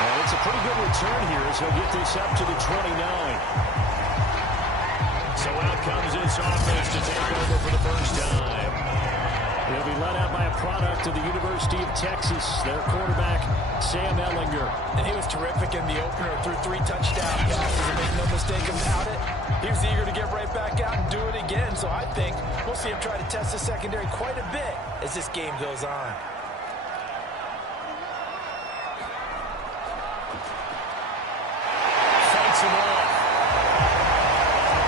And it's a pretty good return here as he'll get this up to the 29. So out comes this offense to take over for the first time. He'll be led out by a product of the University of Texas, their quarterback, Sam Ehlinger. And he was terrific in the opener, threw 3 touchdown passes and make no mistake about it. He was eager to get right back out and do it again. So I think we'll see him try to test the secondary quite a bit as this game goes on. Fights him off.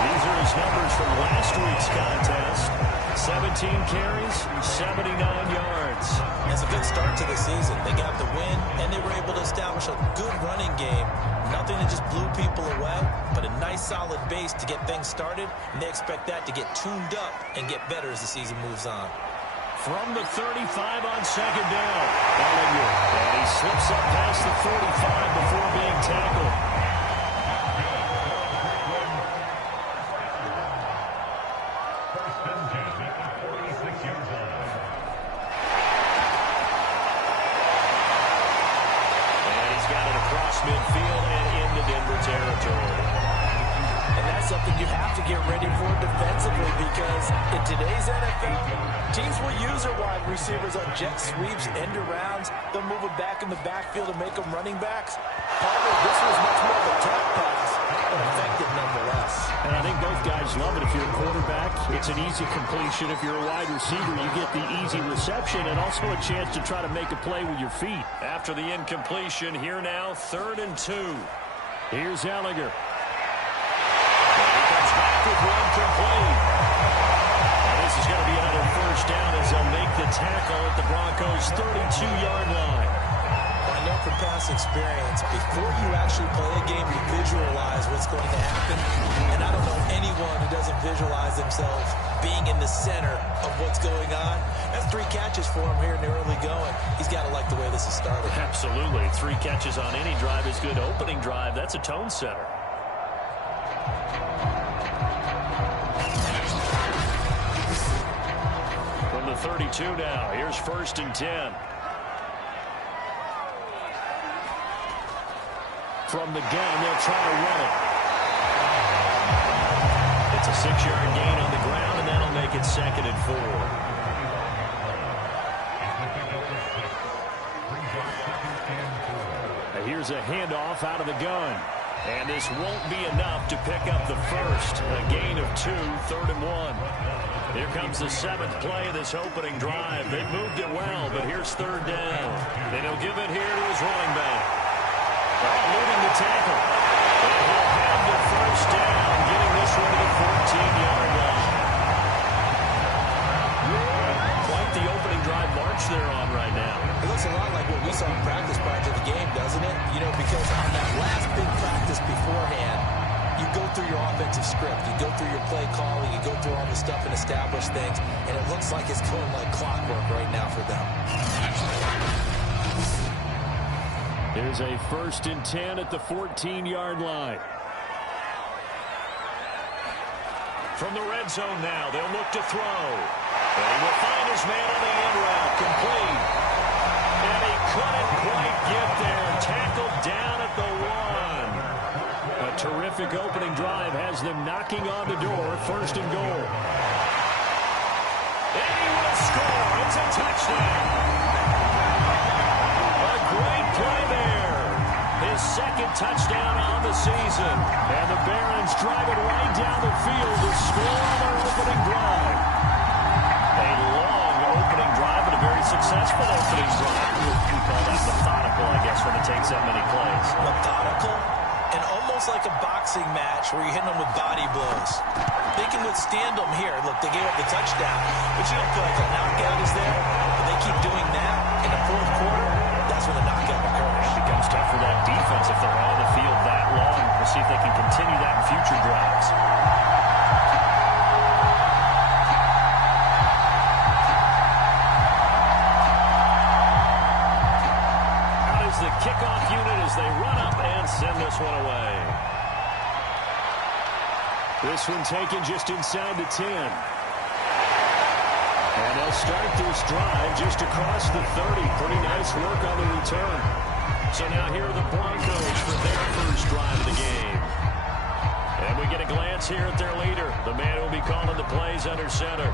These are his numbers from last week's contest. 17 carries, 79 yards. That's a good start to the season. They got the win, and they were able to establish a good running game. Nothing that just blew people away, but a nice solid base to get things started, and they expect that to get tuned up and get better as the season moves on. From the 35 on second down, Ehlinger, and he slips up past the 45 before being tackled. Midfield and into Denver territory. And that's something you have to get ready for defensively because in today's NFL, teams will use their wide receivers on jet sweeps, end arounds. They'll move them back in the backfield and make them running backs. However, this was much more of a trap pass, but effective nonetheless. And I think both guys love it. If you're a quarterback, it's an easy completion. If you're a wide receiver, you get the easy reception and also a chance to try to make a play with your feet. After the incompletion, here now, 3rd and 2. Here's Ehlinger. And he comes back with one complete. And this is going to be another first down as they'll make the tackle at the Broncos' 32-yard line. I know from past experience, before you actually play a game, you visualize what's going to happen. And I don't know anyone who doesn't visualize themselves being in the center of what's going on. That's 3 catches for him here in the early going. He's got to like the way this is started. Absolutely. 3 catches on any drive is good. Opening drive, that's a tone setter. From the 32 now, here's 1st and 10. From the gun, they'll try to run it. It's a 6-yard gain on the ground, and that'll make it 2nd and 4. Here's a handoff out of the gun. And this won't be enough to pick up the first. A gain of 2, 3rd and 1. Here comes the 7th play of this opening drive. They moved it well, but here's 3rd down. And he'll give it here to his running back. Moving the tackle. And he'll have the first down, getting this one to the 14-yard line. Quite the opening drive march they're on right now. It looks a lot like what we saw in practice prior to the game, doesn't it? You know, because on that last big practice beforehand, you go through your offensive script, you go through your play calling, you go through all the stuff and establish things, and it looks like it's going like clockwork right now for them. There's a 1st and 10 at the 14-yard line. From the red zone now, they'll look to throw. And he will find his man on the end route, complete. And he couldn't quite get there. Tackled down at the 1. A terrific opening drive has them knocking on the door, 1st and goal. And he will score. It's a touchdown. A great play there. His 2nd touchdown on the season. And the Barons drive it right down the field to score on their opening drive. A long opening drive and a very successful opening drive. We call that methodical, I guess, when it takes that many plays. Methodical and almost like a boxing match where you're hitting them with body blows. They can withstand them here. Look, they gave up the touchdown, but you don't feel like a knockout is there. But they keep doing that in the 4th quarter. That's when the knockout occurs. It becomes tough for that defense if they're on the field that long. We'll see if they can continue that in future drives. Out is the kickoff unit as they run up and send this one away. This one taken just inside the 10. And they'll start this drive just across the 30. Pretty nice work on the return. So now here are the Broncos for their first drive of the game. And we get a glance here at their leader, the man who will be calling the plays under center.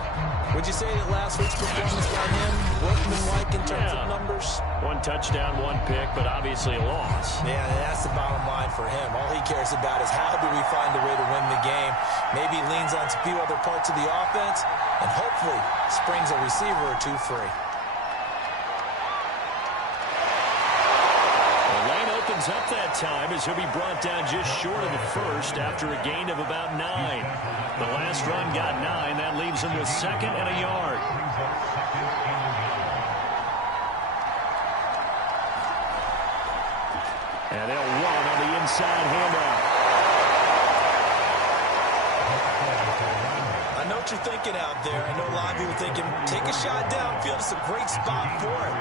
Would you say that last week's performance by him, workmanlike in terms of numbers? 1 touchdown, 1 pick, but obviously a loss. Yeah, that's the bottom line for him. All he cares about is how do we find a way to win the game. Maybe leans on a few other parts of the offense, and hopefully springs a receiver or two free. Up that time as he'll be brought down just short of the first after a gain of about 9. The last run got 9. That leaves him with 2nd and a yard. And they'll run on the inside handoff. I know what you're thinking out there. I know a lot of people thinking, take a shot downfield. It's a great spot for it.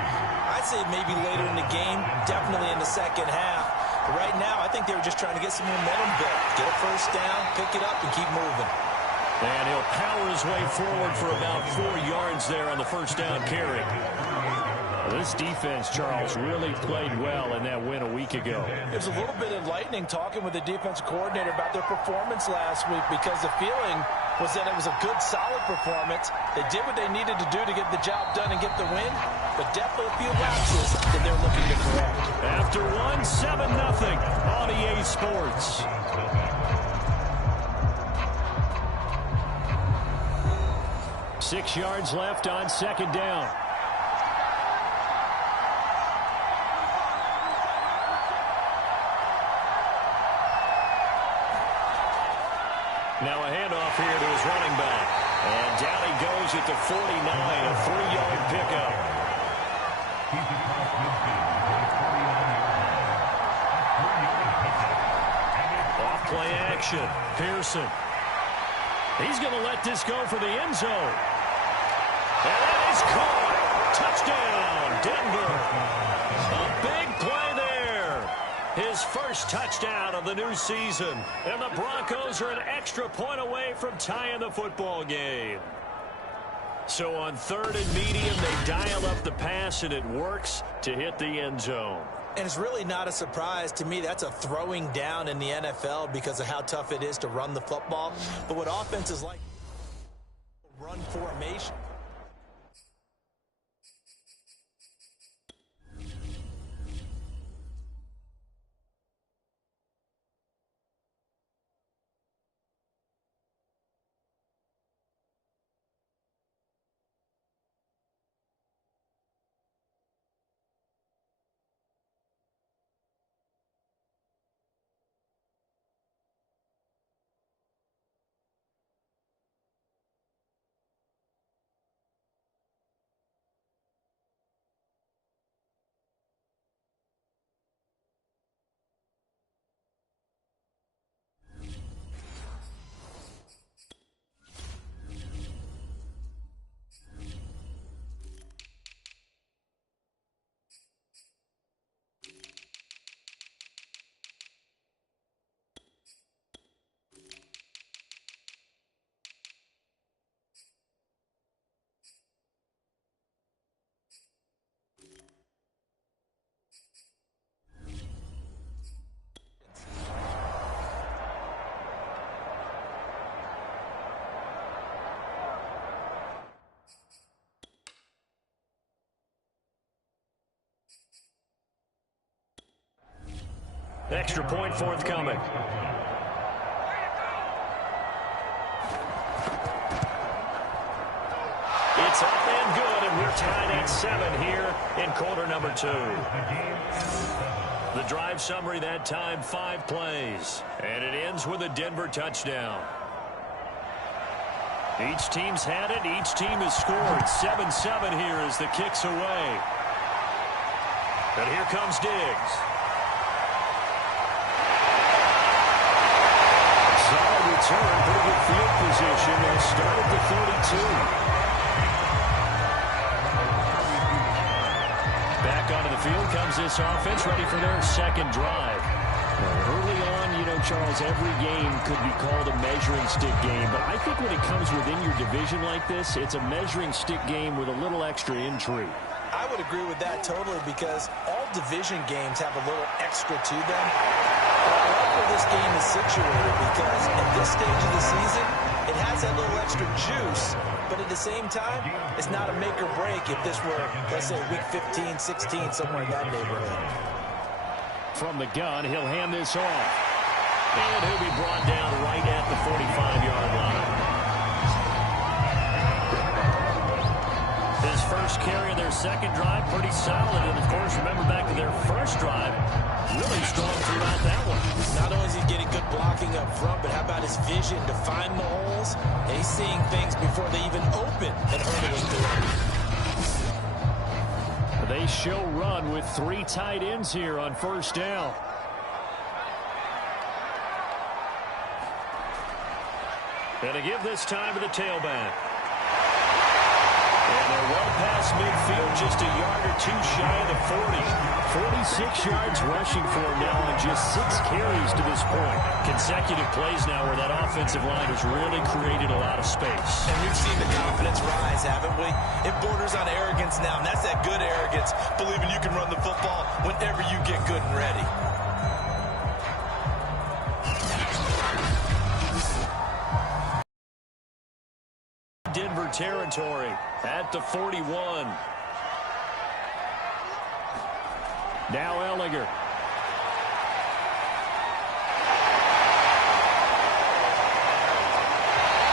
I'd say maybe later in the game, definitely in the second half. But right now, I think they were just trying to get some momentum built. Get a first down, pick it up, and keep moving. And he'll power his way forward for about 4 yards there on the first down carry. This defense, Charles, really played well in that win a week ago. It was a little bit enlightening talking with the defensive coordinator about their performance last week because the feeling was that it was a good, solid performance. They did what they needed to do to get the job done and get the win, but definitely a few lapses that they're looking to correct. After 7-0 on EA Sports. Six yards left on second down. Now a handoff here to his running back. And down he goes at the 49, a 3-yard pickup. Off play action. Pearson. He's going to let this go for the end zone. And that is caught. Touchdown, Denver. A big play there. His first touchdown of the new season. And the Broncos are an extra point away from tying the football game. So on 3rd and medium, they dial up the pass, and it works to hit the end zone. And it's really not a surprise to me. That's a throwing down in the NFL because of how tough it is to run the football. But what offense is like, run formation. Extra point forthcoming. It's up and good, and we're tied at 7 here in quarter number 2. The drive summary that time, 5 plays. And it ends with a Denver touchdown. Each team's had it. Each team has scored. 7-7 here as the kick's away. And here comes Diggs. Solid return, pretty good field position. They'll start at the 32. Back onto the field comes this offense, ready for their second drive. Early on, you know, Charles, every game could be called a measuring stick game. But I think when it comes within your division like this, it's a measuring stick game with a little extra intrigue. I would agree with that totally because all division games have a little extra to them. But I like where this game is situated because at this stage of the season, it has that little extra juice. But at the same time, it's not a make or break if this were, let's say, week 15, 16, somewhere in that neighborhood. From the gun, he'll hand this off. And he'll be brought down right at the 45-yard line. His first carry of their second drive, pretty solid. And, of course, remember back to their first drive, really strong throughout that one. Not only is he getting good blocking up front, but how about his vision to find the holes? And he's seeing things before they even open and hurdling through them. They show run with 3 tight ends here on first down. And to give this time to the tailback. And they're well past midfield, just a yard or 2 shy of the 40. 46 yards rushing for him now on just 6 carries to this point. Consecutive plays now where that offensive line has really created a lot of space. And we've seen the confidence rise, haven't we? It borders on arrogance now, and that's that good arrogance, believing you can run the football whenever you get good and ready. Denver territory at the 41. Now Ellinger.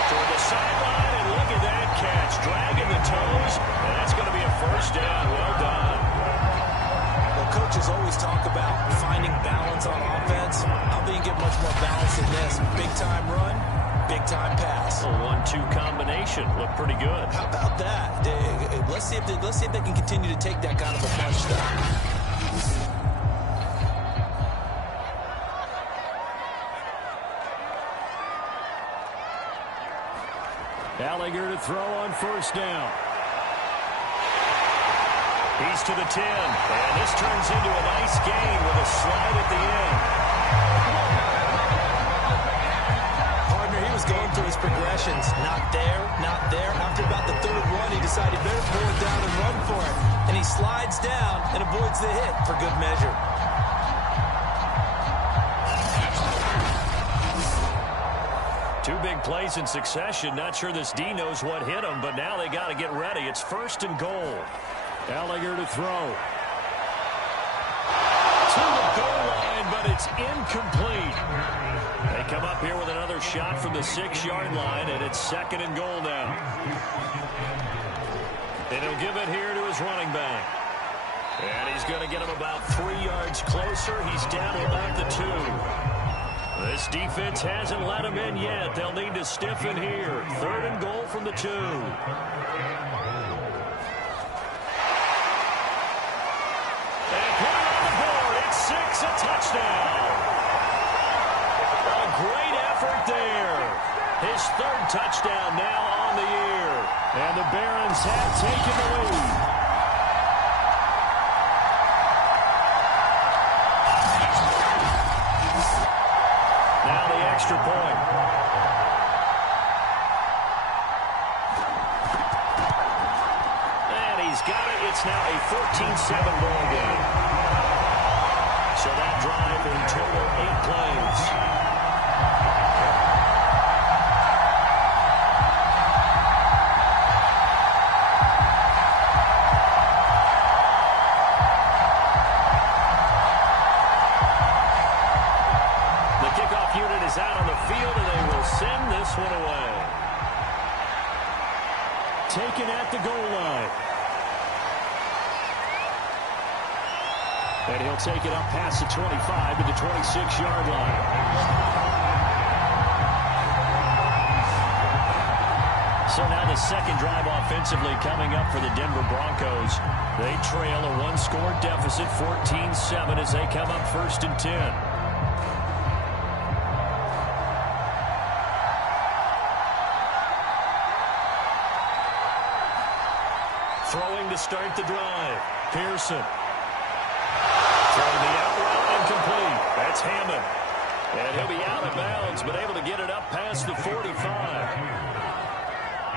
Toward the sideline, and look at that catch. Dragging the toes, and that's going to be a first down. Well done. Well, coaches always talk about finding balance on offense. I think you get much more balance than this. Big-time run, big-time pass. A 1-2 combination. Looked pretty good. How about that? Let's see if they can continue to take that kind of a punch, though. Ellinger to throw on first down. He's to the 10. And this turns into a nice gain with a slide at the end. Partner, he was going through his progressions. Not there, not there. After about the 3rd one, he decided better pull it down and run for it. And he slides down and avoids the hit for good measure. Two big plays in succession. Not sure this D knows what hit him, but now they got to get ready. It's 1st and goal. Ellinger to throw. To the goal line, but it's incomplete. They come up here with another shot from the 6-yard line, and it's 2nd and goal now. And he'll give it here to his running back. And he's going to get him about 3 yards closer. He's down to about the 2. This defense hasn't let him in yet. They'll need to stiffen here. 3rd and goal from the 2. And put it on the board. It's 6, a touchdown. A great effort there. His 3rd touchdown now on the year. And the Barons have taken the lead. Now the extra point. And he's got it. It's now a 14-7 ball game. So that drive in total 8 plays. Is out on the field, and they will send this one away. Taken at the goal line. And he'll take it up past the 25 to the 26-yard line. So now the 2nd drive offensively coming up for the Denver Broncos. They trail a 1-score deficit, 14-7, as they come up 1st and 10. Throwing to start the drive. Pearson. Throwing the out route incomplete. That's Hammond. And he'll be out of bounds, but able to get it up past the 45.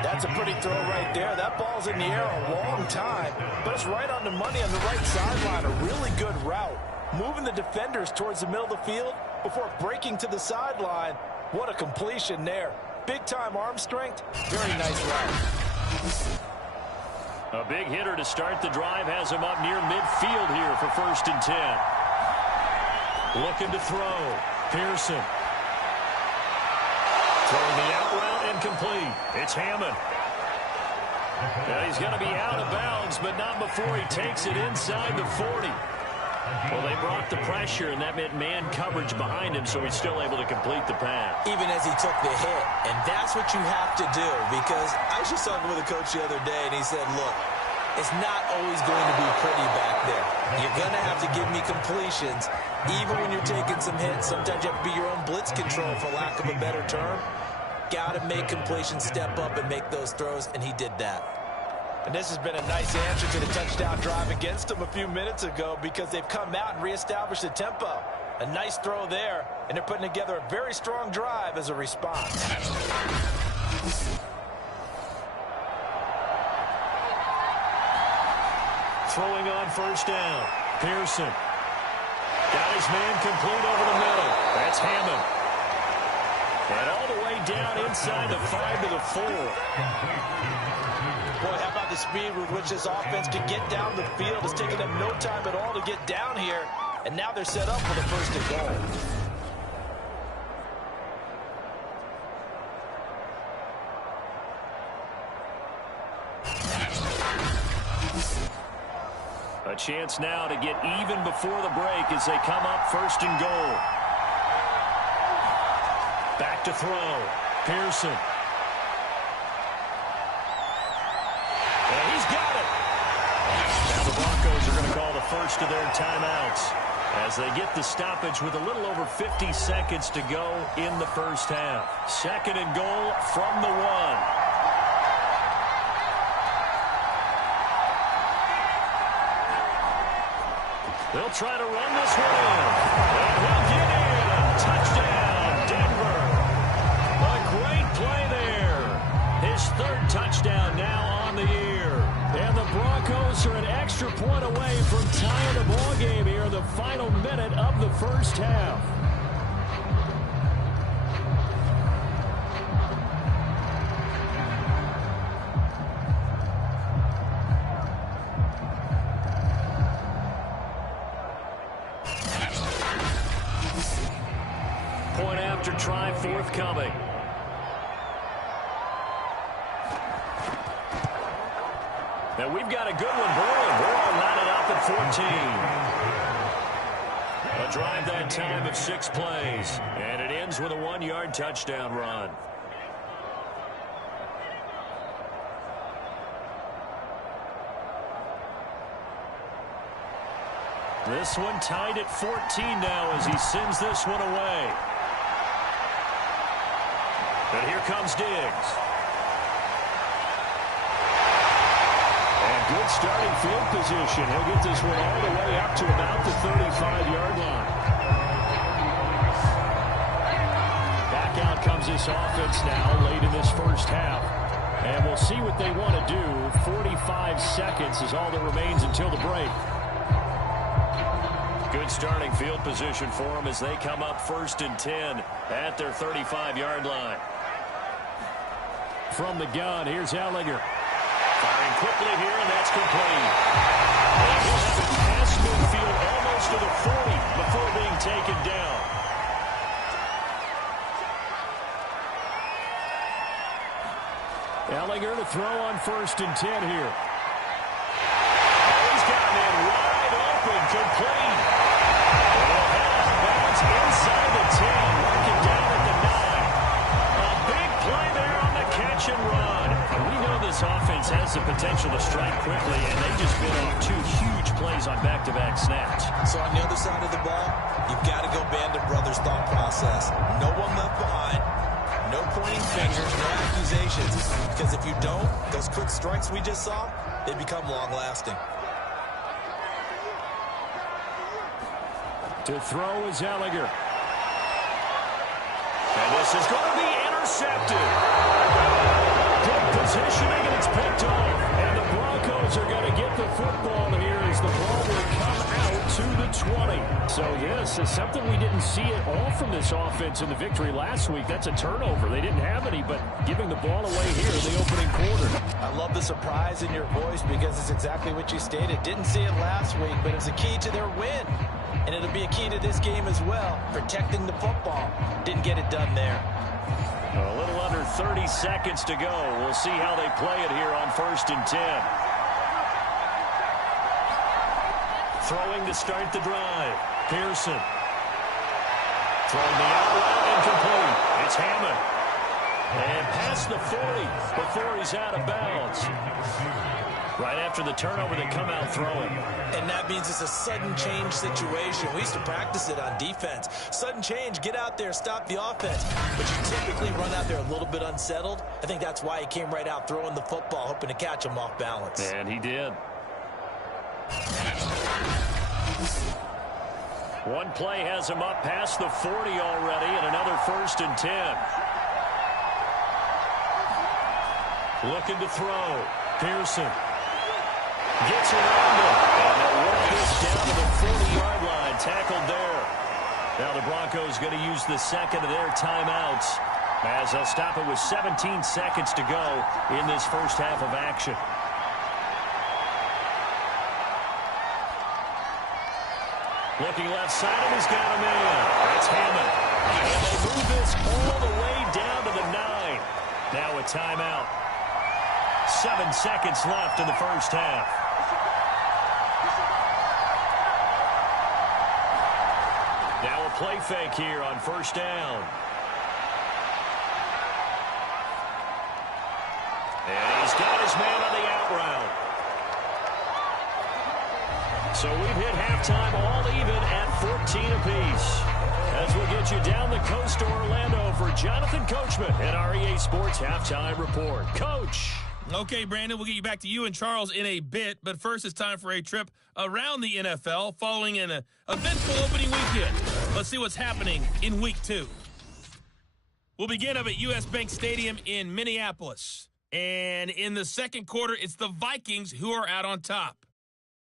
That's a pretty throw right there. That ball's in the air a long time, but it's right on the money on the right sideline. A really good route. Moving the defenders towards the middle of the field before breaking to the sideline. What a completion there. Big-time arm strength. Very nice route. A big hitter to start the drive has him up near midfield here for 1st and 10. Looking to throw. Pearson. Throwing the out route incomplete. It's Hammond. And he's going to be out of bounds, but not before he takes it inside the 40. Well, they brought the pressure, and that meant man coverage behind him, so he's still able to complete the pass. Even as he took the hit, and that's what you have to do, because I was just talking with a coach the other day, and he said, look, it's not always going to be pretty back there. You're going to have to give me completions, even when you're taking some hits. Sometimes you have to be your own blitz control, for lack of a better term. Got to make completions, step up, and make those throws, and he did that. And this has been a nice answer to the touchdown drive against them a few minutes ago, because they've come out and reestablished the tempo. A nice throw there, and they're putting together a very strong drive as a response. Throwing on 1st down. Pearson. Got his man complete over the middle. That's Hammond. And all the way down inside the 5 to the 4. Boy, how about the speed with which this offense can get down the field? It's taken them no time at all to get down here, and now they're set up for the 1st and goal. A chance now to get even before the break as they come up 1st and goal. Back to throw. Pearson. And he's got it. Now the Broncos are going to call the first of their timeouts as they get the stoppage with a little over 50 seconds to go in the 1st half. 2nd and goal from the 1. They'll try to run this one in. And he'll get in. Touchdown, Denver. A great play there. His 3rd touchdown now on the year. And the Broncos are an extra point away from tying the ball game here in the final minute of the 1st half. Point after try forthcoming. Now we've got a good one brewing. We're all knotted up at 14. A drive that time of 6 plays. And it ends with a 1-yard touchdown run. This one tied at 14 now as he sends this one away. And here comes Diggs. And good starting field position. He'll get this one all the way up to about the 35-yard line. Back out comes this offense now late in this 1st half. And we'll see what they want to do. 45 seconds is all that remains until the break. Good starting field position for them as they come up 1st and 10 at their 35-yard line. From the gun, here's Ellinger. Firing quickly here, and that's complete. And he'll have it past midfield almost to the 40 before being taken down. Ellinger to throw on 1st and 10 here. He's got it wide open, complete. He'll head out of bounds inside the 10, working down at the 9. A big play there on the catch and run. And we know this offense has the potential to strike quickly, and they just bit off 2 huge plays on back-to-back snaps. So on the other side of the ball, you've got to go Band of Brothers thought process. No one left behind. No pointing fingers, no accusations. Because if you don't, those quick strikes we just saw, they become long-lasting. To throw is Ellinger. And this is going to be intercepted. Good positioning, and it's picked off. And the Broncos are going to get the football here as the ball will come out to the 20. So, yes, it's something we didn't see at all from this offense in the victory last week. That's a turnover. They didn't have any, but giving the ball away here in the opening quarter. I love the surprise in your voice because it's exactly what you stated. Didn't see it last week, but it's a key to their win. And it'll be a key to this game as well, protecting the football. Didn't get it done there. A little under 30 seconds to go. We'll see how they play it here on 1st and 10. Throwing to start the drive. Pearson. Throwing the out route incomplete. It's Hammond. And past the 40 before he's out of bounds. Right after the turnover, they come out throwing. And that means it's a sudden change situation. We used to practice it on defense. Sudden change, get out there, stop the offense. But you typically run out there a little bit unsettled. I think that's why he came right out throwing the football, hoping to catch him off balance. And he did. One play has him up past the 40 already, and another 1st and 10. Looking to throw. Pearson. Gets around him. And they'll work this down to the 40-yard line. Tackled there. Now the Broncos going to use the second of their timeouts as they'll stop it with 17 seconds to go in this first half of action. Looking left side, and he's got him in. That's Hammond. And they move this all the way down to the 9. Now a timeout. 7 seconds left in the first half. Now a play fake here on 1st down. And he's got his man on the out route. So we've hit halftime all even at 14 apiece. As we'll get you down the coast to Orlando for Jonathan Coachman and our EA Sports Halftime Report. Coach. Okay, Brandon, we'll get you back to you and Charles in a bit, but first it's time for a trip around the NFL following an eventful opening weekend. Let's see what's happening in Week 2. We'll begin up at U.S. Bank Stadium in Minneapolis. And in the second quarter, it's the Vikings who are out on top.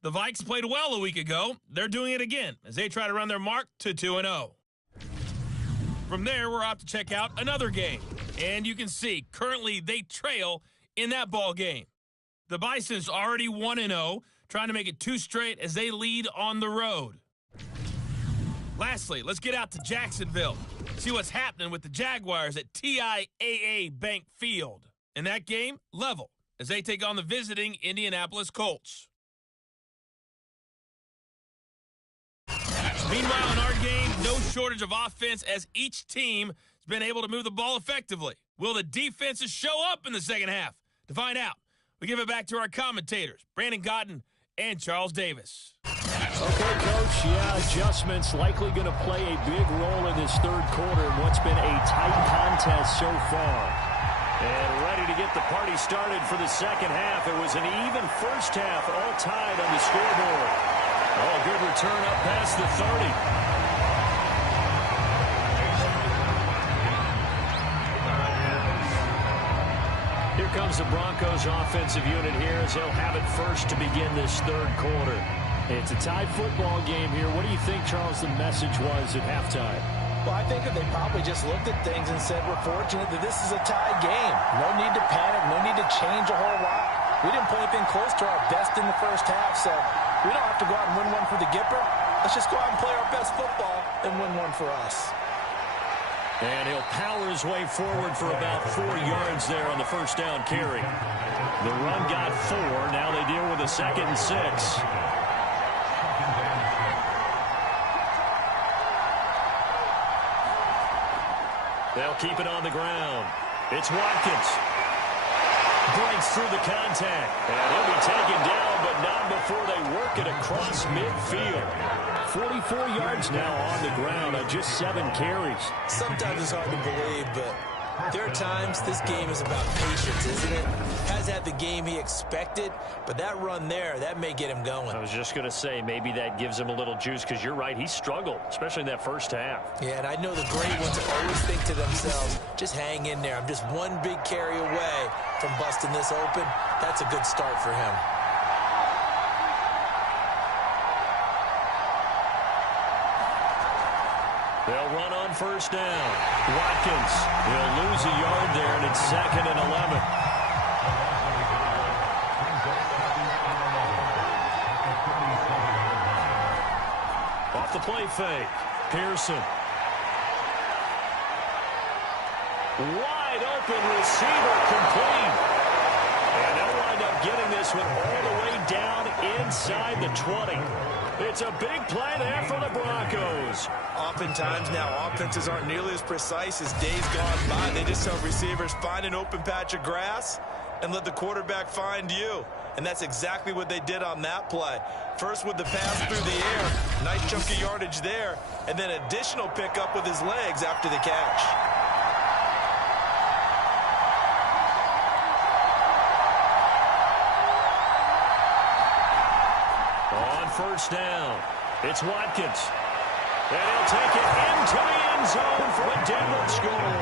The Vikes played well a week ago. They're doing it again as they try to run their mark to 2-0. From there, we're off to check out another game. And you can see, currently they trail in that ball game. The Bisons already 1-0, trying to make it 2 straight as they lead on the road. Lastly, let's get out to Jacksonville. See what's happening with the Jaguars at TIAA Bank Field. In that game, level, as they take on the visiting Indianapolis Colts. Meanwhile, in our game, no shortage of offense as each team has been able to move the ball effectively. Will the defenses show up in the second half? To find out, we give it back to our commentators, Brandon Cotton and Charles Davis. Okay, Coach, adjustments likely going to play a big role in this third quarter in what's been a tight contest so far. And ready to get the party started for the second half. It was an even first half, all tied on the scoreboard. Oh, good return up past the 30. Here comes the Broncos offensive unit here as they'll have it first to begin this third quarter. It's a tie football game here. What do you think, Charles, the message was at halftime? Well, I think that they probably just looked at things and said, we're fortunate that this is a tie game. No need to panic, no need to change a whole lot. We didn't play anything close to our best in the first half, so we don't have to go out and win one for the Gipper. Let's just go out and play our best football and win one for us. And he'll power his way forward for about 4 yards there on the first down carry. The run got 4. Now they deal with a 2nd and 6. They'll keep it on the ground. It's Watkins. Breaks through the contact. And he'll be taken down, but not before they work it across midfield. 44 yards now on the ground on just 7 carries. Sometimes it's hard to believe, but There are times this game is about patience, isn't it? Has had the game he expected, but that run there, that may get him going. I was just going to say, maybe that gives him a little juice, because you're right, he struggled, especially in that first half. Yeah, and I know the great ones always think to themselves, just hang in there. I'm just one big carry away from busting this open. That's a good start for him. They'll run on first down. Watkins, he'll lose a yard there, and it's 2nd and 11. Off the play fake. Pearson. Wide open receiver, complete. And they'll wind up getting this one all the way down inside the 20. It's a big play there for the Broncos. Oftentimes now, offenses aren't nearly as precise as days gone by. They just tell receivers, find an open patch of grass and let the quarterback find you. And that's exactly what they did on that play. First with the pass through the air, nice chunk of yardage there, and then additional pickup with his legs after the catch. On first down, it's Watkins. And he'll take it into the end zone for a Denver score.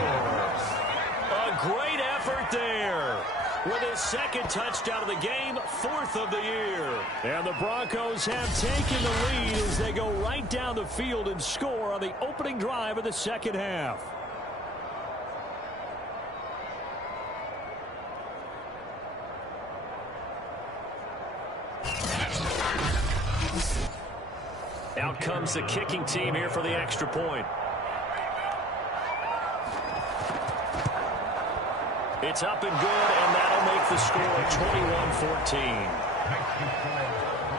A great effort there. With his 2nd touchdown of the game, 4th of the year. And the Broncos have taken the lead as they go right down the field and score on the opening drive of the second half. Out comes the kicking team here for the extra point. It's up and good, and that'll make the score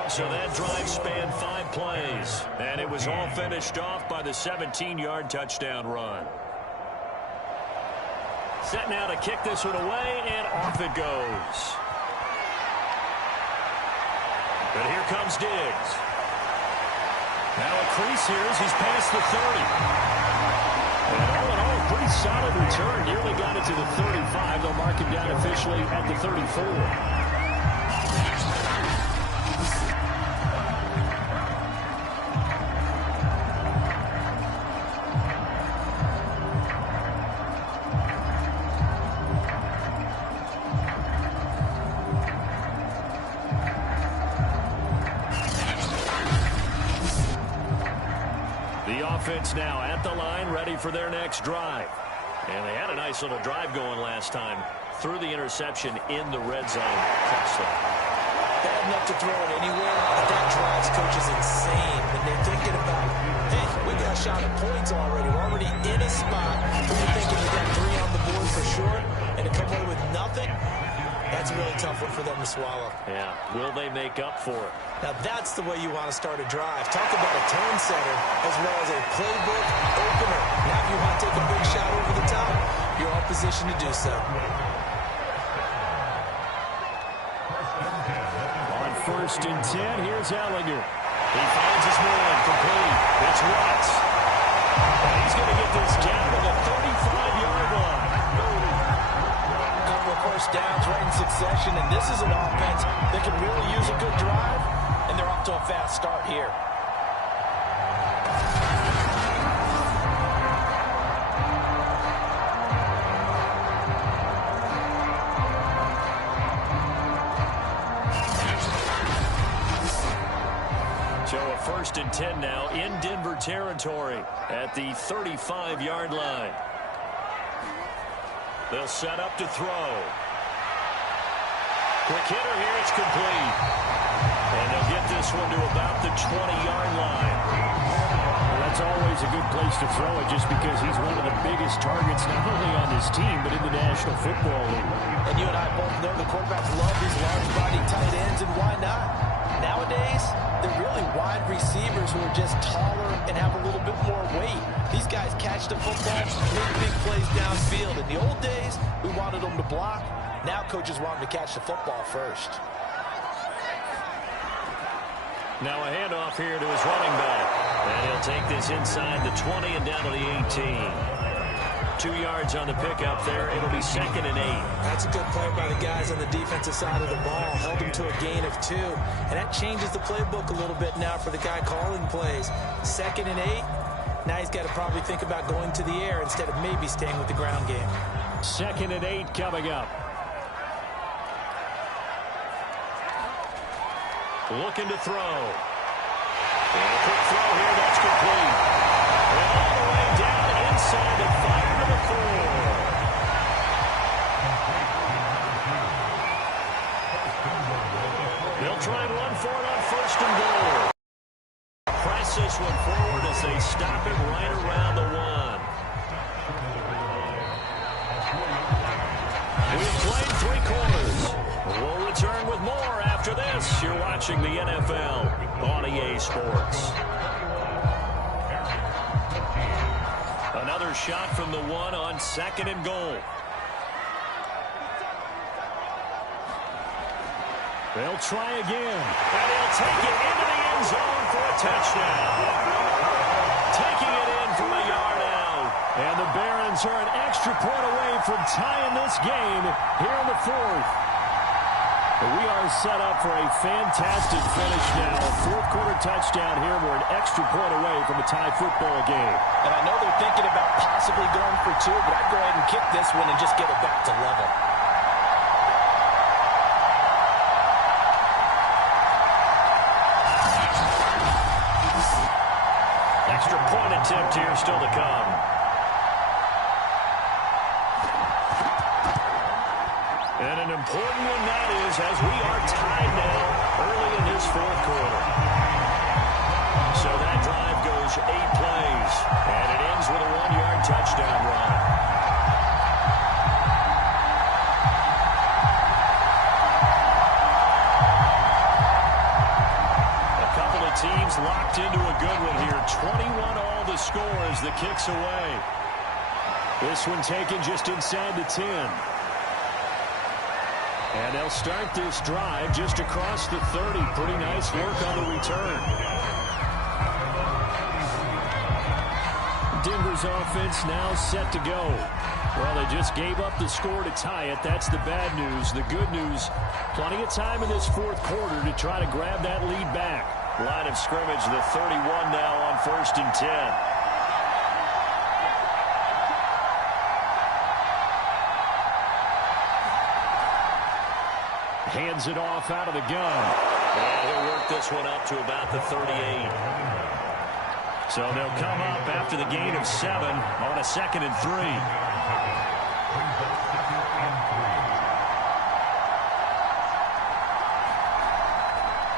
21-14. So that drive spanned 5 plays, and it was all finished off by the 17-yard touchdown run. Set now to kick this one away, and off it goes. But here comes Diggs. Now a crease here as he's past the 30. And all in all, pretty solid return. Nearly got it to the 35. They'll mark him down officially at the 34. Offense now at the line, ready for their next drive. And they had a nice little drive going last time. Threw the interception in the red zone. Costly. Bad enough to throw it anywhere, but that drives coaches insane when they're thinking about, hey, we got a shot at points already. We're already in a spot where you're thinking you got 3 on the board for sure, and to come away with nothing, that's a really tough one for them to swallow. Yeah, will they make up for it? Now that's the way you want to start a drive. Talk about a tone setter as well as a playbook opener. Now if you want to take a big shot over the top, you're in position to do so. On 1st and 10, here's Ellinger. He finds his man, complete. It's Watts. And he's going to get this down to the 35-yard line. Couple of first downs right in succession, and this is an offense that can really use a good drive. And they're off to a fast start here. So a 1st and 10 now in Denver territory at the 35-yard line. They'll set up to throw. Quick hitter here, it's complete. And they'll get this one to about the 20-yard line. Well, that's always a good place to throw it just because he's one of the biggest targets not only on this team but in the National Football League. And you and I both know the quarterbacks love these large-body tight ends, and why not? Nowadays, they're really wide receivers who are just taller and have a little bit more weight. These guys catch the football, make big plays downfield. In the old days, we wanted them to block. Now coaches want them to catch the football first. Now a handoff here to his running back. And he'll take this inside the 20 and down to the 18. 2 yards on the pickup there. It'll be 2nd and 8. That's a good play by the guys on the defensive side of the ball. Held him to a gain of 2. And that changes the playbook a little bit now for the guy calling plays. 2nd and 8. Now he's got to probably think about going to the air instead of maybe staying with the ground game. 2nd and 8 coming up. Looking to throw. And a quick throw here. That's complete. And all the way down inside the 5 to the 4. They'll try and run for it on 1st and goal. Press this one forward as they stop it right around the 1. We've played 3 quarters. We'll return with more after this. You're watching the NFL on EA Sports. Another shot from the 1 on 2nd and goal. They'll try again. And he'll take it into the end zone for a touchdown. Taking it in from a yard out. And the Barons are an extra point away from tying this game here in the 4th. We are set up for a fantastic finish now. A 4th quarter touchdown here. We're an extra point away from a tie football game. And I know they're thinking about possibly going for 2, but I'd go ahead and kick this one and just get it back to level. Extra point attempt here still to come. And an important one that is, as we are tied now early in this 4th quarter. So that drive goes 8 plays, and it ends with a 1-yard touchdown run. A couple of teams locked into a good one here. 21 all the score as the kick's away. This one taken just inside the 10. And they'll start this drive just across the 30. Pretty nice work on the return. Denver's offense now set to go. Well, they just gave up the score to tie it. That's the bad news. The good news, plenty of time in this 4th quarter to try to grab that lead back. Line of scrimmage, the 31 now on 1st and 10. Hands it off out of the gun. And he'll work this one up to about the 38. So they'll come up after the gain of 7 on a 2nd and 3.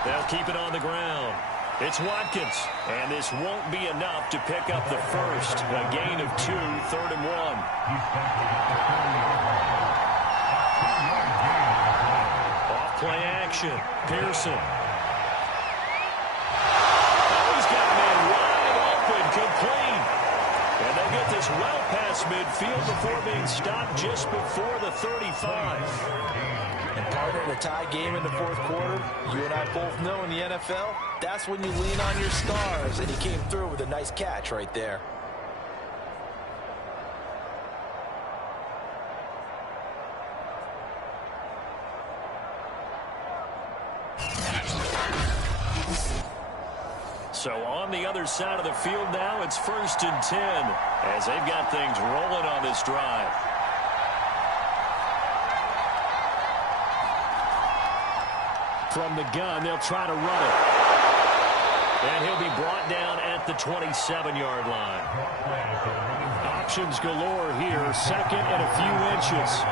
They'll keep it on the ground. It's Watkins. And this won't be enough to pick up the first. A gain of 2, 3rd and 1. Play action. Pearson. Oh, he's got a man wide open, complete. And they'll get this well past midfield before being stopped just before the 35. And partner, in a tie game in the 4th quarter, you and I both know in the NFL, that's when you lean on your stars. And he came through with a nice catch right there. So on the other side of the field now, it's 1st and 10 as they've got things rolling on this drive. From the gun, they'll try to run it. And he'll be brought down at the 27-yard line. Options galore here, 2nd and a few inches.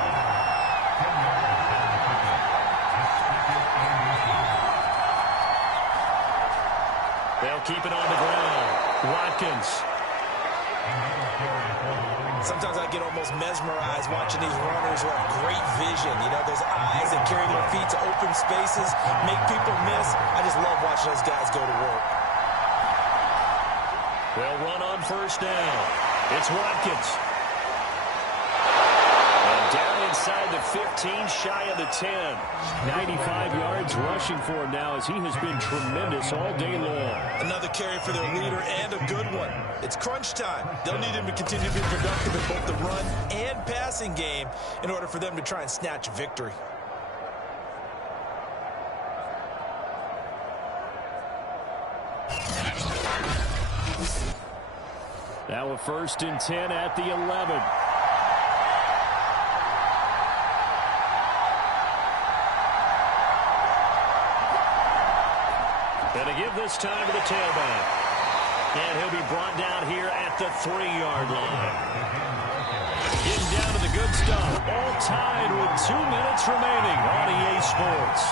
They'll keep it on the ground. Watkins. Sometimes I get almost mesmerized watching these runners who have great vision. You know, those eyes that carry their feet to open spaces, make people miss. I just love watching those guys go to work. They'll run on 1st down. It's Watkins. And down inside the 15, shy of the 10. 95 yards rushing for him now as he has been tremendous all day long. Another carry for their leader and a good one. It's crunch time. They'll need him to continue to be productive in both the run and passing game in order for them to try and snatch a victory. Now a 1st and 10 at the 11. And to give this time to the tailback. And he'll be brought down here at the 3-yard line. Getting down to the good stuff. All tied with 2 minutes remaining on EA Sports.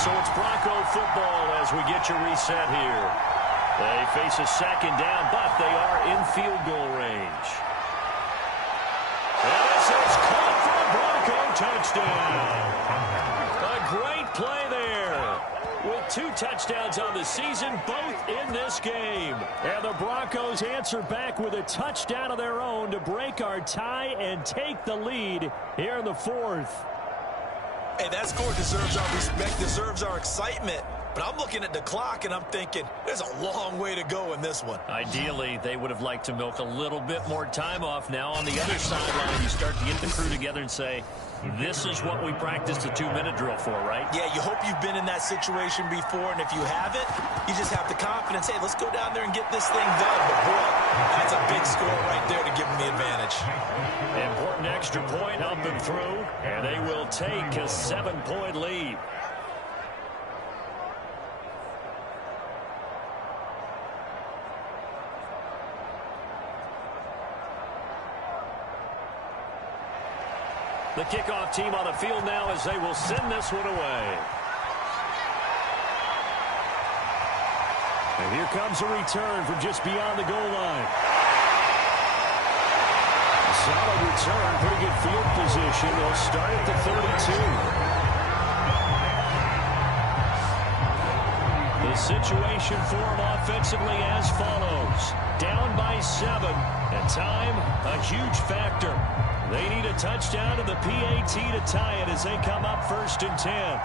So it's Bronco football as we get you reset here. They face a 2nd down, but they are in field goal range. And this is caught for a Bronco touchdown. A great play there. With 2 touchdowns on the season, both in this game. And the Broncos answer back with a touchdown of their own to break our tie and take the lead here in the 4th. Hey, that score deserves our respect, deserves our excitement. But I'm looking at the clock, and I'm thinking, there's a long way to go in this one. Ideally, they would have liked to milk a little bit more time off. Now, on the other sideline, you start to get the crew together and say, this is what we practiced the 2-minute drill for, right? Yeah, you hope you've been in that situation before, and if you haven't, you just have the confidence, hey, let's go down there and get this thing done. But, boy, that's a big score right there to give them the advantage. Important extra point up and through, and they will take a 7-point lead. The kickoff team on the field now as they will send this one away. And here comes a return from just beyond the goal line. A solid return, pretty good field position. They'll start at the 32. The situation for them offensively as follows. Down by 7, and time a huge factor. They need a touchdown to the PAT to tie it as they come up 1st and 10.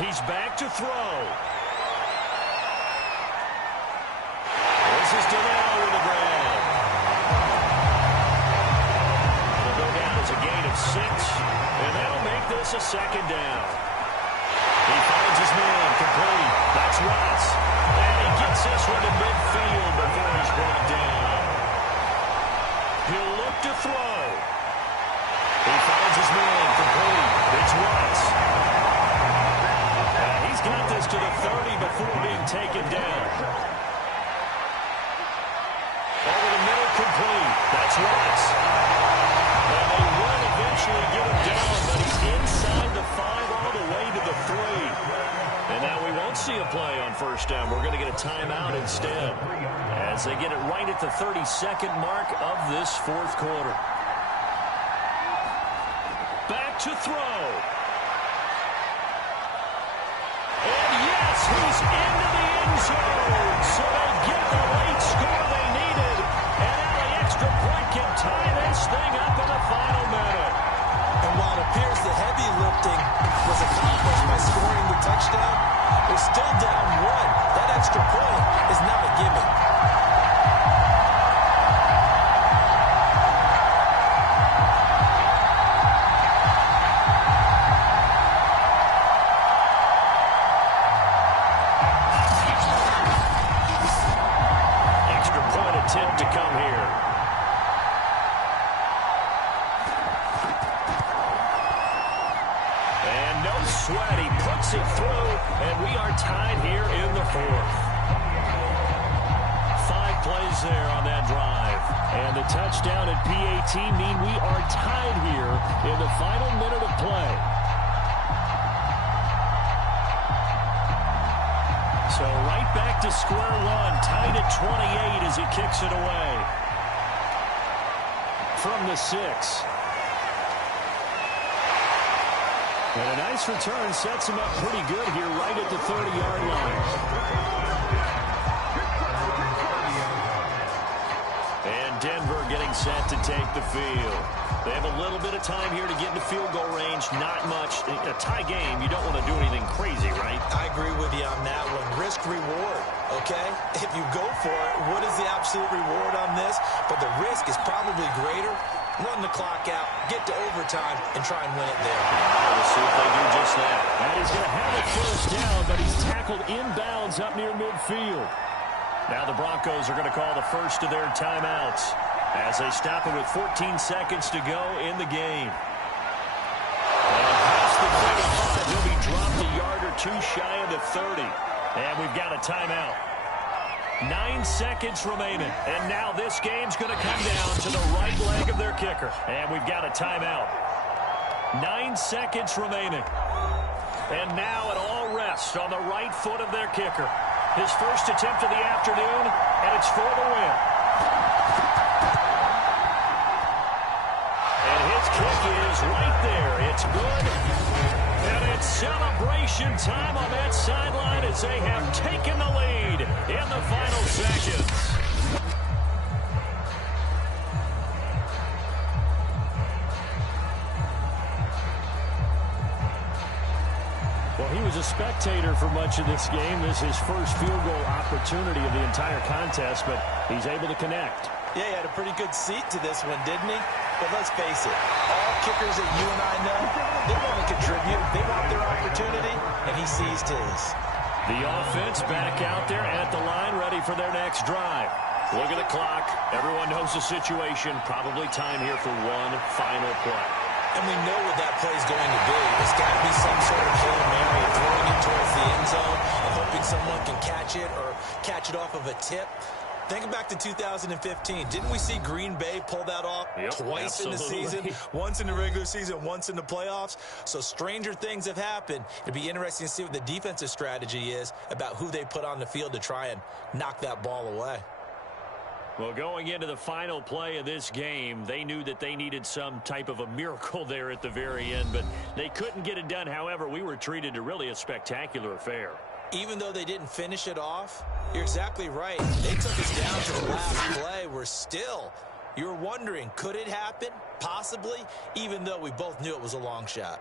He's back to throw. This is Donnell with the grab. Will go down as a gain of 6, and that'll make this a 2nd down. He finds his man complete. That's Watts. And he gets this one to midfield before he's brought down. He'll look to throw. He finds his man complete. It's Watts. And he's got this to the 30 before being taken down. Over the middle complete. That's Watts. And they will eventually get him down, but he's inside the 5 all the way to the 3. And now we won't see a play on 1st down. We're going to get a timeout instead as they get it right at the 32nd mark of this 4th quarter. Back to throw. And yes, he's into the end zone. So they get the late score they needed. And now the extra point can tie this thing up in the final minute. And while it appears the heavy lifting was accomplished by scoring the touchdown, they're still down 1. That extra point is not a gimme. Extra point attempt to come here. Sweat, he puts it through, and we are tied here in the 4th. 5 plays there on that drive. And the touchdown at PAT mean we are tied here in the final minute of play. So right back to square one, tied at 28 as he kicks it away. From the 6. And a nice return sets him up pretty good here right at the 30-yard line. getting set to take the field. They have a little bit of time here to get into field goal range. Not much. A tie game, you don't want to do anything crazy, right? I agree with you on that one. Risk reward, okay? If you go for it, what is the absolute reward on this? But the risk is probably greater. Run the clock out, get to overtime, and try and win it there. We'll see if they do just that. And he's going to have it first down, but he's tackled inbounds up near midfield. Now the Broncos are going to call the first of their timeouts as they stop it with 14 seconds to go in the game. And past the 35, he'll be dropped a yard or two shy of the 30. And we've got a timeout. 9 seconds remaining. And now this game's going to come down to the right leg of their kicker. And we've got a timeout. 9 seconds remaining. And now it all rests on the right foot of their kicker. His first attempt of the afternoon, and it's for the win. And his kick is right there. It's good. And it's celebration time on that sideline as they have taken the lead in the final seconds. Well, he was a spectator for much of this game. This is his first field goal opportunity of the entire contest, but he's able to connect. Yeah, he had a pretty good seat to this one, didn't he? But let's face it, all kickers that you and I know, they want to contribute. They want their opportunity, and he seized his. The offense back out there at the line, ready for their next drive. Look at the clock. Everyone knows the situation. Probably time here for one final play. And we know what that play is going to be. There's got to be some sort of Hail Mary, throwing it towards the end zone and hoping someone can catch it or catch it off of a tip. Think back to 2015. Didn't we see Green Bay pull that off twice in the season? Once in the regular season, once in the playoffs. So stranger things have happened. It'd be interesting to see what the defensive strategy is about who they put on the field to try and knock that ball away. Well, going into the final play of this game, they knew that they needed some type of a miracle there at the very end, but they couldn't get it done. However, we were treated to really a spectacular affair. Even though they didn't finish it off, you're exactly right. They took us down to the last play. We're still, you're wondering, could it happen? Possibly, even though we both knew it was a long shot.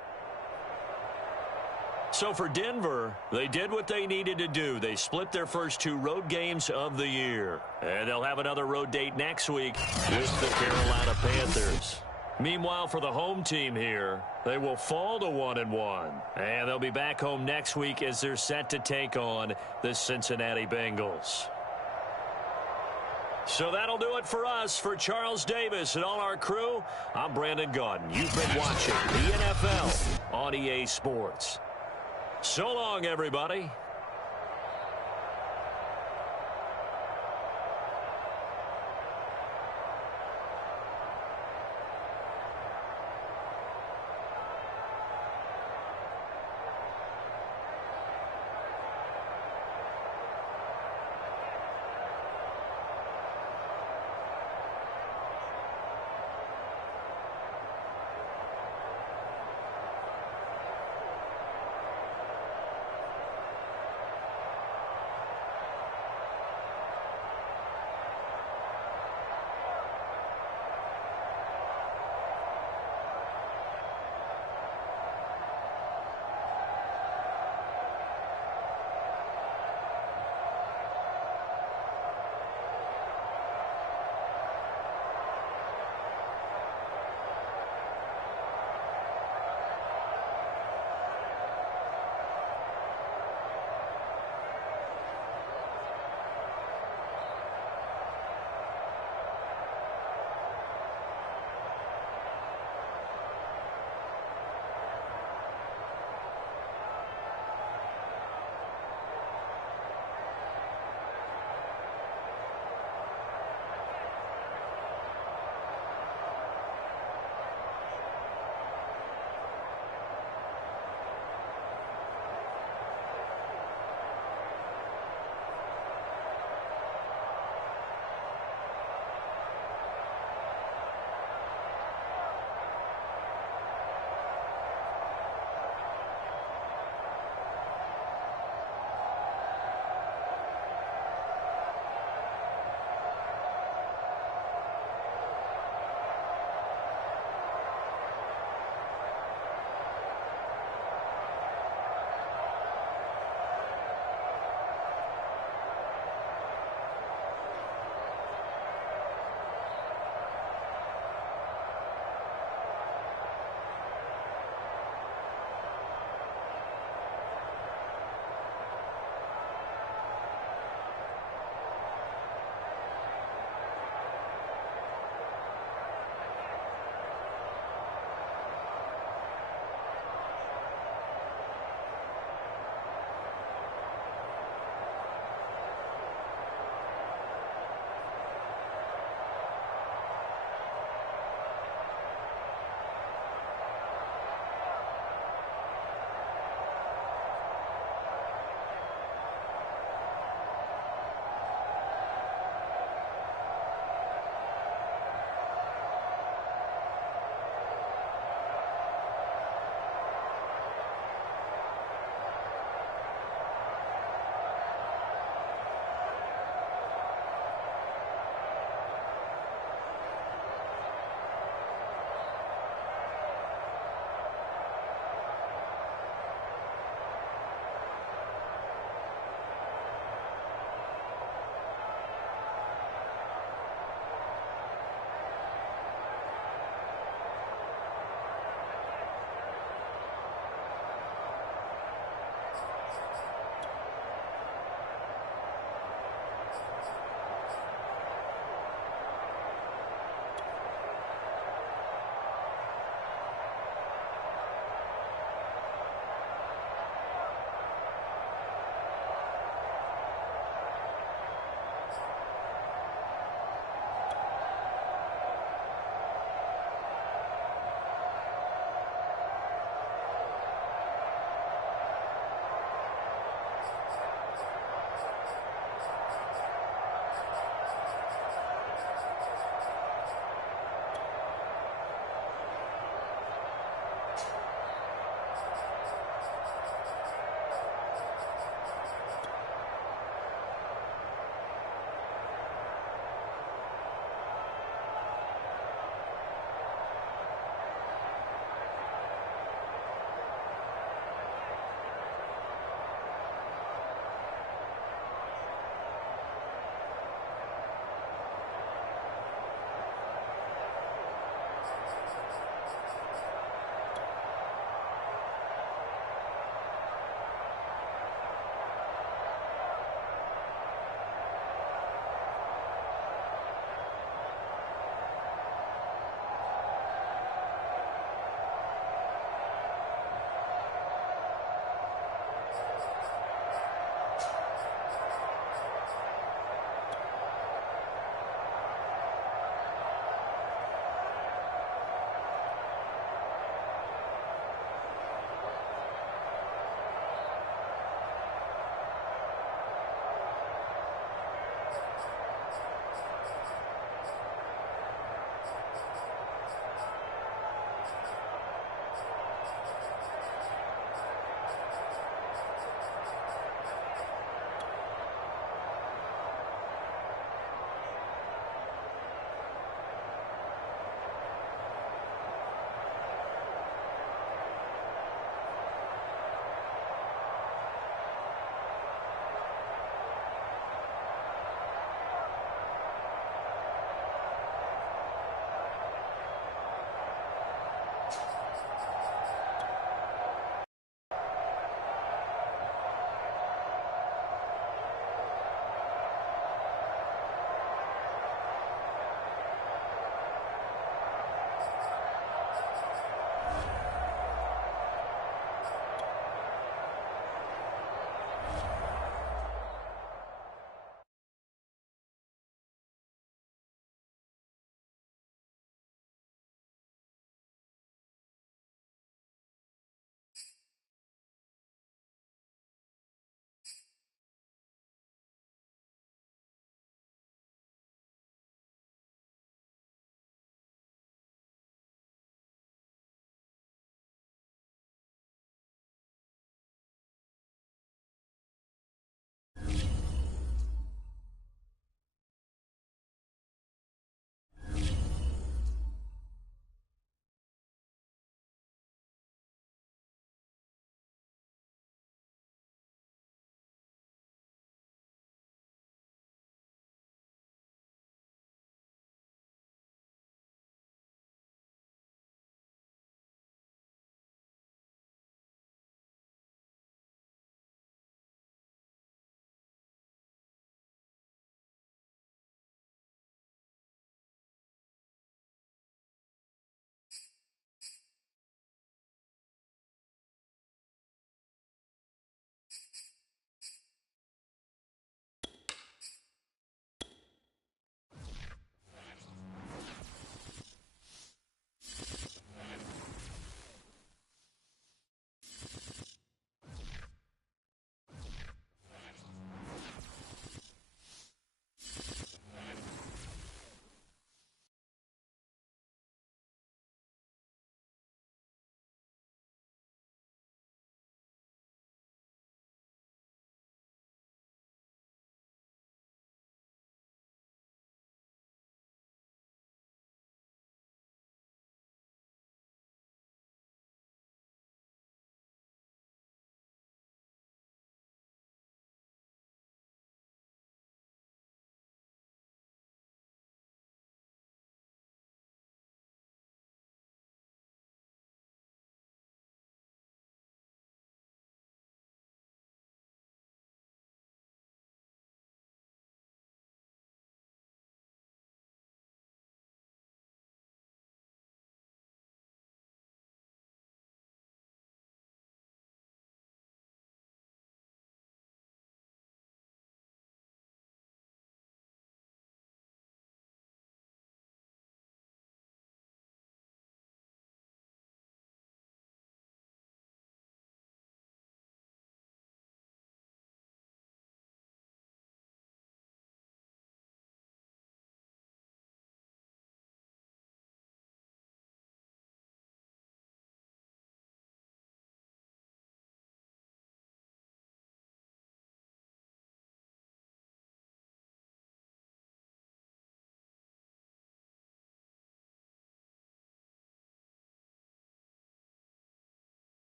So for Denver, they did what they needed to do. They split their first two road games of the year. And they'll have another road date next week with the Carolina Panthers. Meanwhile, for the home team here, they will fall to 1-1. And they'll be back home next week as they're set to take on the Cincinnati Bengals. So that'll do it for us. For Charles Davis and all our crew, I'm Brandon Gaudin. You've been watching the NFL on EA Sports. So long, everybody.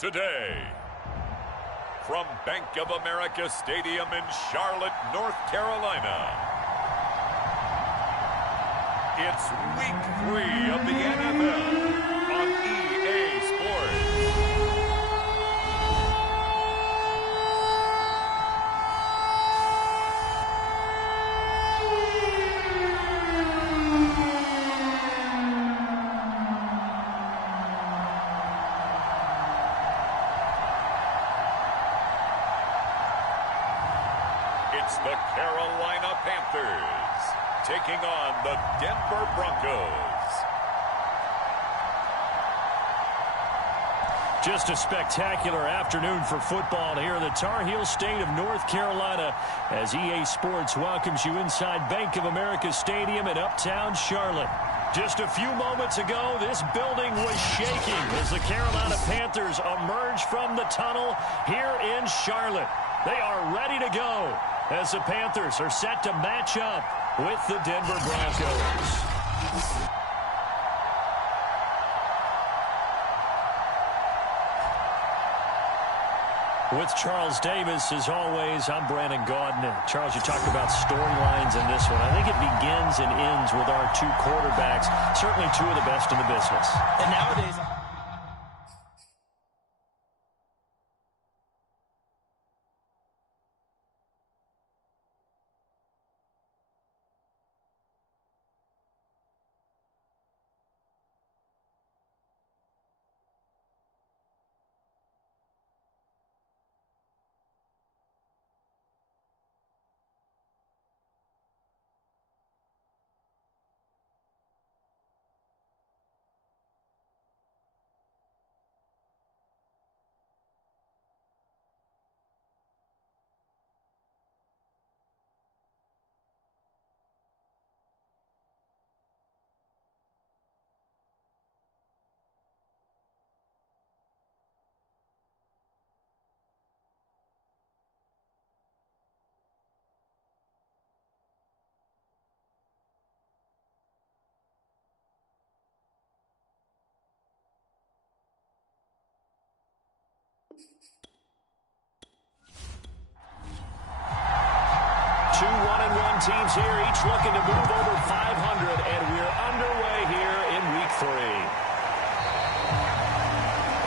today. From Bank of America Stadium in Charlotte, North Carolina, it's Week 3 of the NFL on EA Sports. It's the Carolina Panthers taking on the Denver Broncos. Just a spectacular afternoon for football here in the Tar Heel state of North Carolina as EA Sports welcomes you inside Bank of America Stadium in uptown Charlotte. Just a few moments ago, this building was shaking as the Carolina Panthers emerged from the tunnel here in Charlotte. They are ready to go as the Panthers are set to match up with the Denver Broncos. With Charles Davis, as always, I'm Brandon Gaudin. Charles, you talked about storylines in this one. I think it begins and ends with our two quarterbacks, certainly two of the best in the business. And nowadays... Two 1-1 teams here, each looking to move over 500, and we're underway here in Week 3.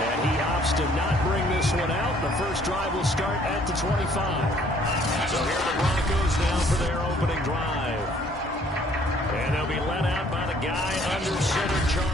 And he opts to not bring this one out. The first drive will start at the 25. So here are the Broncos now for their opening drive. And they'll be led out by the guy under center, Charles.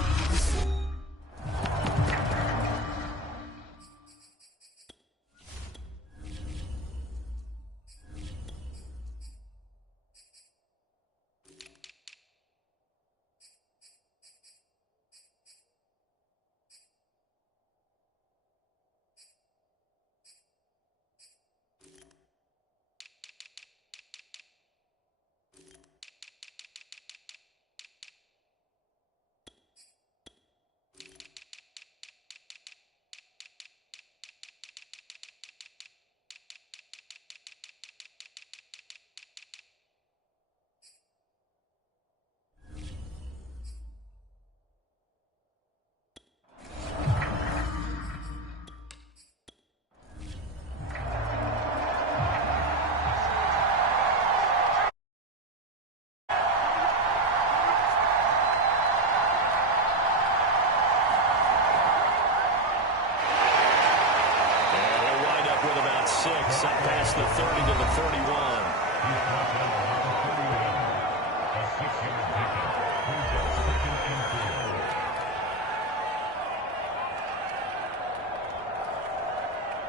Up past the 30 to the 31.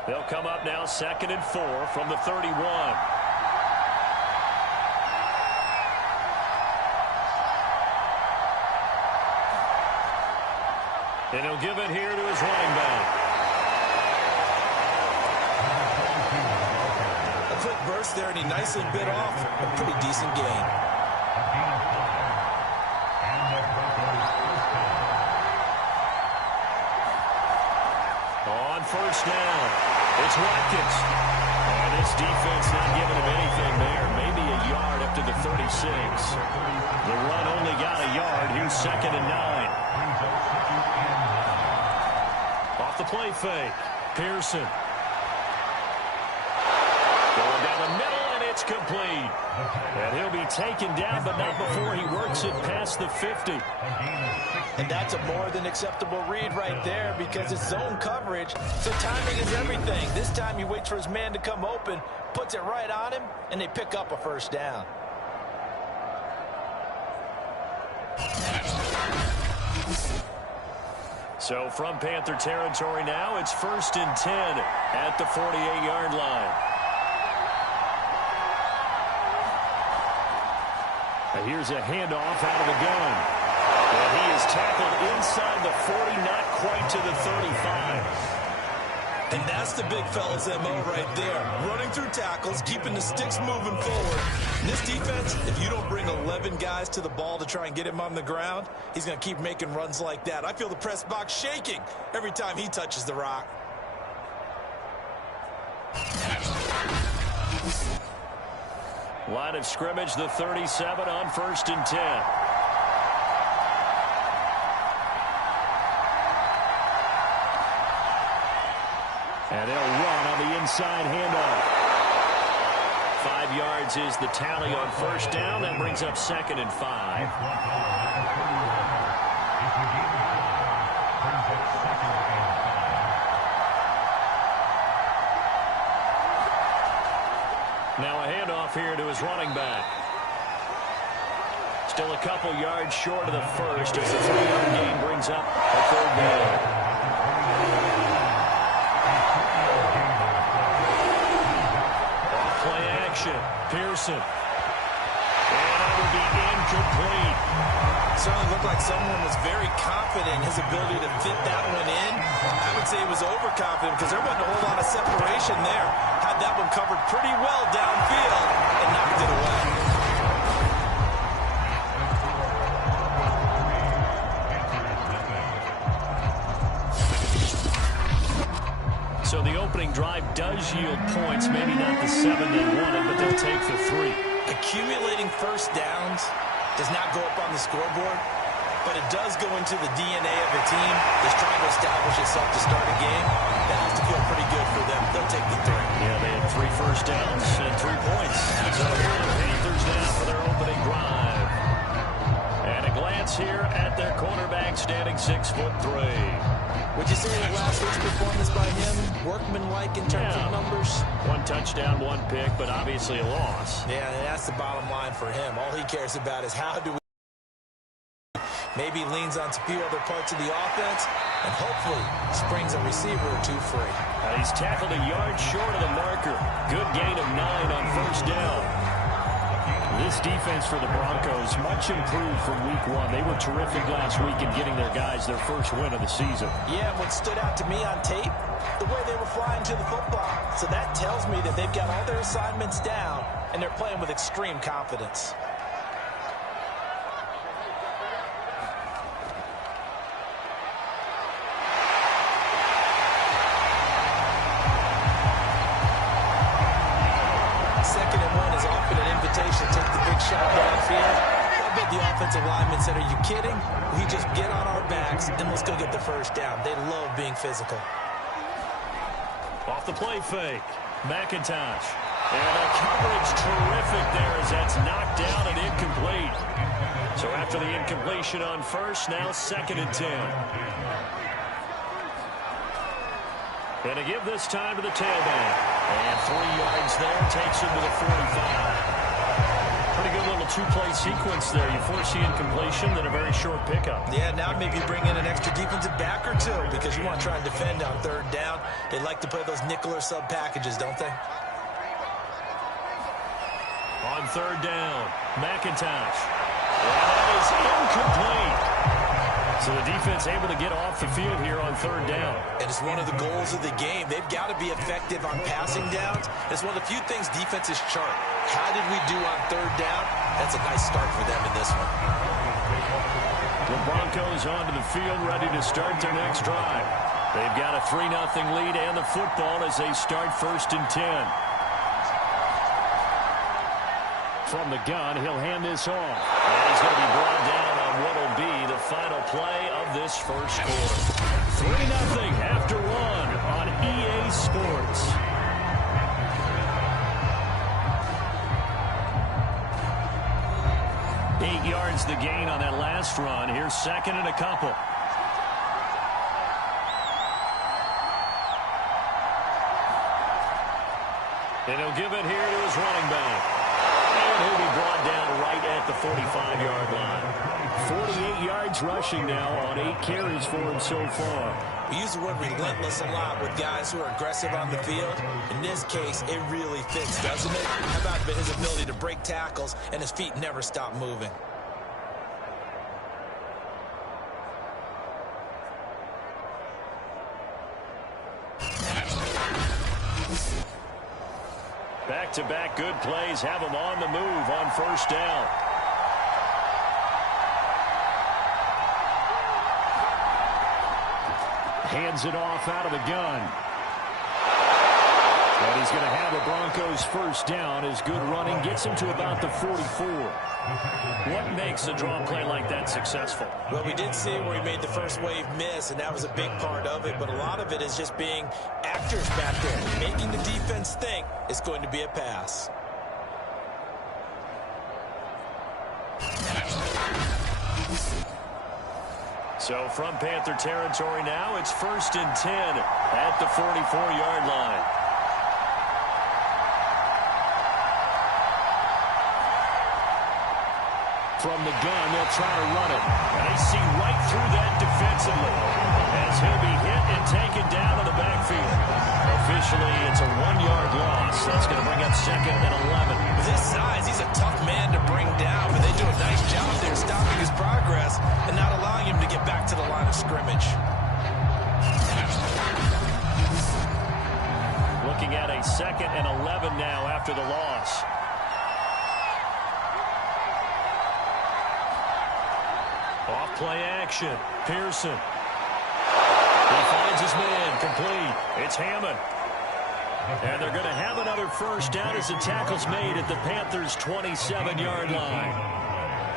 They'll come up now 2nd and 4 from the 31. And he'll give it here to his running back. Quick burst there, and he nicely bit off a pretty decent gain. On first down, it's Watkins. And this defense not giving him anything there. Maybe a yard up to the 36. The run only got a yard. Here's 2nd and 9. Off the play fake. Pearson. Going down the middle, and it's complete. And he'll be taken down, but not before he works it past the 50. And that's a more than acceptable read right there because it's zone coverage, so timing is everything. This time he waits for his man to come open, puts it right on him, and they pick up a first down. So from Panther territory now, it's 1st and 10 at the 48-yard line. And here's a handoff out of the gun. And he is tackled inside the 40, not quite to the 35. And that's the big fella's MO right there. Running through tackles, keeping the sticks moving forward. In this defense, if you don't bring 11 guys to the ball to try and get him on the ground, he's going to keep making runs like that. I feel the press box shaking every time he touches the rock. Line of scrimmage, the 37 on 1st and 10. And they'll run on the inside handoff. 5 yards is the tally on 1st down. That brings up 2nd and 5. Now a handoff here to his running back. Still a couple yards short of the first as the 3-yard gain brings up a 3rd down. Pearson. And it will be incomplete. Certainly looked like someone was very confident in his ability to fit that one in. I would say he was overconfident because there wasn't a whole lot of separation there. Had that one covered pretty well downfield and knocked it away. So the opening drive does yield points, maybe not the 7 they wanted, but they'll take the 3. Accumulating first downs does not go up on the scoreboard, but it does go into the DNA of the team that's trying to establish itself to start a game. That has to feel pretty good for them. They'll take the 3. Yeah, they had 3 first downs and 3 points. So here are the Panthers now for their opening drive. And a glance here at their quarterback standing 6'3". Would you say that last week's performance by him, workmanlike in terms of numbers? 1 touchdown, 1 pick, but obviously a loss. Yeah, that's the bottom line for him. All he cares about is how do we maybe leans on a few other parts of the offense and hopefully springs a receiver or 2 free. He's tackled a yard short of the marker. Good gain of 9 on 1st down. This defense for the Broncos, much improved from week 1. They were terrific last week in getting their guys their first win of the season. Yeah, what stood out to me on tape, the way they were flying to the football. So that tells me that they've got all their assignments down, and they're playing with extreme confidence. Shot downfield. I bet the offensive linemen said, are you kidding? We just get on our backs and let's go get the first down. They love being physical. Off the play fake. McIntosh. And the coverage terrific there as that's knocked down and incomplete. So after the incompletion on 1st, now 2nd and 10. And to give this time to the tailback. And 3 yards there takes him to the 45. Pretty good little 2-play sequence there. You force the incompletion, then a very short pickup. Yeah, now maybe bring in an extra defensive back or 2 because you want to try and defend on 3rd down. They like to play those nickel or sub packages, don't they? On 3rd down, McIntosh. And that is incomplete. So the defense able to get off the field here on 3rd down. And it's one of the goals of the game. They've got to be effective on passing downs. It's one of the few things defenses chart. How did we do on 3rd down? That's a nice start for them in this one. The Broncos onto the field, ready to start their next drive. They've got a 3-0 lead and the football as they start 1st and 10. From the gun, he'll hand this off. And he's going to be brought down on what will be the final play of this first quarter. 3-0 after 1 on EA Sports. Eight yards the gain on that last run. Here's second and a couple. And he'll give it here to his running back. And he'll be brought down right at the 45-yard line. 48 yards rushing now on 8 carries for him so far. We use the word relentless a lot with guys who are aggressive on the field. In this case, it really fits, doesn't it? How about his ability to break tackles and his feet never stop moving? Back-to-back good plays have him on the move on first down. Hands it off out of the gun. And he's going to have a Broncos first down. His good running gets him to about the 44. What makes a draw play like that successful? Well, we did see where he made the first wave miss, and that was a big part of it. But a lot of it is just being actors back there, making the defense think it's going to be a pass. So from Panther territory now, it's 1st and 10 at the 44-yard line. From the gun, they'll try to run it. And they see right through that defensively as he'll be hit and taken down in the backfield. Officially, it's a 1-yard loss. That's going to bring up 2nd and 11. With his size, he's a tough man to bring down, but they do a nice job there stopping his progress and not allowing him to get back to the line of scrimmage. Looking at a 2nd and 11 now after the loss. Off play action. Pearson. He finds his man. Complete. It's Hammond. And they're going to have another first down as the tackle's made at the Panthers' 27-yard line.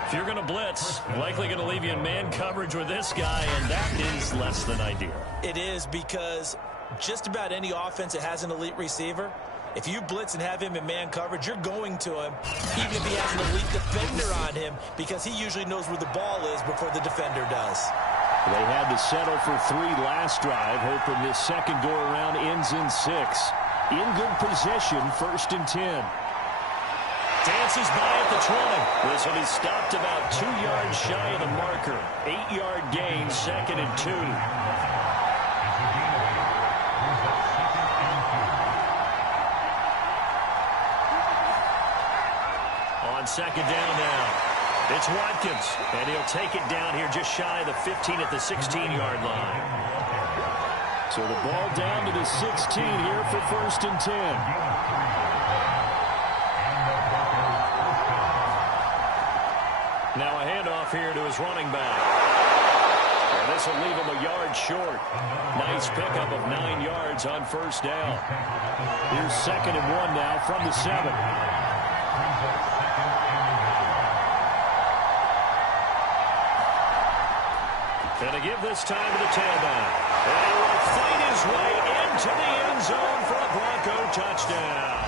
If you're going to blitz, likely going to leave you in man coverage with this guy, and that is less than ideal. It is, because just about any offense that has an elite receiver, if you blitz and have him in man coverage, you're going to him, even if he has an elite defender on him, because he usually knows where the ball is before the defender does. They had to settle for 3 last drive, hoping this second go-around ends in 6. In good position, 1st and 10. Dances by at the 20. This will be stopped about 2 yards shy of the marker. 8-yard gain, 2nd and 2. On 2nd down now. It's Watkins, and he'll take it down here just shy of the 15 at the 16-yard line. So the ball down to the 16 here for 1st and 10. Now a handoff here to his running back. And this will leave him a yard short. Nice pickup of 9 yards on first down. Here's 2nd and 1 now from the 7. Going to give this time to the tailback. And he will fight his way into the end zone for a Bronco touchdown.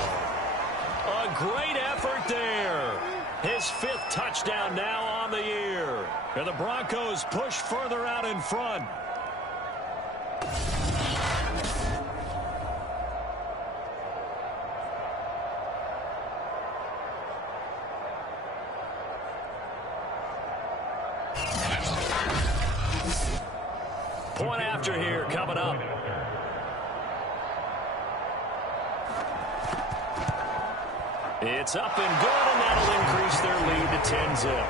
A great effort there. His 5th touchdown now on the year. And the Broncos push further out in front. Point after here coming up. It's up and good, and that'll increase their lead to 10-zip.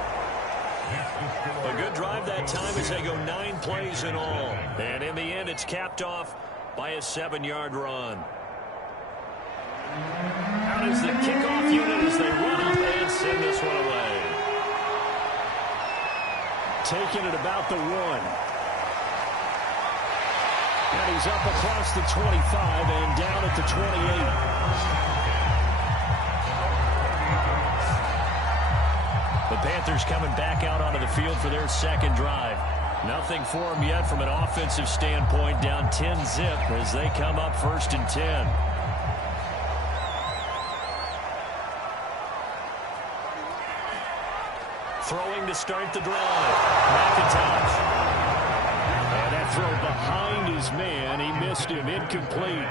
A good drive that time as they go 9 plays in all. And in the end, it's capped off by a 7-yard run. Out is the kickoff unit as they run up and send this one away. Taking it about the 1. And he's up across the 25 and down at the 28. The Panthers coming back out onto the field for their second drive. Nothing for them yet from an offensive standpoint, down 10-zip as they come up 1st and 10. Throwing to start the drive. McIntosh. And that throw behind his man. He missed him. Incomplete.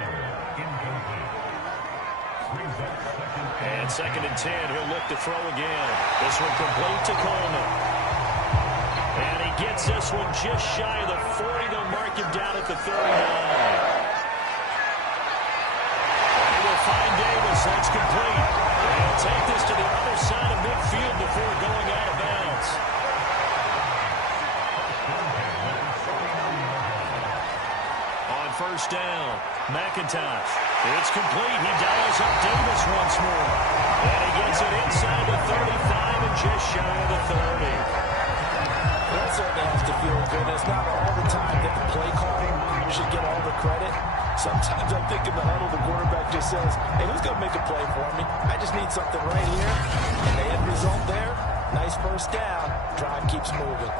And 2nd and 10. He'll look to throw again. This one complete to Coleman. And he gets this one just shy of the 40. They'll mark him down at the 39. And we'll find Davis. That's complete. And he'll take this to the other side of midfield before going out of bounds. On 1st down, McIntosh. It's complete. He dials up Davis once more. And he gets it inside the 35 and just shy of the 30. That certainly has to feel good. It's not all the time that the play caller should get all the credit. Sometimes I think in the huddle, the quarterback just says, hey, who's going to make a play for me? I just need something right here. And the end result there, nice 1st down. Drive keeps moving.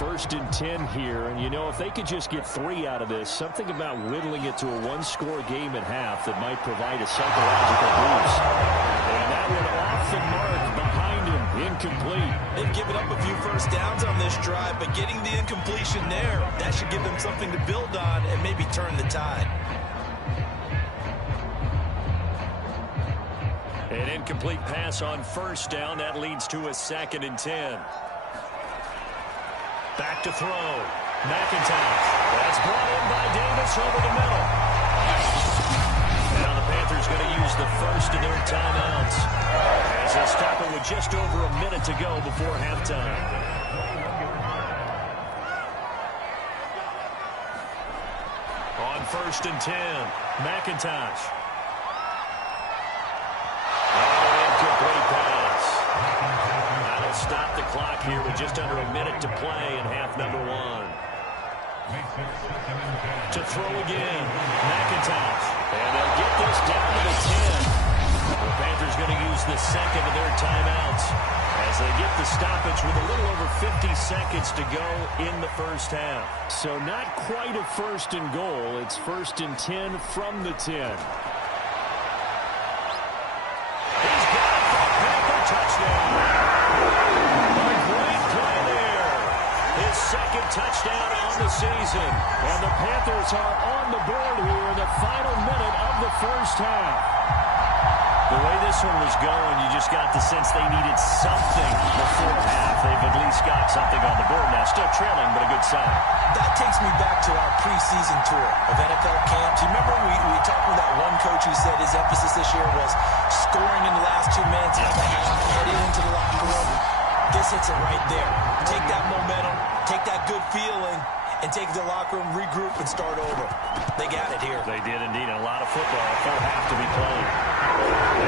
1st and 10 here, and you know, if they could just get 3 out of this, something about whittling it to a 1-score game at half that might provide a psychological boost. And that one off the mark behind him, incomplete. They've given up a few 1st downs on this drive, but getting the incompletion there, that should give them something to build on and maybe turn the tide. An incomplete pass on 1st down, that leads to a 2nd and 10. Back to throw. McIntosh. That's brought in by Davis over the middle. Now the Panthers going to use the 1st of their timeouts as they stop it with just over a minute to go before halftime. On 1st and 10, McIntosh. Incomplete pass. That'll stop the clock here with just under a minute to play in half number 1. To throw again, McIntosh. And they'll get this down to the 10. The Panthers going to use the 2nd of their timeouts as they get the stoppage with a little over 50 seconds to go in the 1st half. So not quite a 1st and goal. It's 1st and 10 from the 10. Touchdown. A great play there. His 2nd touchdown on the season. And the Panthers are on the board here in the final minute of the 1st half. The way this one was going, you just got the sense they needed something before half. They've at least got something on the board now. Still trailing, but a good sign. That takes me back to our preseason tour of NFL camps. You remember we talked with that one coach who said his emphasis this year was scoring in the last 2 minutes of the half, heading into the locker room. This hits it right there. Take that momentum, take that good feeling, and take it to the locker room, regroup, and start over. They got it here. They did indeed, and a lot of football, a full half to be played.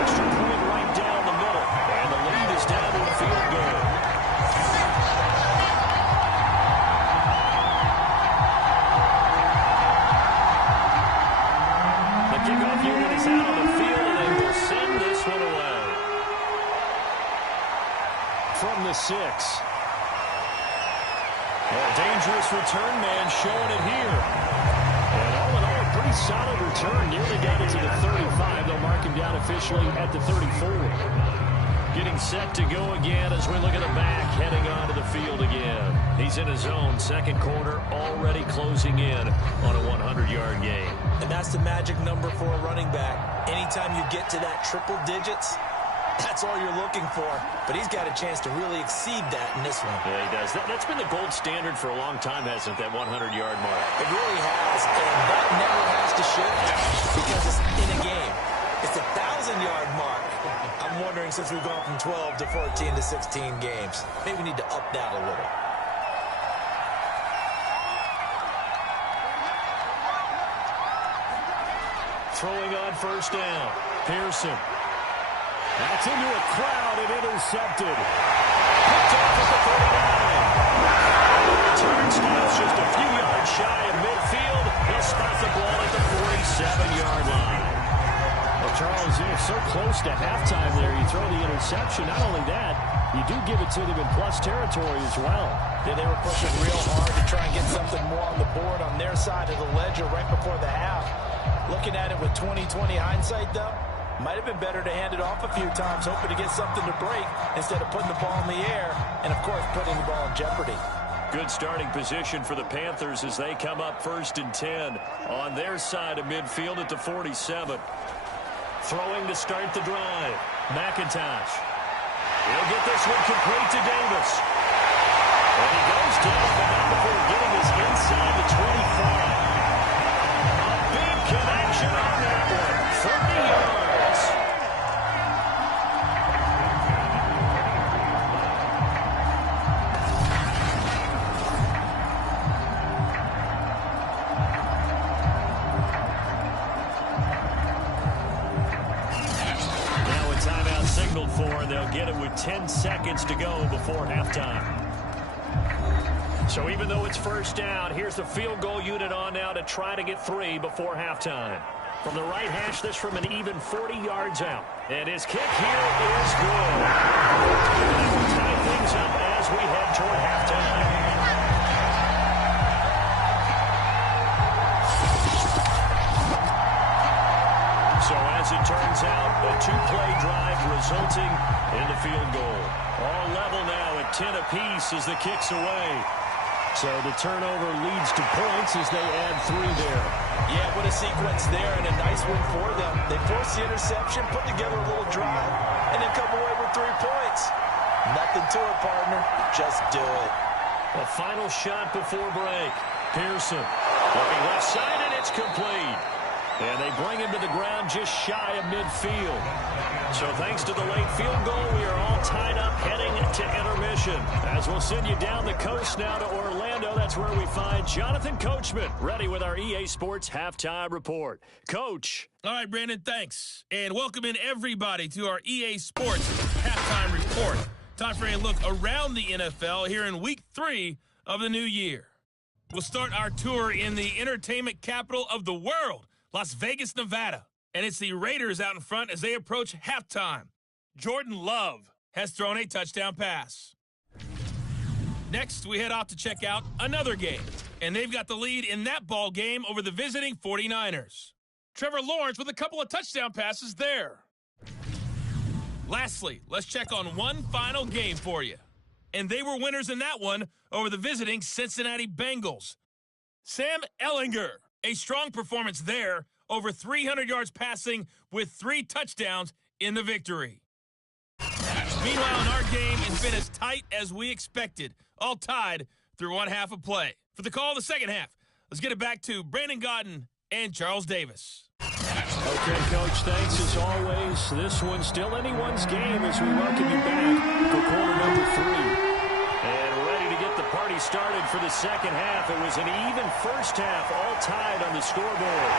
Extra point right down the middle, and the lead is down to a field goal. The kickoff unit is out on the field, and they will send this one away. From the 6. A dangerous return man showing it here. And all in all, a pretty solid return. Nearly got it to the 35. They'll mark him down officially at the 34. Getting set to go again as we look at the back, heading onto the field again. He's in his own 2nd quarter, already closing in on a 100-yard game. And that's the magic number for a running back. Anytime you get to that triple digits, that's all you're looking for. But he's got a chance to really exceed that in this one. Yeah, he does. That's been the gold standard for a long time, hasn't it, that 100-yard mark? It really has, and that never has to shift because it's in a game. It's a 1,000-yard mark. I'm wondering, since we've gone from 12 to 14 to 16 games, maybe we need to up that a little. Throwing on 1st down. Pearson. That's into a crowd and intercepted. Picked off at the 39. Return stops just a few yards shy of midfield. He'll spot the ball at the 47-yard line. Well, Charles, if so close to halftime there. You throw the interception. Not only that, you do give it to them in plus territory as well. Yeah, they were pushing real hard to try and get something more on the board on their side of the ledger right before the half. Looking at it with 20/20 hindsight, though, might have been better to hand it off a few times, hoping to get something to break instead of putting the ball in the air and, of course, putting the ball in jeopardy. Good starting position for the Panthers as they come up 1st and 10 on their side of midfield at the 47. Throwing to start the drive. McIntosh. He'll get this one complete to Davis. And he goes down, but not before getting us inside the 25. A big connection on that one. 30 yards. Now a timeout signaled for, and they'll get it with 10 seconds to go before halftime. So even though it's first down, here's the field goal unit on now to try to get 3 before halftime. From the right hash, this from an even 40 yards out. And his kick here is good. That will tie things up as we head toward halftime. So as it turns out, a 2-play drive resulting in the field goal. All level now at 10 apiece as the kick's away. So the turnover leads to points as they add 3 there. Yeah, what a sequence there and a nice win for them. They force the interception, put together a little drive, and then come away with 3 points. Nothing to it, partner. Just do it. A final shot before break. Pearson looking left side, and it's complete. And they bring him to the ground just shy of midfield. So thanks to the late field goal, we are all tied up heading to intermission. As we'll send you down the coast now to Orlando, that's where we find Jonathan Coachman ready with our EA Sports Halftime Report. Coach. All right, Brandon, thanks. And welcome in everybody to our EA Sports Halftime Report. Time for a look around the NFL here in Week 3 of the new year. We'll start our tour in the entertainment capital of the world, Las Vegas, Nevada. And it's the Raiders out in front as they approach halftime. Jordan Love has thrown a touchdown pass. Next, we head off to check out another game. And they've got the lead in that ball game over the visiting 49ers. Trevor Lawrence with a couple of touchdown passes there. Lastly, let's check on one final game for you. And they were winners in that one over the visiting Cincinnati Bengals. Sam Ehlinger, a strong performance there, over 300 yards passing with 3 touchdowns in the victory. Meanwhile, in our game, it's been as tight as we expected, all tied through one half of play. For the call of the second half, let's get it back to Brandon Gaudin and Charles Davis. Okay, Coach, thanks as always. This one's still anyone's game as we welcome you back for quarter number 3. And ready to get the party started for the second half. It was an even first half, all tied on the scoreboard.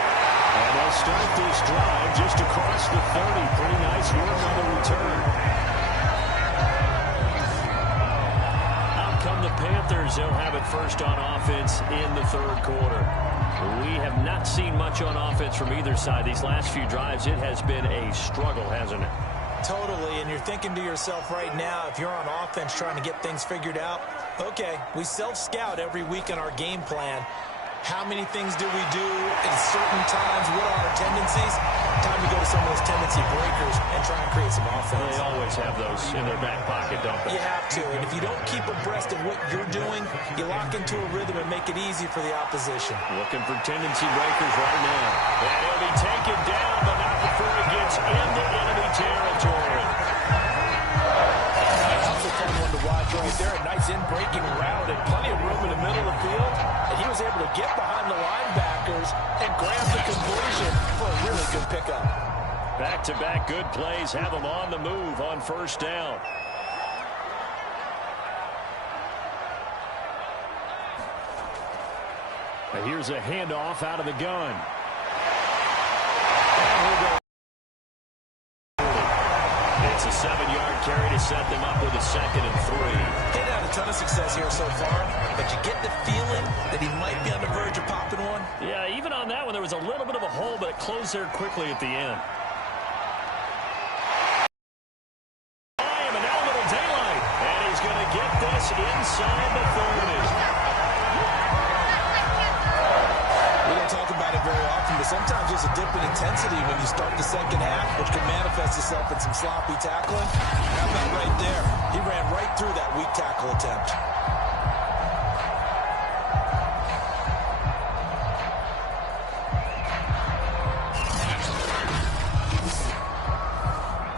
And they'll start this drive just across the 30. Pretty nice work on the return. Out come the Panthers. They'll have it first on offense in the third quarter. We have not seen much on offense from either side. These last few drives, it has been a struggle, hasn't it? Totally, and you're thinking to yourself right now, if you're on offense trying to get things figured out, okay, we self-scout every week in our game plan. How many things do we do at certain times? What are our tendencies? Time to go to some of those tendency breakers and try and create some offense. They always have those in their back pocket, don't they? You have to, and if you don't keep abreast of what you're doing, you lock into a rhythm and make it easy for the opposition. Looking for tendency breakers right now. And he'll be taken down, but not before he gets into enemy territory. That's a fun one to watch right there. A nice in-breaking route and plenty of room in the middle of the field. And he was able to get behind the linebackers and grab the completion for a really good pickup. Back-to-back good plays have them on the move on first down. And here's a handoff out of the gun. It's a 7-yard carry to set them up with a 2nd and 3. They've had a ton of success here so far, but you get the feeling that he might be on the verge of popping one. Yeah, even on that one, there was a little bit of a hole, but it closed there quickly at the end. sometimes there's a dip in intensity when you start the second half, which can manifest itself in some sloppy tackling. How about right there? He ran right through that weak tackle attempt.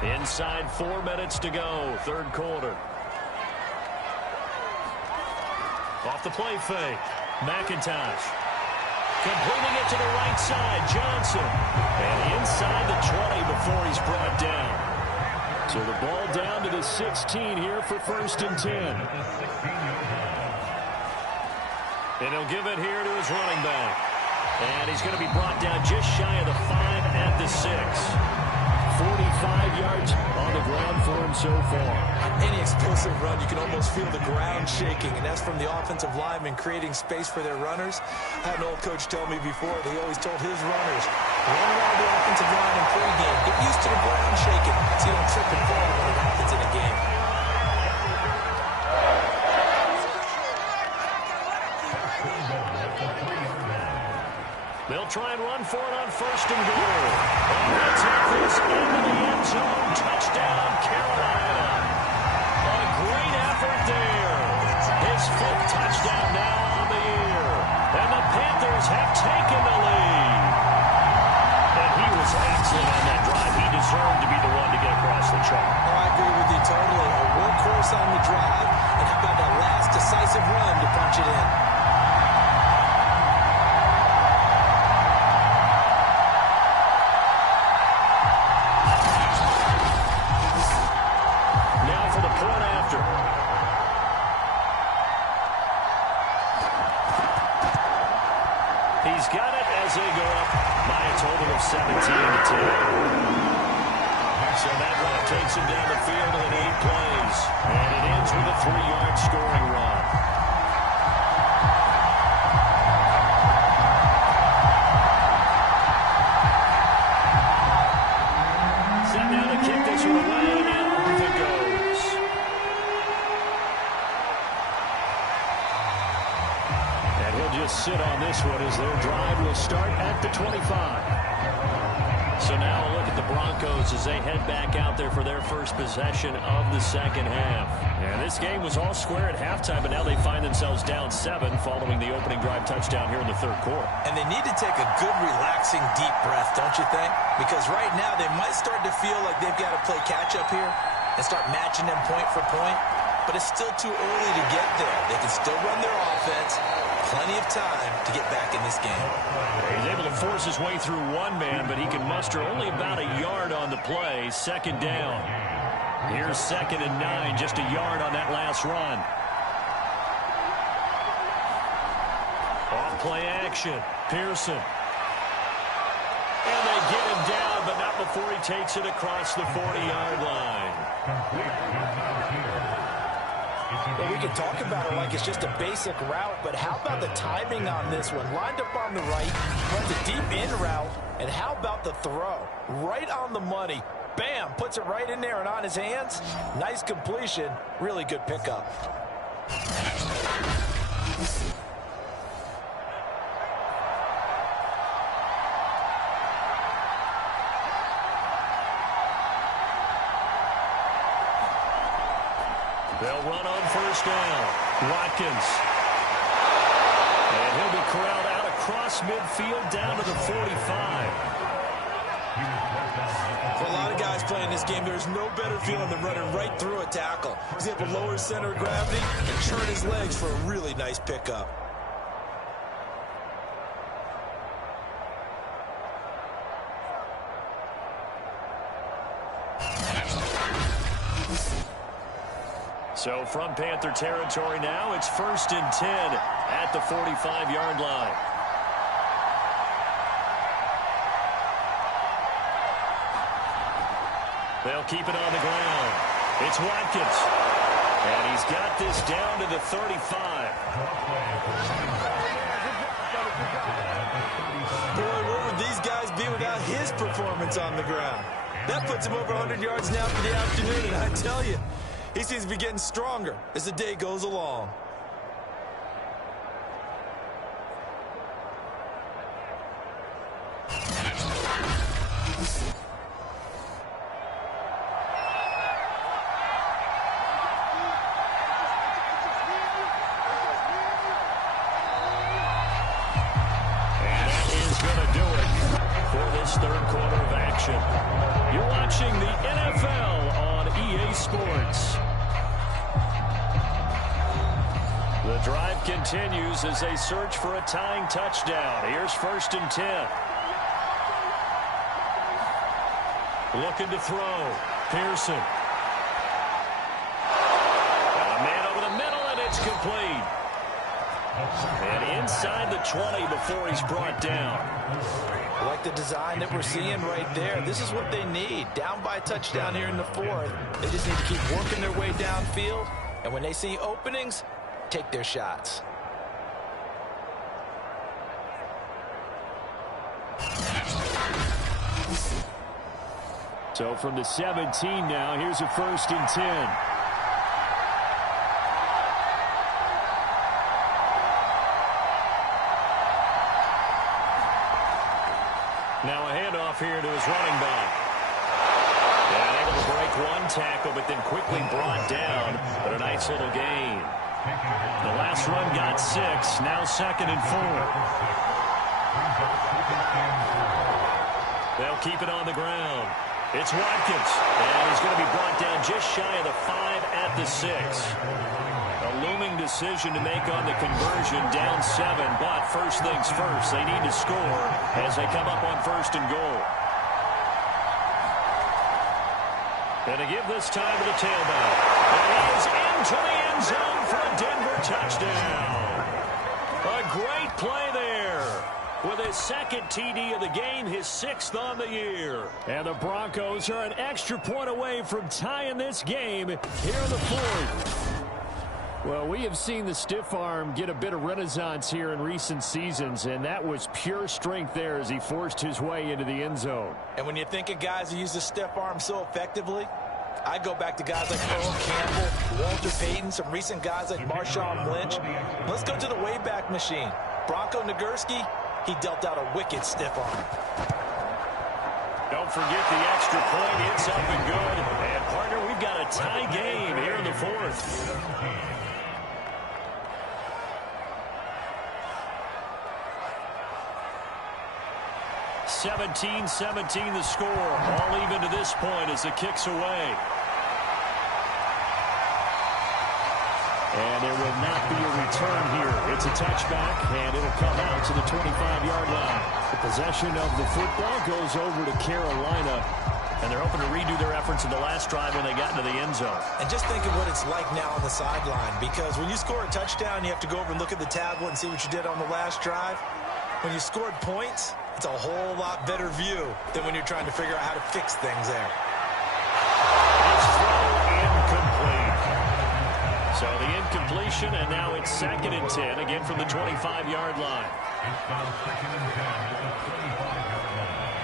Inside 4 minutes to go, third quarter. Off the play fake, McIntosh. Completing it to the right side, Johnson. And inside the 20 before he's brought down. So the ball down to the 16 here for 1st and 10. And he'll give it here to his running back. And he's going to be brought down just shy of the 5 at the 6. 45 yards on the ground for him so far. Any explosive run, you can almost feel the ground shaking, and that's from the offensive linemen creating space for their runners. I had an old coach tell me before, he always told his runners, run around the offensive line in pregame. Get used to the ground shaking so you don't trip and fall when it happens in a game. They'll try and run for it on 1st and goal. And that's it. This into the end zone. Touchdown, Carolina. A great effort there. His 5th touchdown now on the year. And the Panthers have taken the lead. And he was excellent on that drive. He deserved to be the one to get across the chalk. Oh, I agree with you totally. A workhorse on the drive. And how about that last decisive run to punch it in? He's got it as they go up by a total of 17-10. So that drive takes him down the field in 8 plays. And it ends with a 3-yard scoring run. Set now to kick this one away, and off it goes. And he'll just sit on this one as their drive will start at the 25. So now a look at the Broncos as they head back out there for their first possession of the second half. And this game was all square at halftime, but now they find themselves down 7 following the opening drive touchdown here in the third quarter. And they need to take a good, relaxing, deep breath, don't you think? Because right now they might start to feel like they've got to play catch-up here and start matching them point for point. But it's still too early to get there. They can still run their offense. Plenty of time to get back in this game. He's able to force his way through one man, but he can muster only about a yard on the play. Second down. Here's 2nd and 9, just a yard on that last run. Off play action. Pearson. And they get him down, but not before he takes it across the 40-yard line. Well, we can talk about it like it's just a basic route, but how about the timing on this one? Lined up on the right, runs a deep in route, and how about the throw? Right on the money. Bam! Puts it right in there and on his hands. Nice completion. Really good pickup. They'll run on 1st down. Watkins. And he'll be corralled out across midfield down to the 45. For a lot of guys playing this game, there's no better feeling than running right through a tackle. He's able to lower his center of gravity and turn his legs for a really nice pickup. So from Panther territory now, it's 1st and 10 at the 45-yard line. They'll keep it on the ground. It's Watkins. And he's got this down to the 35. Boy, where would these guys be without his performance on the ground? That puts him over 100 yards now for the afternoon, and I tell you, he seems to be getting stronger as the day goes along. Third quarter of action. You're watching the NFL on EA Sports. The drive continues as they search for a tying touchdown. Here's 1st and 10. Looking to throw. Pearson. Got a man over the middle, and it's complete. And inside the 20 before he's brought down. I like the design that we're seeing right there. This is what they need. Down by a touchdown here in the 4th. They just need to keep working their way downfield. And when they see openings, take their shots. So from the 17 now, here's a 1st and 10. Now a handoff here to his running back. And able to break one tackle, but then quickly brought down. But a nice little gain. The last run got 6. Now 2nd and 4. They'll keep it on the ground. It's Watkins. And he's going to be brought down just shy of the 5 at the 6. A looming decision to make on the conversion, down 7, but first things first, they need to score as they come up on 1st and goal. And to give this time to the tailback. And he is into the end zone for a Denver touchdown. A great play there. With his 2nd TD of the game, his 6th on the year. And the Broncos are an extra point away from tying this game here in the 4th. Well, we have seen the stiff arm get a bit of renaissance here in recent seasons, and that was pure strength there as he forced his way into the end zone. And when you think of guys who use the stiff arm so effectively, I go back to guys like Earl Campbell, Walter Payton, some recent guys like Marshawn Lynch. Let's go to the Wayback Machine. Bronco Nagurski, he dealt out a wicked stiff arm. Don't forget the extra point. It's up and good. And, partner, we've got a tie game here in the 4th. 17-17 the score. All even to this point as the kick's away. And there will not be a return here. It's a touchback, and it'll come out to the 25-yard line. The possession of the football goes over to Carolina. And they're hoping to redo their efforts in the last drive when they got into the end zone. And just think of what it's like now on the sideline, because when you score a touchdown, you have to go over and look at the tablet and see what you did on the last drive. When you scored points, it's a whole lot better view than when you're trying to figure out how to fix things there. It's throw incomplete. So the incompletion, and now it's 2nd and 10, again from the 25-yard line.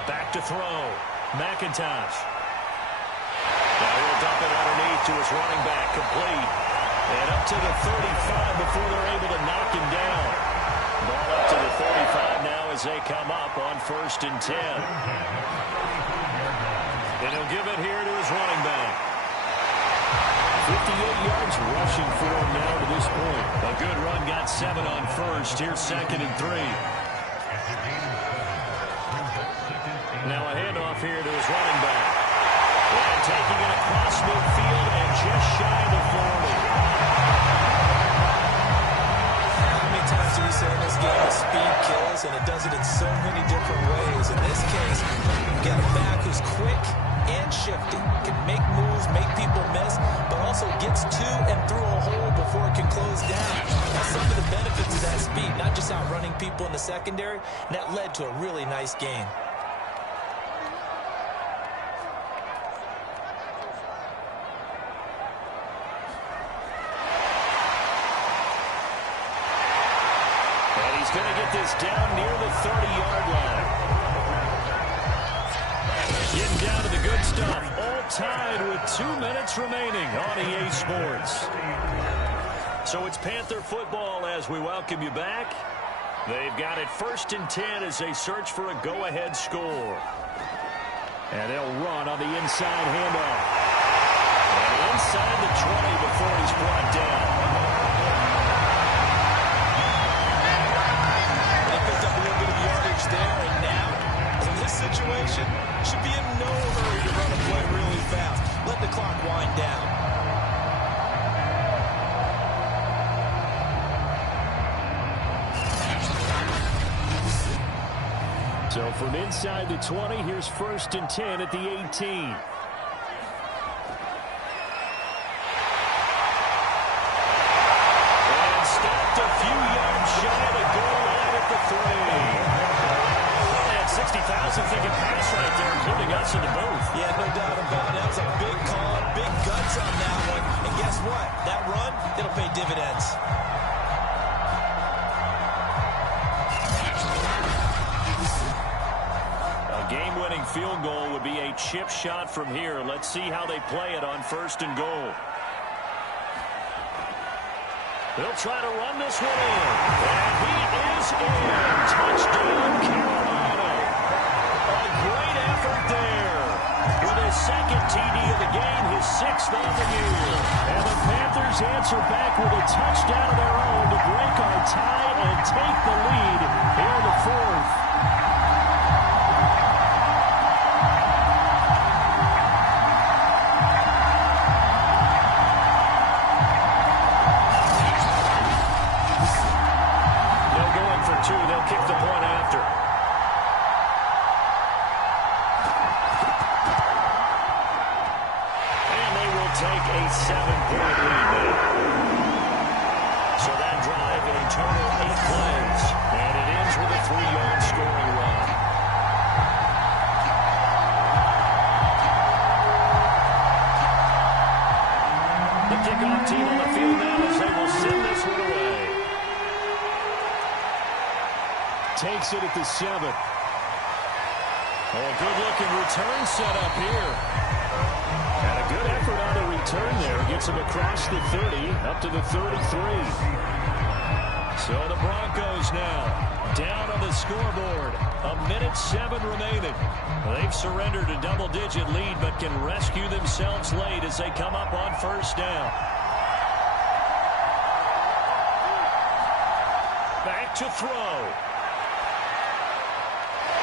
Back to throw. McIntosh. Now he'll dump it underneath to his running back, complete. And up to the 35 before they're able to knock him down. Ball up to the 35 now as they come up on 1st and 10. And he'll give it here to his running back. 58 yards rushing for him now to this point. A good run, got 7 on 1st. Here's 2nd and 3. Now a handoff here to his running back. And taking it across midfield and just shy of the 40. How many times do we say in this game that speed kills, and it does it in so many different ways? In this case, you've got a back who's quick and shifty, can make moves, make people miss, but also gets to and through a hole before it can close down. That's some of the benefits of that speed, not just outrunning people in the secondary, and that led to a really nice game. Going to get this down near the 30-yard line. Getting down to the good stuff. All tied with 2 minutes remaining on EA Sports. So it's Panther football as we welcome you back. They've got it 1st and 10 as they search for a go-ahead score. And they'll run on the inside handoff. And inside the 20 before he's brought down. They picked up a little bit of yardage there, and now, in this situation, should be in no hurry to run a play really fast. Let the clock wind down. So from inside the 20, here's 1st and 10 at the 18. And stopped a few yards shy of the goal line at the 3. Well, they had 60,000 thinking pass right there, including us in the booth. Yeah, no doubt about it. That was a big call, big guts on that one. And guess what? That run, it'll pay dividends. Game-winning field goal would be a chip shot from here. Let's see how they play it on 1st and goal. They'll try to run this one in. And he is in. Touchdown, Carolina. A great effort there. With his 2nd TD of the game, his 6th on the year. And the Panthers answer back with a touchdown of their own to break our tie and take the lead here in the 4th. They'll kick the point after. And they will take a 7-point lead now. So that drive in total 8 plays. And it ends with a 3-yard scoring run. The kickoff team on the field now as they will send this one away. Takes it at the 7. Oh, good-looking return set up here. And a good effort on the return there. Gets him across the 30, up to the 33. So the Broncos now down on the scoreboard. 1:07 remaining. They've surrendered a double-digit lead, but can rescue themselves late as they come up on 1st down. Back to throw.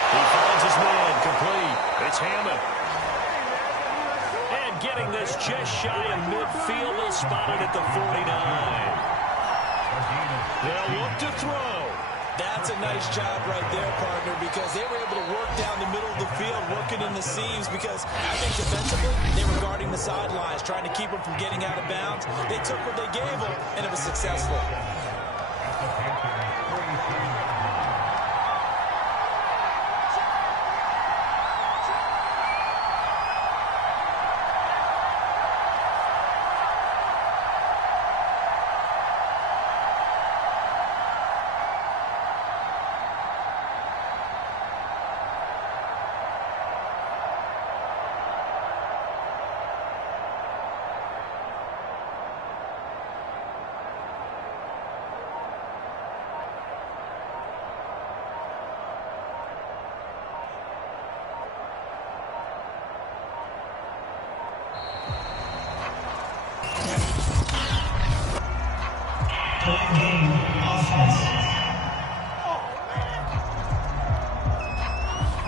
He finds his man, complete. It's Hammond. And getting this just shy of midfield, they'll spot it at the 49. They'll look to throw. That's a nice job right there, partner, because they were able to work down the middle of the field, working in the seams, because I think defensively, they were guarding the sidelines, trying to keep them from getting out of bounds. They took what they gave them, and it was successful.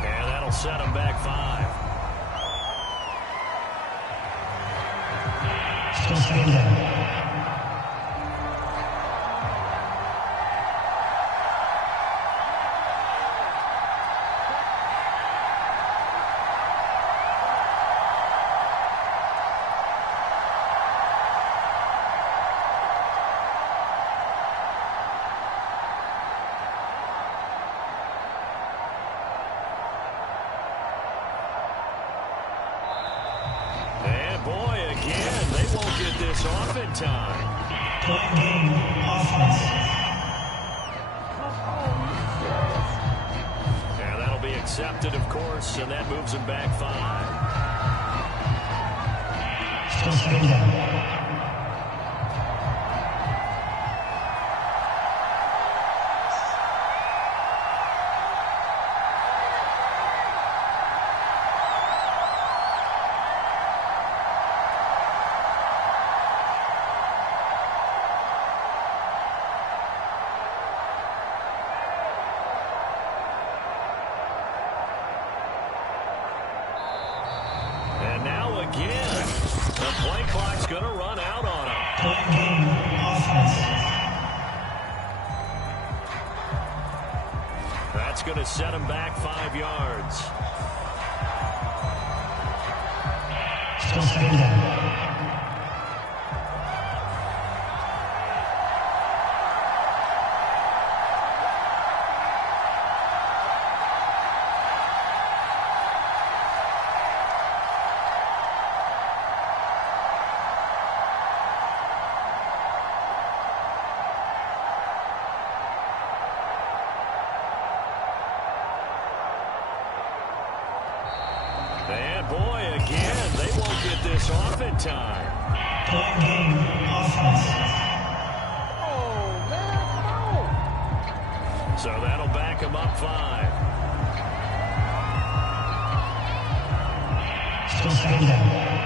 And that'll set them back 5. Still second down. And boy, again, they won't get this off in time. Play game offense. And that'll be accepted, of course, and that moves them back 5. Still second down. again. The play clock's going to run out on him. Play game offense. That's going to set him back 5 yards. Still second down. And boy, again, they won't get this off in time. Play game offense. So that'll back him up 5. Still second down.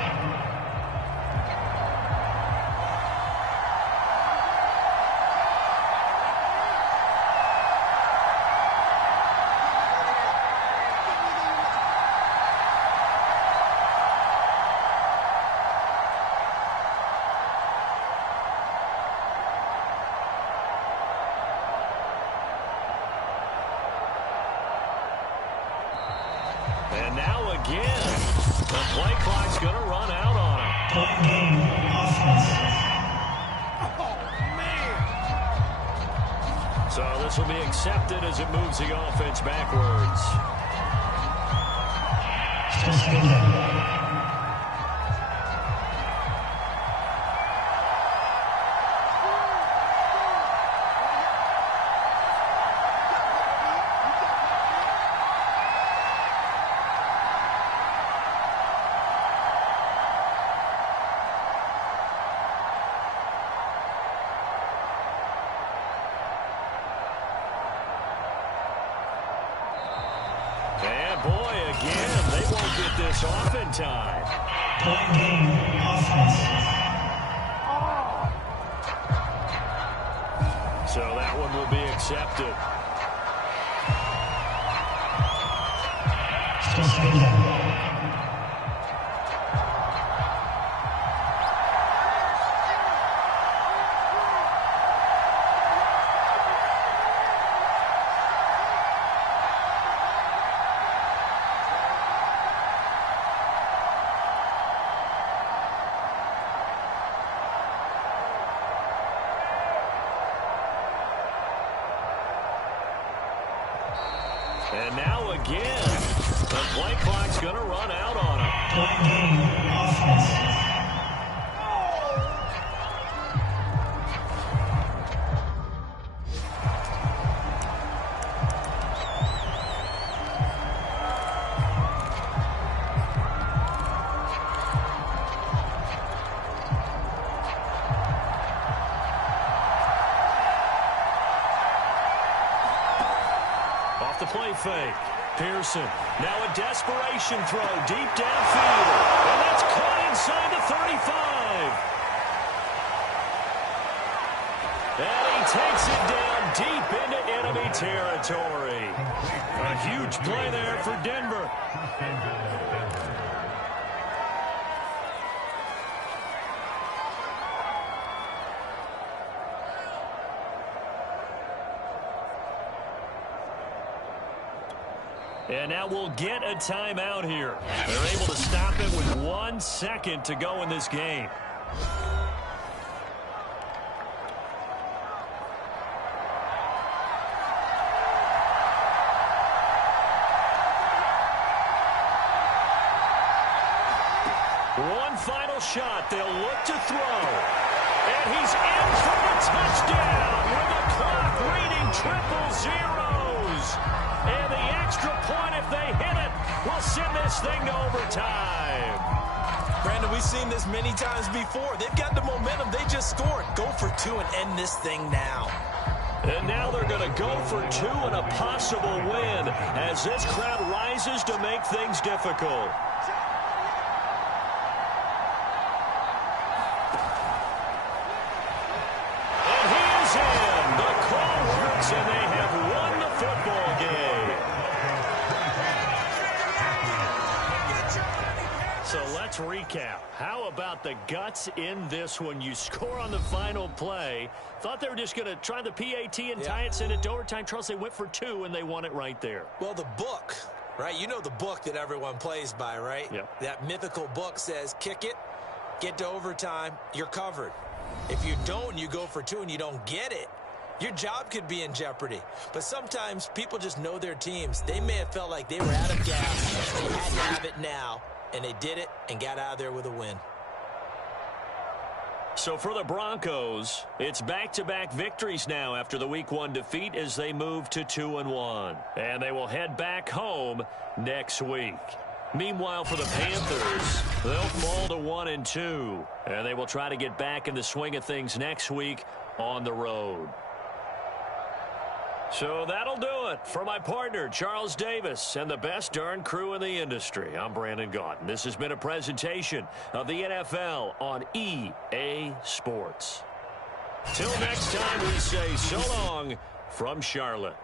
And now again, the play clock's going to run out on him. Play game offense. So this will be accepted as it moves the offense backwards. Still second down. And boy, again, they won't get this off in time. Play game offense. So that one will be accepted. Still second down. And now again, the play clock's going to run out on him. Play game offense. Off the play fake. Pearson. Now a desperation throw deep downfield. And that's caught inside the 35. And he takes it down deep into enemy territory. A huge play there for Denver. And now we'll get a timeout here. They're able to stop it with 1 second to go in this game. One final shot. They'll look to throw. And he's in for the touchdown with the clock reading triple zeros. And the extra point, if they hit it, will send this thing to overtime. Brandon, we've seen this many times before. They've got the momentum. They just scored. Go for 2 and end this thing now. And now they're going to go for 2 and a possible win as this crowd rises to make things difficult. And he is in. The call works, and they have won the football game. So let's let's recap. How about the guts in this one? You score on the final play. Thought they were just going to try the PAT and tie it, send it to overtime. Charles, they went for 2, and they won it right there. Well, the book, right? You know the book that everyone plays by, right? Yep. That mythical book says, kick it, get to overtime, you're covered. If you don't and you go for 2 and you don't get it, your job could be in jeopardy. But sometimes people just know their teams. They may have felt like they were out of gas. They had to have it now, and they did it and got out of there with a win. So for the Broncos, it's back-to-back victories now after the Week 1 defeat as they move to 2-1. And they will head back home next week. Meanwhile, for the Panthers, they'll fall to 1-2. And they will try to get back in the swing of things next week on the road. So that'll do it for my partner, Charles Davis, and the best darn crew in the industry. I'm Brandon Gaudin. This has been a presentation of the NFL on EA Sports. Till next time, we say so long from Charlotte.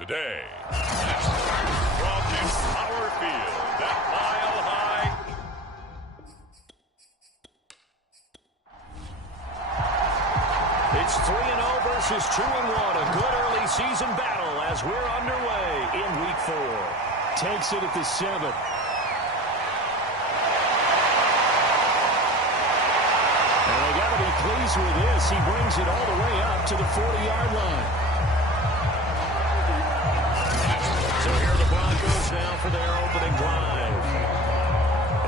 today. From Empower Field at Mile High. It's 3-0 versus 2-1. A good early season battle as we're underway in Week 4. Takes it at the 7. And they got to be pleased with this. He brings it all the way up to the 40-yard line. So here are the Broncos now for their opening drive.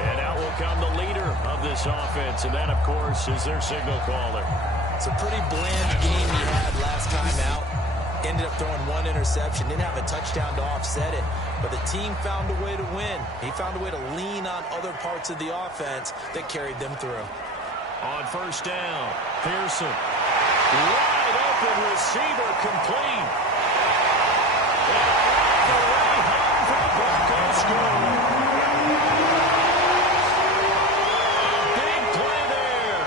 And out will come the leader of this offense, and that, of course, is their signal caller. It's a pretty bland game he had last time out. Ended up throwing one interception. Didn't have a touchdown to offset it. But the team found a way to win. He found a way to lean on other parts of the offense that carried them through. On first down, Pearson. Wide open receiver complete. And all the way home for the Broncos score. Big play there.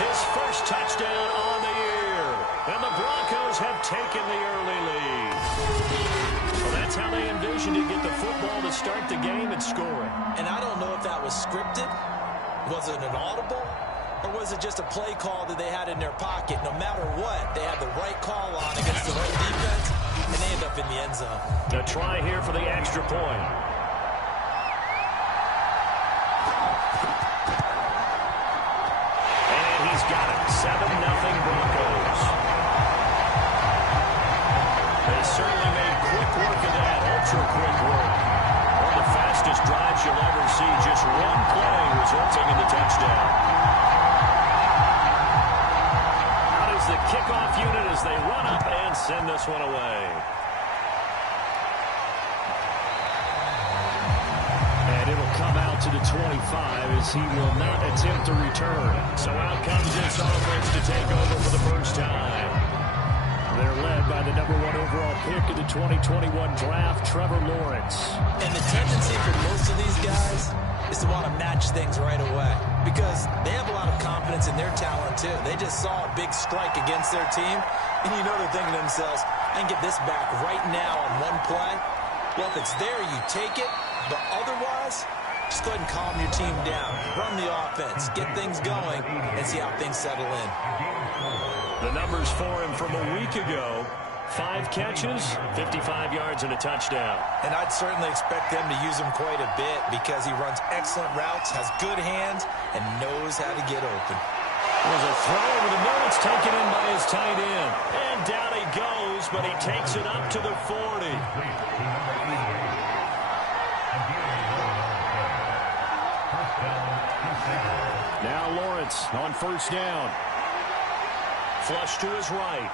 His first touchdown on the year. And the Broncos have taken the early lead. Well, that's how they envisioned to get the football to start the game and score it. And I don't know if that was scripted. Was it an audible? Or was it just a play call that they had in their pocket? No matter what, they had the right call on against the right defense, and they end up in the end zone. A try here for the extra point. And he's got it. 7-0 Broncos. They certainly made quick work of that. Ultra quick work. One of the fastest drives you'll ever see. Just one play resulting in the touchdown. The kickoff unit as they run up and send this one away. And it'll come out to the 25 as he will not attempt to return. So out comes this offense to take over for the first time. They're led by the #1 overall pick of the 2021 draft, Trevor Lawrence. And the tendency for most of these guys is to want to match things right away because they have a lot of confidence in their talent too. They just saw a big strike against their team, and you know they're thinking to themselves, I can get this back right now on one play. Well, if it's there, you take it, but otherwise, just go ahead and calm your team down. Run the offense, get things going, and see how things settle in. The numbers for him from a week ago: 5 catches, 55 yards, and a touchdown. And I'd certainly expect them to use him quite a bit because he runs excellent routes, has good hands, and knows how to get open. There's a throw over the middle. It's taken in by his tight end. And down he goes, but he takes it up to the 40. Now Lawrence on first down. Flush to his right.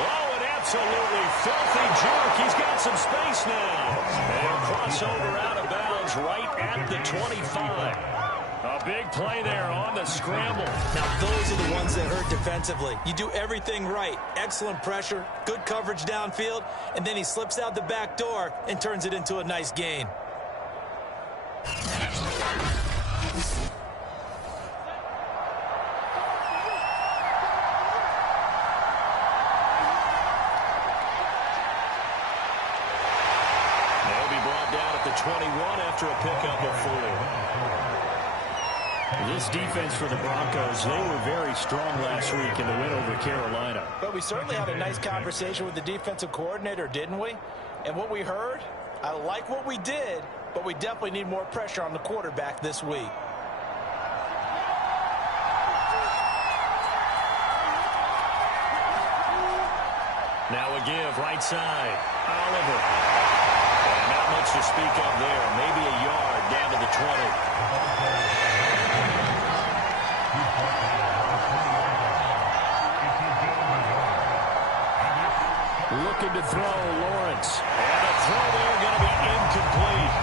Oh, an absolutely filthy jerk. He's got some space now. And crossover out of bounds right at the 25. A big play there on the scramble. Now, those are the ones that hurt defensively. You do everything right. Excellent pressure, good coverage downfield, and then he slips out the back door and turns it into a nice gain. They'll be brought down at the 21 after a pickup of 4. This defense for the Broncos, they were very strong last week in the win over Carolina. But we certainly had a nice conversation with the defensive coordinator, didn't we? And what we heard, I like what we did, but we definitely need more pressure on the quarterback this week. Now a give, right side. Oliver. And not much to speak of there. Maybe a yard down to the 20. Looking to throw, Lawrence. And the throw there going to be incomplete.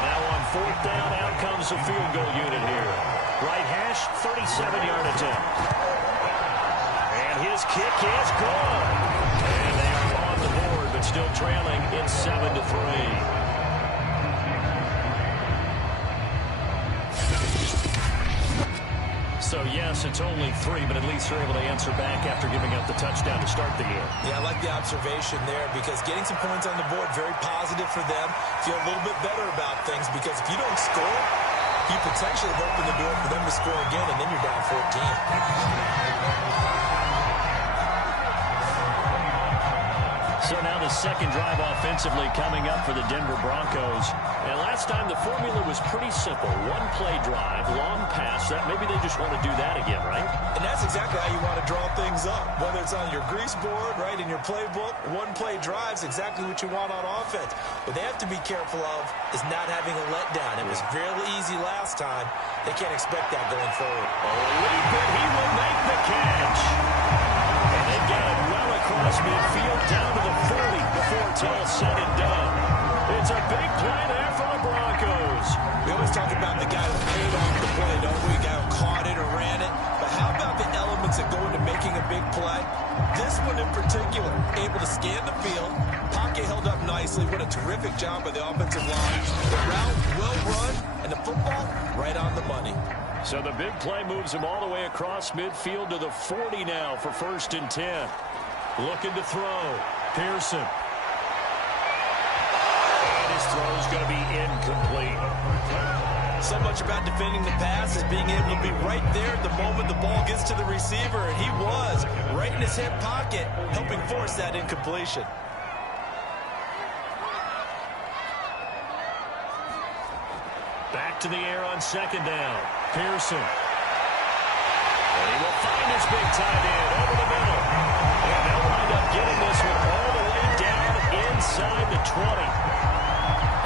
Now on 4th down, out comes the field goal unit here. Right hash, 37-yard attempt. And his kick is good. And they are on the board, but still trailing in 7-3. So, yes, it's only 3, but at least they're able to answer back after giving up the touchdown to start the game. Yeah, I like the observation there because getting some points on the board, very positive for them. Feel a little bit better about things because if you don't score, you potentially have opened the door for them to score again, and then you're down 14. So now the second drive offensively coming up for the Denver Broncos. And last time the formula was pretty simple. One play drive, long pass. That maybe they just want to do that again, right? And that's exactly how you want to draw things up. Whether it's on your grease board, right, in your playbook, one play drives exactly what you want on offense. What they have to be careful of is not having a letdown. It was fairly easy last time. They can't expect that going forward. Leap it, he will make the catch. And they get it well across midfield down to the 40 before it's all said and done. It's a big play there for the Broncos. We always talk about the guy who paid off the play, don't we? The guy who caught it or ran it. But how about the elements that go into making a big play? This one in particular, able to scan the field. Pocket held up nicely. What a terrific job by the offensive line. The route well run, and the football right on the money. So the big play moves him all the way across midfield to the 40 now for 1st and 10. Looking to throw. Pearson. And his throw is going to be incomplete. So much about defending the pass is being able to be right there at the moment the ball gets to the receiver, and he was right in his hip pocket, helping force that incompletion. Back to the air on 2nd down. Pearson. And he will find his big tight end over the middle. And they'll wind up getting this one all the way down inside the 20.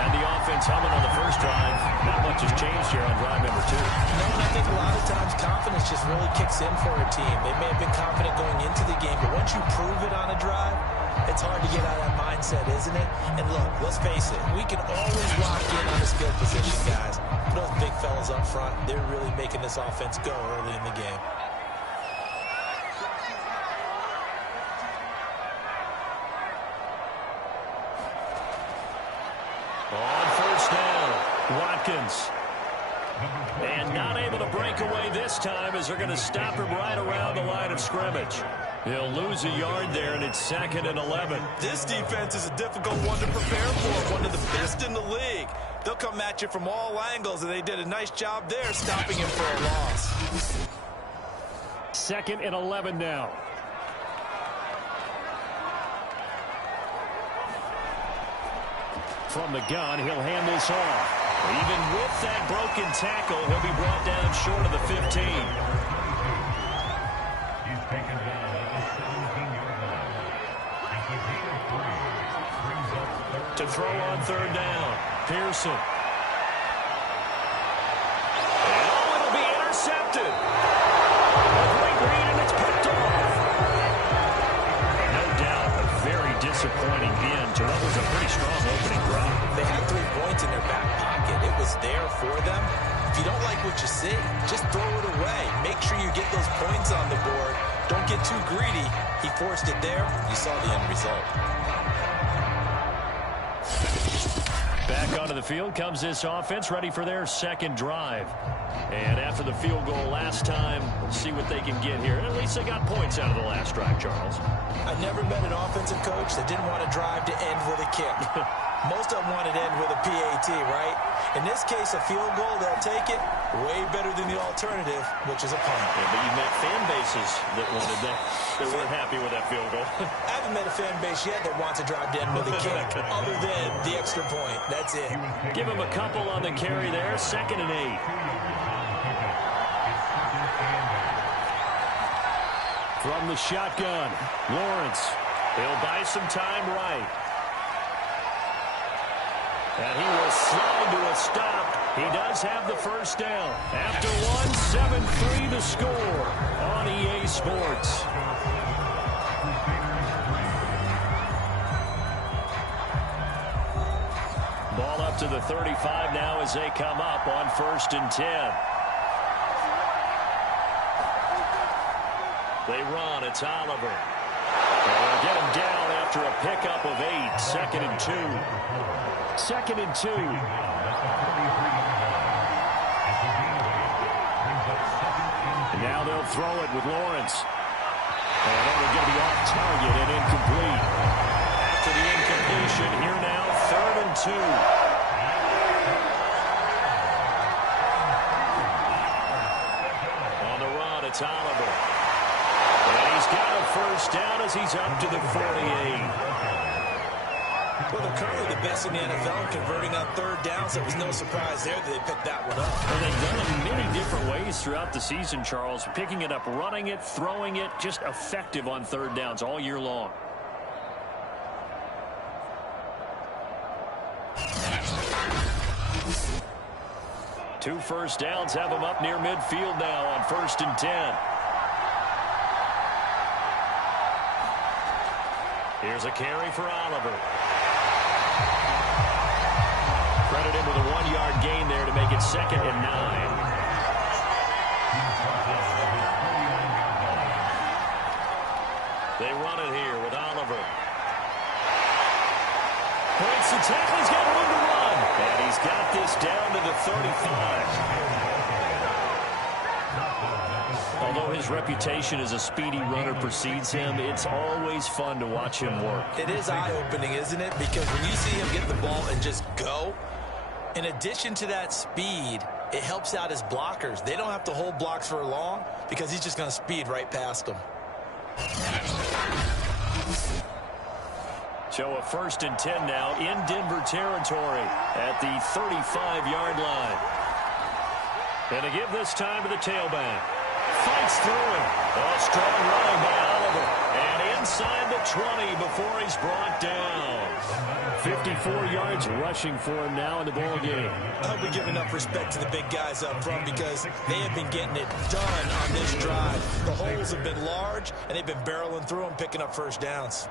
And the offense humming on the first drive. Not much has changed here on drive number 2. No, and I think a lot of times confidence just really kicks in for a team. They may have been confident going into the game, but once you prove it on a drive, it's hard to get out of that mindset, isn't it? And look, let's face it, we can always lock in on the skill position, guys. But those big fellas up front, they're really making this offense go early in the game. On 1st down, Watkins. And not able to break away this time as they're going to stop him right around the line of scrimmage. He'll lose a yard there, and it's 2nd and 11. This defense is a difficult one to prepare for, one of the best in the league. They'll come at you from all angles, and they did a nice job there stopping him for a loss. 2nd and 11 now. From the gun, he'll hand this off. Even with that broken tackle, he'll be brought down short of the 15. He's taken down at the 17-yard line. He's a gain of 3. Brings up 3rd. To throw on 3rd down, Pearson. And it'll be intercepted. A great read, and it's picked off. No doubt, a very disappointing end to what was a pretty strong opening drive. They had 3 points in their back pocket. It was there for them. If you don't like what you see, just throw it away. Make sure you get those points on the board. Don't get too greedy. He forced it there. You saw the end result. Back onto the field comes this offense, ready for their 2nd drive. And after the field goal last time, we'll see what they can get here. At least they got points out of the last drive, Charles. I never met an offensive coach that didn't want to drive to end with a kick. Most of them wanted to end with a PAT, right? In this case, a field goal, they'll take it. Way better than the alternative, which is a punt. Yeah, but you met fan bases that wanted that. They weren't happy with that field goal. I haven't met a fan base yet that wants to drive to end with a kick, other than the extra point. That's it. Give him a couple on the carry there. 2nd and 8. From the shotgun, Lawrence. He'll buy some time right. And he will slide to a stop. He does have the 1st down. After 1, 7-3 the score on EA Sports. Ball up to the 35 now as they come up on 1st and 10. They run. It's Oliver. They'll get him down after a pickup of 8. 2nd and 2. 2nd and 2. Now they'll throw it with Lawrence. And only going to be off target and incomplete. After the incompletion, here now, 3rd and 2. On the run, it's Oliver. And he's got a first down as he's up to the 48. Well, they're currently the best in the NFL in converting on 3rd downs. It was no surprise there that they picked that one up. And they've done it many different ways throughout the season, Charles. Picking it up, running it, throwing it, just effective on 3rd downs all year long. Two first downs have him up near midfield now on 1st and 10. Here's a carry for Oliver. Credit him with a 1-yard gain there to make it 2nd and 9. They run it here with Oliver. Points the tackle. He's got room to run. And he's got this down to the 35. Although his reputation as a speedy runner precedes him, it's always fun to watch him work. It is eye-opening, isn't it? Because when you see him get the ball and just go, in addition to that speed, it helps out his blockers. They don't have to hold blocks for long because he's just going to speed right past them. So a 1st and 10 now in Denver territory at the 35-yard line. And to give this time to the tailback. Fights through him. Oh, strong running by Oliver. And inside the 20 before he's brought down. 54 yards rushing for him now in the ball game. I'll be giving up respect to the big guys up front because they have been getting it done on this drive. The holes have been large, and they've been barreling through them, picking up first downs.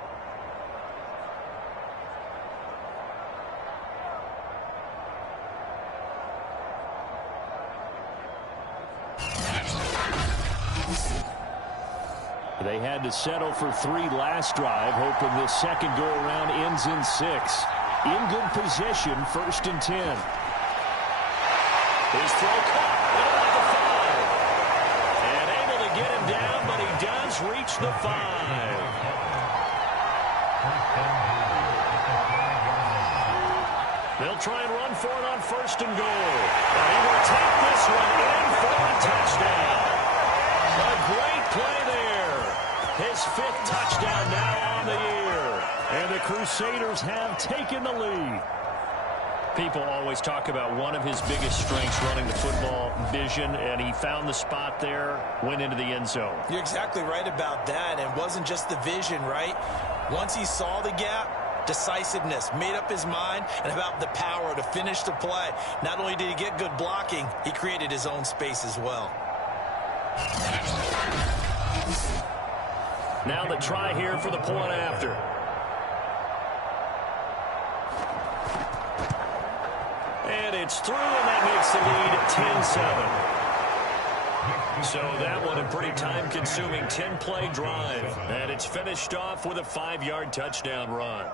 They had to settle for 3 last drive, hoping this second go-around ends in 6. In good position, 1st and 10. His throw caught at the 5. And able to get him down, but he does reach the 5. They'll try and run for it on 1st and goal. And he will take this one in for a touchdown. A great play there. His 5th touchdown now on the year. And the Crusaders have taken the lead. People always talk about one of his biggest strengths running the football, vision, and he found the spot there, went into the end zone. You're exactly right about that, and it wasn't just the vision, right? Once he saw the gap, decisiveness, made up his mind, and about the power to finish the play. Not only did he get good blocking, he created his own space as well. Now the try here for the point after. And it's through, and that makes the lead 10-7. So that one a pretty time-consuming 10-play drive. And it's finished off with a 5-yard touchdown run.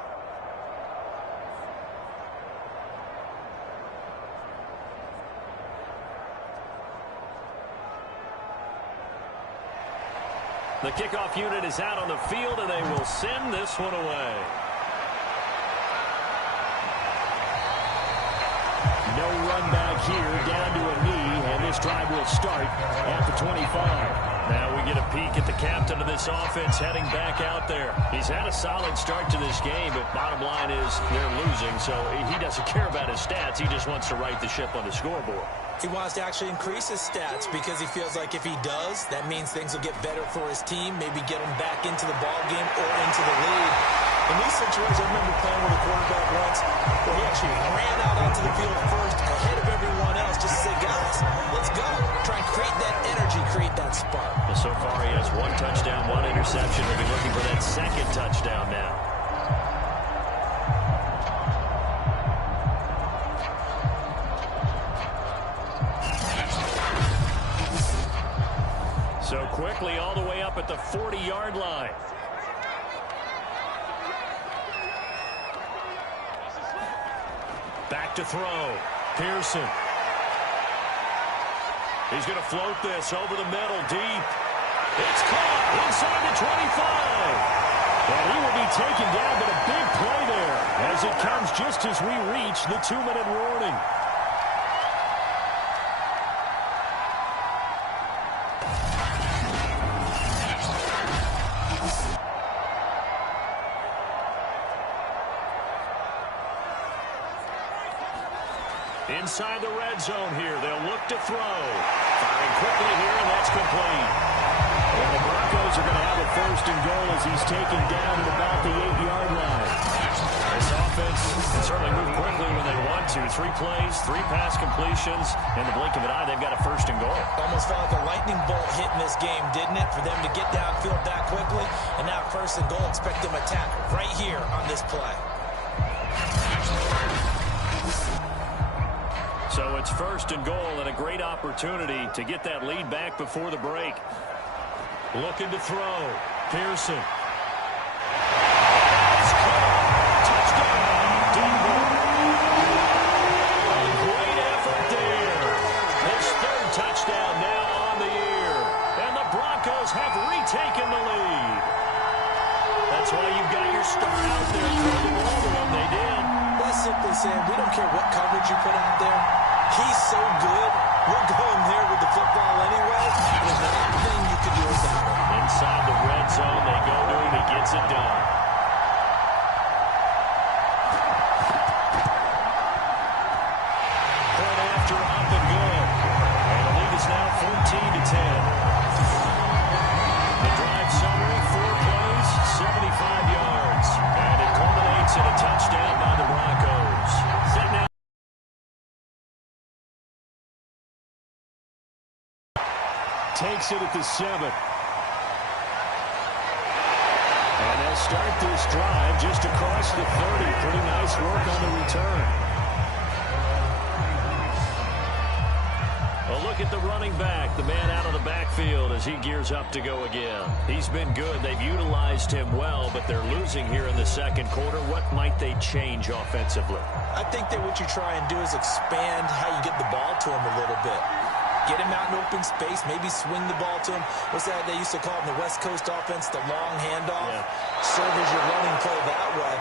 The kickoff unit is out on the field, and they will send this one away. No run back here, down to a knee, and this drive will start at the 25. Now we get a peek at the captain of this offense heading back out there. He's had a solid start to this game, but bottom line is they're losing, so he doesn't care about his stats. He just wants to right the ship on the scoreboard. He wants to actually increase his stats because he feels like if he does, that means things will get better for his team, maybe get him back into the ball game or into the lead. In these situations, I remember playing with a quarterback once where he actually ran out onto the field first ahead of everyone else just to say, guys, let's go. Try and create that energy, create that spark. Well, so far he has 1 touchdown, 1 interception. He'll be looking for that 2nd touchdown now. So quickly all the way up at the 40-yard line. Back to throw. Pearson. He's going to float this over the middle, deep. It's caught inside the 25. And he will be taken down, but a big play there as it comes just as we reach the 2-minute warning. Inside the red zone here, they'll look to throw. Firing quickly here, and that's complete. And the Broncos are going to have a 1st and goal as he's taken down at about the 8-yard line. This offense can certainly move quickly when they want to. 3 plays, 3 pass completions. In the blink of an eye, they've got a 1st and goal. Almost felt like a lightning bolt hit in this game, didn't it? For them to get downfield that quickly. And now 1st and goal, expect them to attack right here on this play. So it's 1st and goal and a great opportunity to get that lead back before the break. Looking to throw. Pearson. Touchdown, Denver. A great effort there. His 3rd touchdown now on the year. And the Broncos have retaken the lead. That's why you've got your star out there. Throw the ball to them. They did. That's simply saying we don't care what coverage you put out there. He's so good. We're going there with the football anyway. There's not a thing you can do about it. Inside the red zone, they go to him. He gets it done. Point after, up and good. And the lead is now 14-10. The drive summary, 4 plays, 75 yards. And it culminates in a touchdown by the Broncos. Set now. Takes it at the 7. And they'll start this drive just across the 30. Pretty nice work on the return. A look at the running back, the man out of the backfield as he gears up to go again. He's been good. They've utilized him well, but they're losing here in the 2nd quarter. What might they change offensively? I think that what you try and do is expand how you get the ball to him a little bit. Get him out in open space, maybe swing the ball to him. What's that they used to call it in the West Coast offense, the long handoff? Yeah. Serve as your running play that way,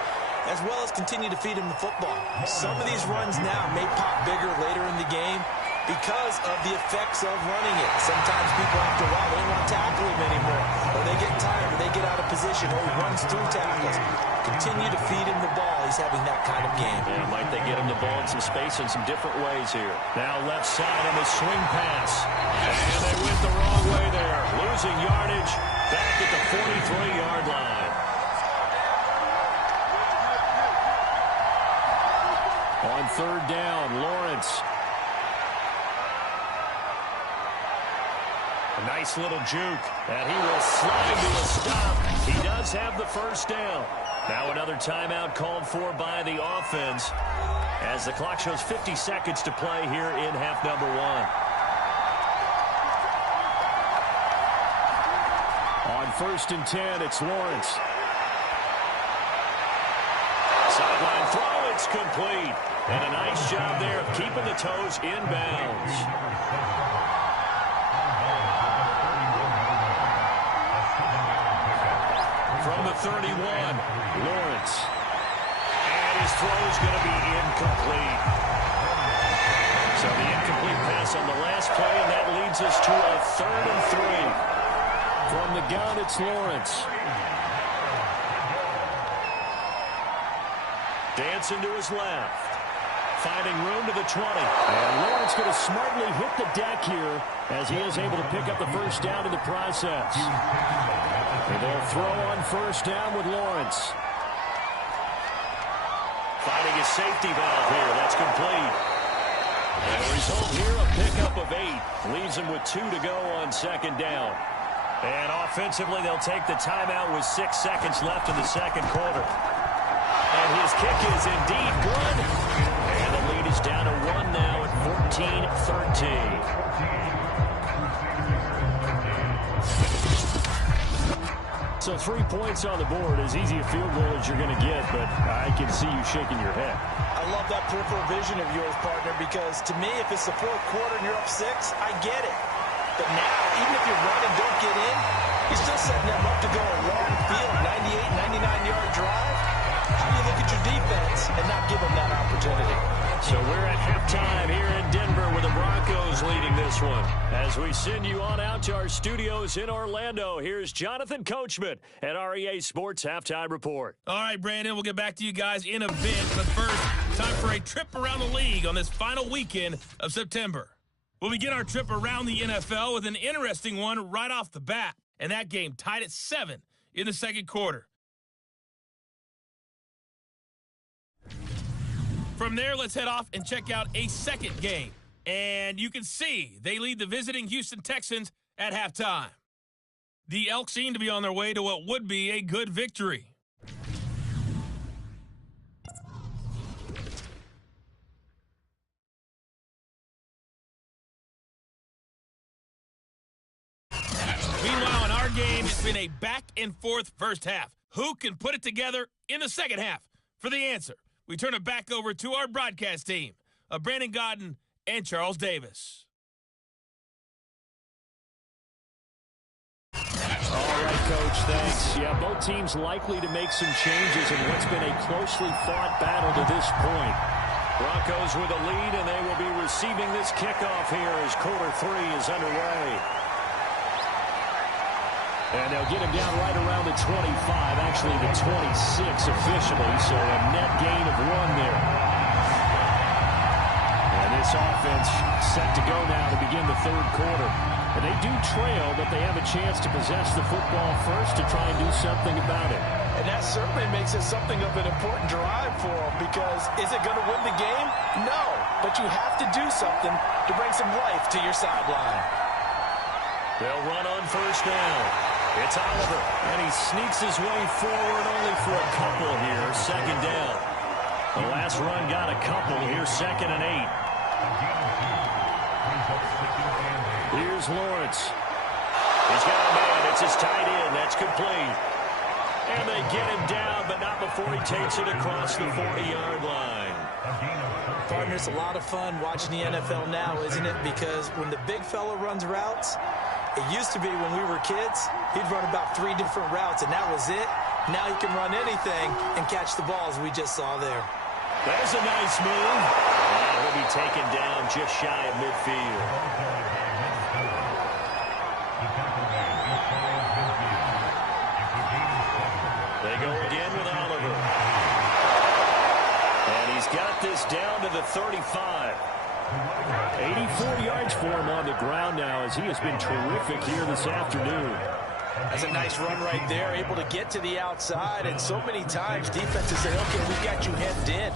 as well as continue to feed him the football. Some of these runs now may pop bigger later in the game because of the effects of running it. Sometimes people, after a while, they don't want to tackle him anymore, or they get tired, or they get out of position, or he runs through tackles. Continue to feed him the ball. He's having that kind of game. Yeah, might they get him the ball in some space in some different ways here. Now left side on the swing pass. And they went the wrong way there. Losing yardage back at the 43-yard line. On 3rd down, Lawrence. A nice little juke. And he will slide to a stop. He does have the 1st down. Now another timeout called for by the offense as the clock shows 50 seconds to play here in half number 1. On 1st and 10, it's Lawrence. Sideline throw, it's complete. And a nice job there of keeping the toes in bounds. From the 31, Lawrence. And his throw is going to be incomplete. So the incomplete pass on the last play, and that leads us to a 3rd and 3. From the gun, it's Lawrence. Dancing to his left. Finding room to the 20. And Lawrence going to smartly hit the deck here as he is able to pick up the 1st down in the process. And they'll throw on 1st down with Lawrence. Finding his safety valve here. That's complete. And the result here, a pickup of 8. Leaves him with 2 to go on 2nd down. And offensively, they'll take the timeout with 6 seconds left in the 2nd quarter. And his kick is indeed good. And the lead is down to 1 now at 14-13. So 3 points on the board, as easy a field goal as you're going to get, but I can see you shaking your head. I I love that peripheral vision of yours, partner, because to me, if it's the fourth quarter and you're up 6, I get it. But now, even if you run and don't get in, you're still setting them up to go a long field, 98, 99-yard drive. How do you look at your defense and not give them that opportunity? So we're at halftime here in Denver with the Broncos leading this one. As we send you on out to our studios in Orlando, here's Jonathan Coachman at REA Sports Halftime Report. All right, Brandon, we'll get back to you guys in a bit. But first, time for a trip around the league on this final weekend of September. We'll begin our trip around the NFL with an interesting one right off the bat. And that game tied at 7 in the second quarter. From there, let's head off and check out a second game. And you can see they lead the visiting Houston Texans at halftime. The Elks seem to be on their way to what would be a good victory. Meanwhile, in our game, it's been a back-and-forth first half. Who can put it together in the second half? For the answer, we turn it back over to our broadcast team of Brandon Godden and Charles Davis. All right, Coach, thanks. Yeah, both teams likely to make some changes in what's been a closely fought battle to this point. Broncos with a lead, and they will be receiving this kickoff here as quarter 3 is underway. And they'll get him down right around the 25, actually the 26 officially, so a net gain of 1 there. And this offense set to go now to begin the third quarter. And they do trail, but they have a chance to possess the football first to try and do something about it. And that certainly makes it something of an important drive for them, because is it going to win the game? No, but you have to do something to bring some life to your sideline. They'll run on first down. It's Oliver, and he sneaks his way forward only for a couple here, second down. The last run got a couple here, 2nd and 8. Here's Lawrence. He's got a man. It's his tight end. That's complete. And they get him down, but not before he takes it across the 40-yard line. Partner, it's a lot of fun watching the NFL now, isn't it? Because when the big fella runs routes, it used to be when we were kids, he'd run about 3 different routes, and that was it. Now he can run anything and catch the ball, as we just saw there. There's a nice move. He'll be taken down just shy of midfield. They go again with Oliver. And he's got this down to the 35. 84 yards for him on the ground now, as he has been terrific here this afternoon. That's a nice run right there, able to get to the outside, and so many times defenses say, okay, we got you hemmed in.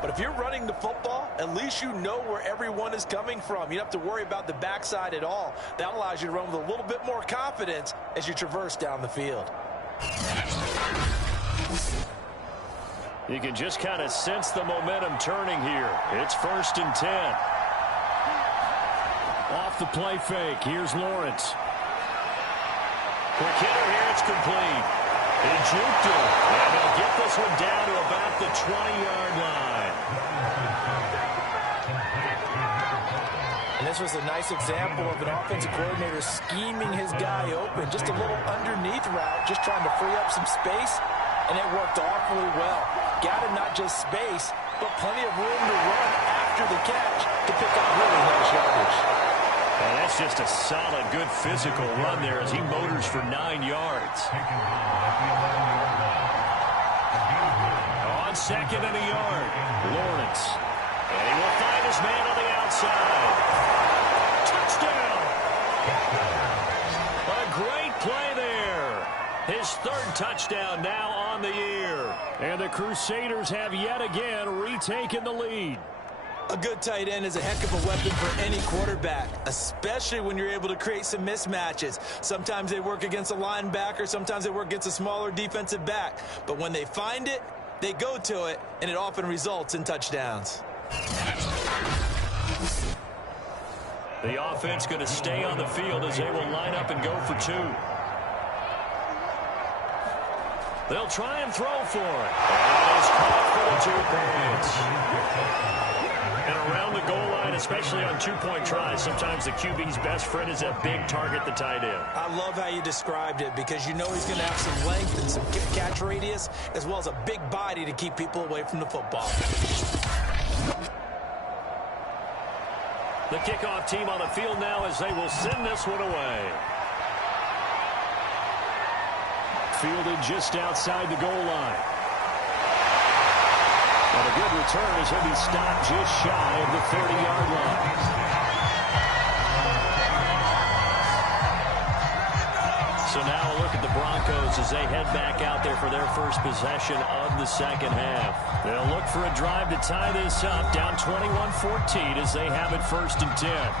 But if you're running the football, at least you know where everyone is coming from. You don't have to worry about the backside at all. That allows you to run with a little bit more confidence as you traverse down the field. You can just kind of sense the momentum turning here. It's 1st and 10. Off the play fake. Here's Lawrence. Quick hitter here. It's complete. He juked him. And they'll get this one down to about the 20-yard line. And this was a nice example of an offensive coordinator scheming his guy open. Just a little underneath route, just trying to free up some space. And it worked awfully well. Got him not just space, but plenty of room to run after the catch to pick up really nice yardage. And that's just a solid, good physical run there as he motors for 9 yards. On 2nd and a yard, Lawrence. And he will find his man on the outside. Touchdown! A great play there. His 3rd touchdown now on the year. And the Crusaders have yet again retaken the lead. A good tight end is a heck of a weapon for any quarterback, especially when you're able to create some mismatches. Sometimes they work against a linebacker, sometimes they work against a smaller defensive back. But when they find it, they go to it, and it often results in touchdowns. The offense going to stay on the field as they will line up and go for 2. They'll try and throw for it. And he's caught for the 2 points. And around the goal line, especially on two-point tries, sometimes the QB's best friend is that big target, the tight end. I love how you described it because you know he's going to have some length and some catch radius as well as a big body to keep people away from the football. The kickoff team on the field now as they will send this one away. Fielded just outside the goal line. And a good return as he'll be stopped just shy of the 30-yard line. So now a look at the Broncos as they head back out there for their first possession of the second half. They'll look for a drive to tie this up, down 21-14 as they have it 1st and 10.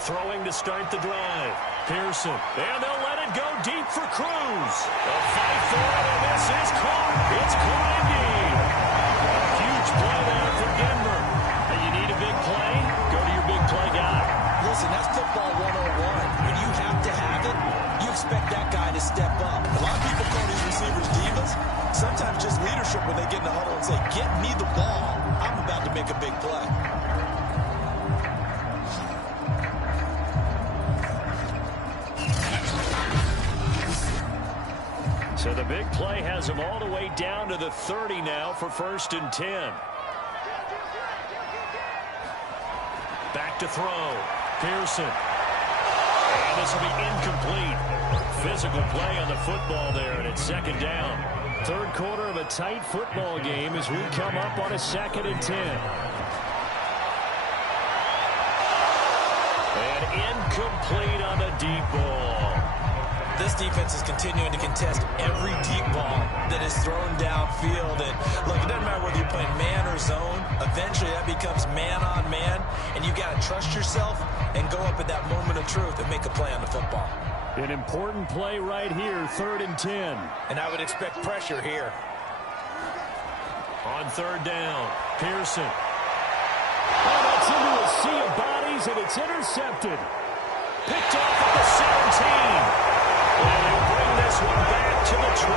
Throwing to start the drive. Pearson. And they'll let it go deep for Cruz. A fight for it, and this is caught. It's caught indeed. A huge play there for Denver. And you need a big play? Go to your big play guy. Listen, that's football 101. When you have to have it, you expect that guy to step up. A lot of people call these receivers divas. Sometimes just leadership when they get in the huddle and say, get me the ball. I'm about to make a big play. So the big play has them all the way down to the 30 now for 1st and 10. Back to throw. Pearson. And this will be incomplete. Physical play on the football there, and it's 2nd down. 3rd quarter of a tight football game as we come up on a 2nd and 10. And incomplete on the deep ball. This defense is continuing to contest every deep ball that is thrown downfield. And look, it doesn't matter whether you're playing man or zone. Eventually, that becomes man on man. And you got to trust yourself and go up at that moment of truth and make a play on the football. An important play right here, 3rd and 10. And I would expect pressure here. On 3rd down, Pearson. Oh, that's into a sea of bodies, and it's intercepted. Picked off at the 17. And they bring this one back to the 29.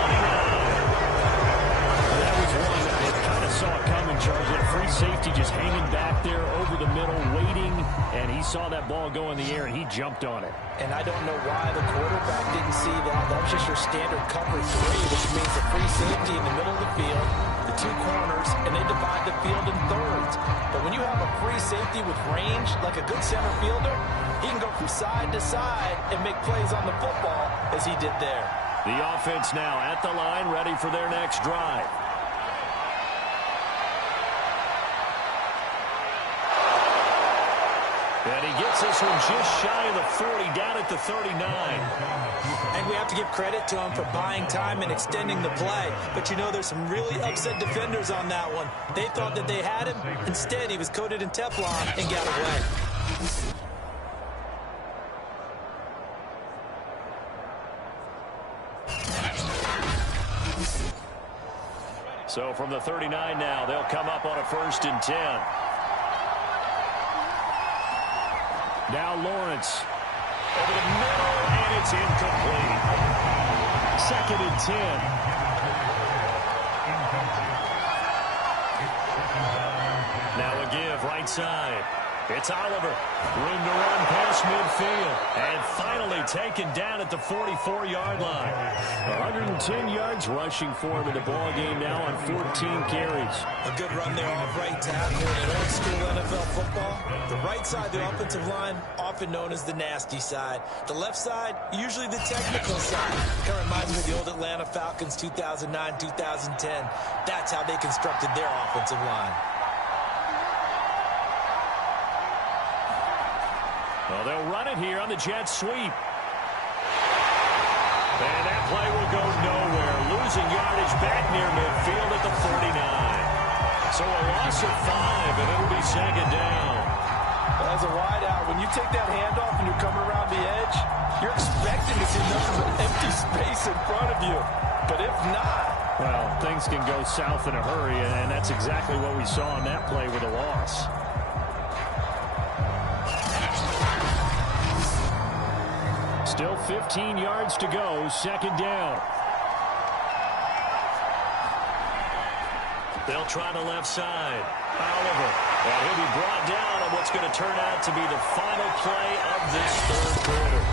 That was one that I kind of saw coming, Charles. A free safety just hanging back there over the middle, waiting, and he saw that ball go in the air, and he jumped on it. And I don't know why the quarterback didn't see that. That was just your standard cover 3, which means the free safety in the middle of the field, the 2 corners, and they divide the field in thirds. But when you have a free safety with range, like a good center fielder, he can go from side to side and make plays on the football as he did there. The offense now at the line, ready for their next drive. And he gets this one just shy of the 40, down at the 39. And we have to give credit to him for buying time and extending the play. But you know, there's some really upset defenders on that one. They thought that they had him. Instead, he was coated in Teflon and got away. So from the 39 now, they'll come up on a 1st and 10. Now Lawrence over the middle, and it's incomplete. 2nd and 10. Now a give right side. It's Oliver. Room to run past midfield. And finally taken down at the 44-yard line. 110 yards rushing for him in the ball game now on 14 carries. A good run there off right tackle in old school NFL football. The right side of the offensive line, often known as the nasty side. The left side, usually the technical side. Kind of reminds me of the old Atlanta Falcons 2009-2010. That's how they constructed their offensive line. Well, they'll run it here on the jet sweep. And that play will go nowhere. Losing yardage back near midfield at the 49. So a loss of 5, and it'll be 2nd down. As a wideout, when you take that handoff and you're coming around the edge, you're expecting to see nothing but empty space in front of you. But if not... Well, things can go south in a hurry, and that's exactly what we saw on that play with a loss. Still 15 yards to go, second down. They'll try the left side. Oliver. And he'll be brought down on what's going to turn out to be the final play of this third quarter.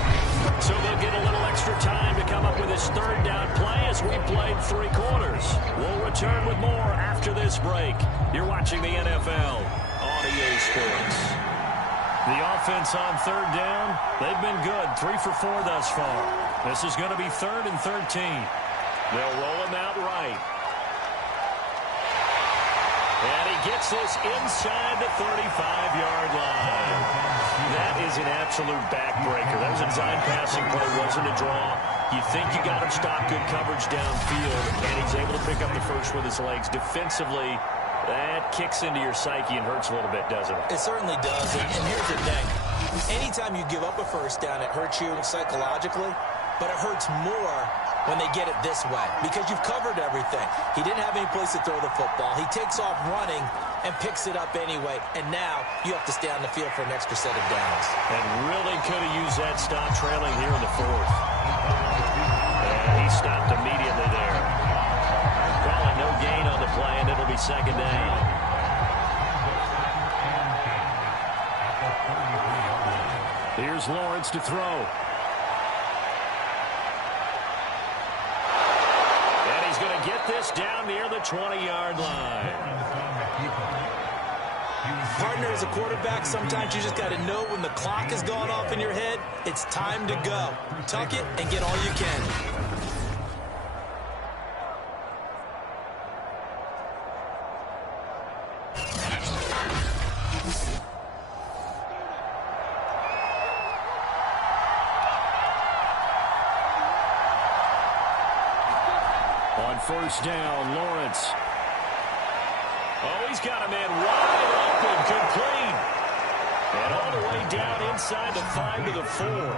So they'll get a little extra time to come up with this third down play as we played 3 quarters. We'll return with more after this break. You're watching the NFL on EA Sports. The offense on third down, they've been good. 3 for 4 thus far. This is going to be 3rd and 13. They'll roll him out right. And he gets this inside the 35-yard line. That is an absolute backbreaker. That was a design passing play, wasn't a draw. You think you got him stopped, good coverage downfield, and he's able to pick up the first with his legs. Defensively, that kicks into your psyche and hurts a little bit, doesn't it? It certainly does, and here's the thing. Anytime you give up a first down, it hurts you psychologically, but it hurts more when they get it this way because you've covered everything. He didn't have any place to throw the football. He takes off running and picks it up anyway, and now you have to stay on the field for an extra set of downs. And really could have used that stop trailing here in the 4th. And he stopped immediately there. Calling no gain on the play, and it'll be second down. Here's Lawrence to throw. He's going to get this down near the 20-yard line. Partner, as a quarterback, sometimes you just got to know when the clock has gone off in your head, it's time to go. Tuck it and get all you can. First down, Lawrence. Oh, he's got a man wide open, complete. And all the way down inside the 5 to the 4. Well,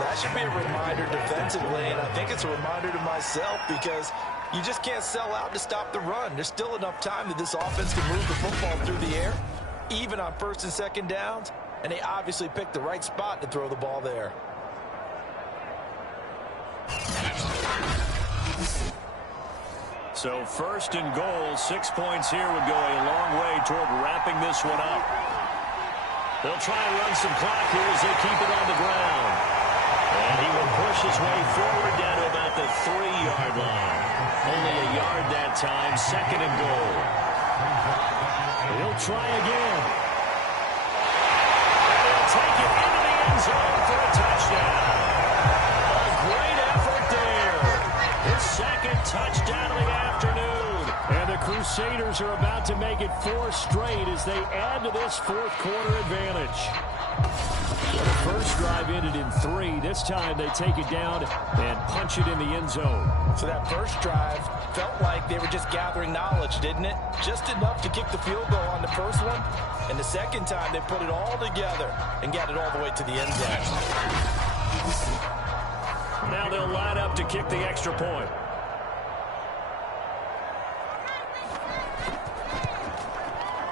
that should be a reminder defensively, and I think it's a reminder to myself because you just can't sell out to stop the run. There's still enough time that this offense can move the football through the air, even on 1st and 2nd downs, and they obviously picked the right spot to throw the ball there. So 1st and goal, 6 points here would go a long way toward wrapping this one up. They'll try and run some clock here as they keep it on the ground. And he will push his way forward down to about the 3-yard line. Only a yard that time, 2nd and goal. He'll try again. And he'll take it into the end zone for a touchdown. A great effort there. His 2nd touchdown of the afternoon. And the Crusaders are about to make it 4 straight as they add to this 4th quarter advantage. So the first drive ended in 3. This time they take it down and punch it in the end zone. So that first drive felt like they were just gathering knowledge, didn't it? Just enough to kick the field goal on the first one. And the second time they put it all together and got it all the way to the end zone. Now they'll line up to kick the extra point.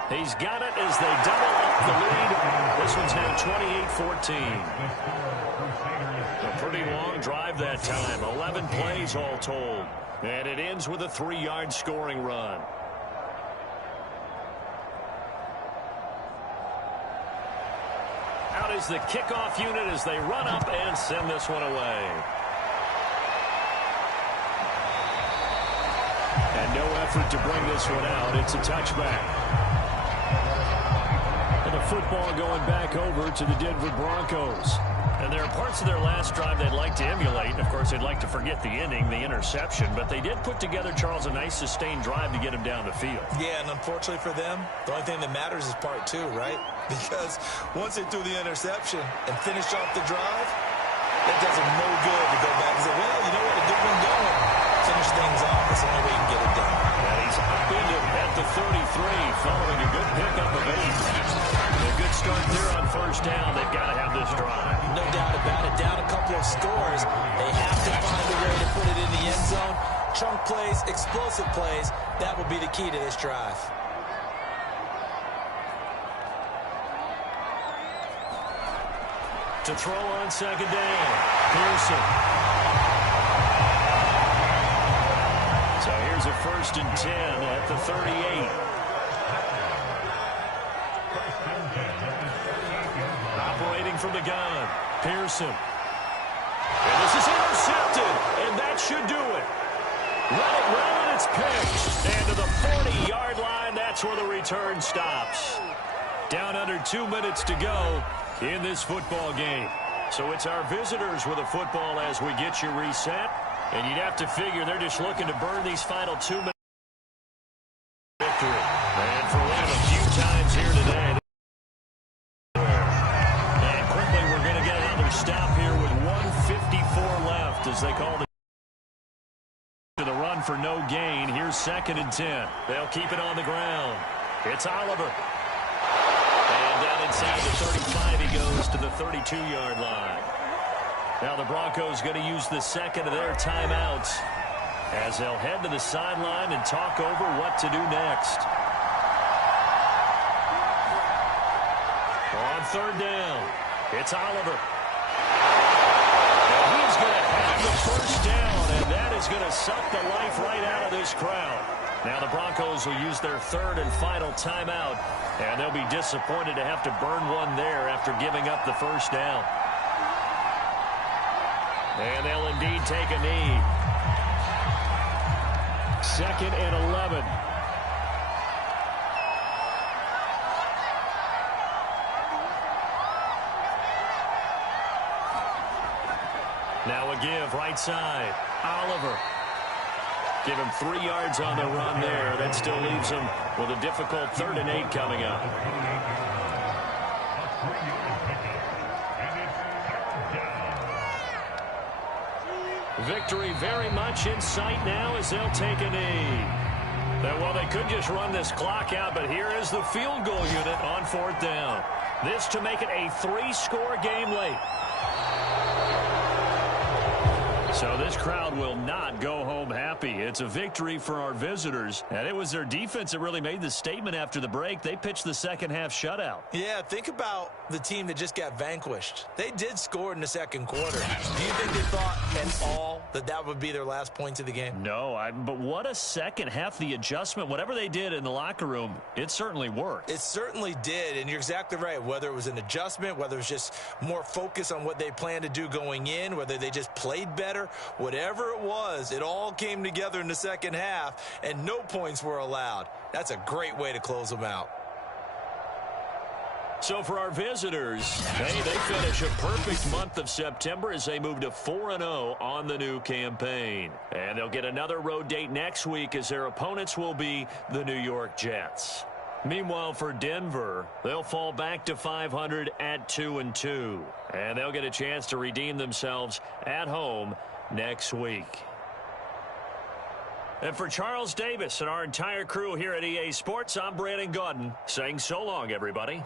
He's got it as they double up the lead. This one's now 28-14. A pretty long drive that time. 11 plays all told. And it ends with a 3-yard scoring run. Out is the kickoff unit as they run up and send this one away. And no effort to bring this one out. It's a touchback. And the football going back over to the Denver Broncos. And there are parts of their last drive they'd like to emulate. Of course, they'd like to forget the ending, the interception. But they did put together, Charles, a nice sustained drive to get him down the field. Yeah, and unfortunately for them, the only thing that matters is part 2, right? Because once they threw the interception and finished off the drive, that does them no good to go back and say, well, you know what, a good one going. Finish things off. That's the only way you can get it done. And he's up into at the 33, following a good pickup of 8. A good start there on first down. They've got to have this drive. No doubt about it. Down a couple of scores. They have to find a way to put it in the end zone. Chunk plays, explosive plays. That will be the key to this drive. To throw on second down, Pearson. So here's a 1st and 10 at the 38. Operating from the gun, Pearson. And this is intercepted, and that should do it. Let it run, and it's pitched. And to the 40-yard line, that's where the return stops. Down under 2 minutes to go in this football game. So it's our visitors with a football as we get you reset. And you'd have to figure they're just looking to burn these final 2 minutes. Victory. And for one of the few times here today. And quickly we're going to get another stop here with 1:54 left as they call the run for no gain. Here's 2nd and 10. They'll keep it on the ground. It's Oliver. And down inside the 35 he goes to the 32-yard line. Now the Broncos going to use the second of their timeouts as they'll head to the sideline and talk over what to do next. On 3rd down, it's Oliver. And he's going to have the 1st down, and that is going to suck the life right out of this crowd. Now the Broncos will use their 3rd and final timeout, and they'll be disappointed to have to burn one there after giving up the 1st down. And they'll indeed take a knee. 2nd and 11. Now a give right side. Oliver. Give him 3 yards on the run there. That still leaves him with a difficult 3rd and 8 coming up. Victory very much in sight now as they'll take a knee. Well, they could just run this clock out, but here is the field goal unit on 4th down. This to make it a 3-score game late. So this crowd will not go home happy. It's a victory for our visitors, and it was their defense that really made the statement after the break. They pitched the second half shutout. Yeah, think about the team that just got vanquished. They did score in the 2nd quarter. Do you think they thought at all that that would be their last points of the game? No, but what a second half. The adjustment, whatever they did in the locker room, it certainly worked. It certainly did, and you're exactly right. Whether it was an adjustment, whether it was just more focus on what they planned to do going in, whether they just played better, whatever it was, it all came together in the 2nd half, and no points were allowed. That's a great way to close them out. So for our visitors, they finish a perfect month of September as they move to 4-0 on the new campaign. And they'll get another road date next week as their opponents will be the New York Jets. Meanwhile, for Denver, they'll fall back to 500 at 2-2. And they'll get a chance to redeem themselves at home next week. And for Charles Davis and our entire crew here at EA Sports, I'm Brandon Gaudin saying so long, everybody.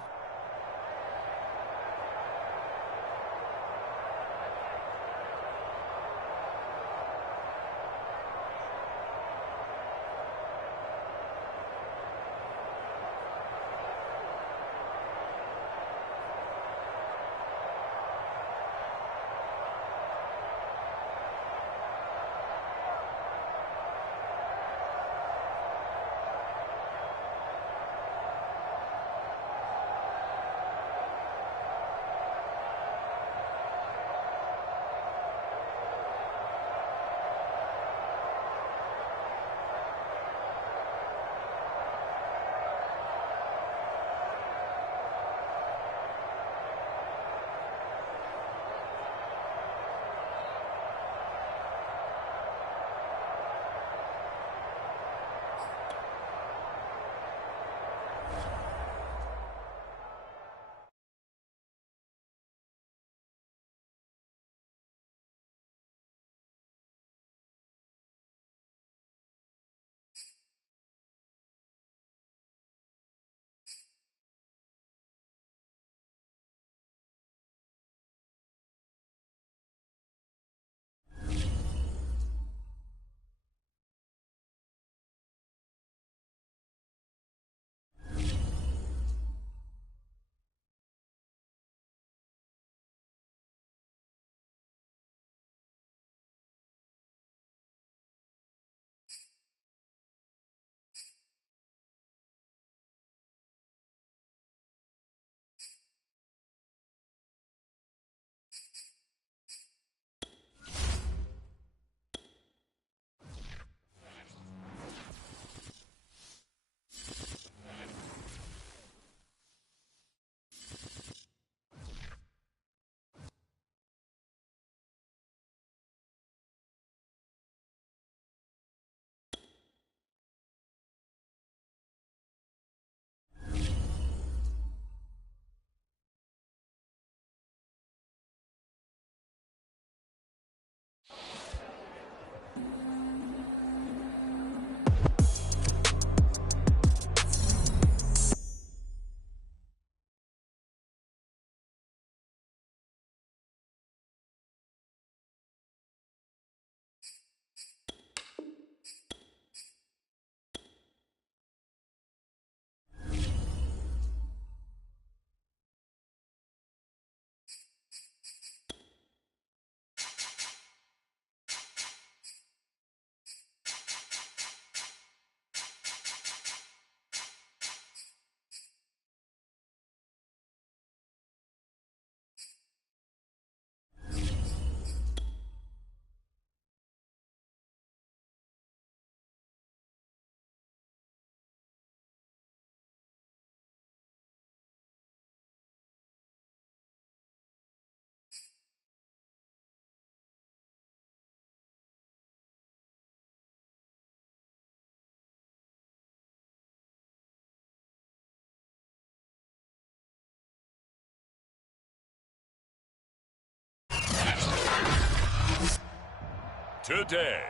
today.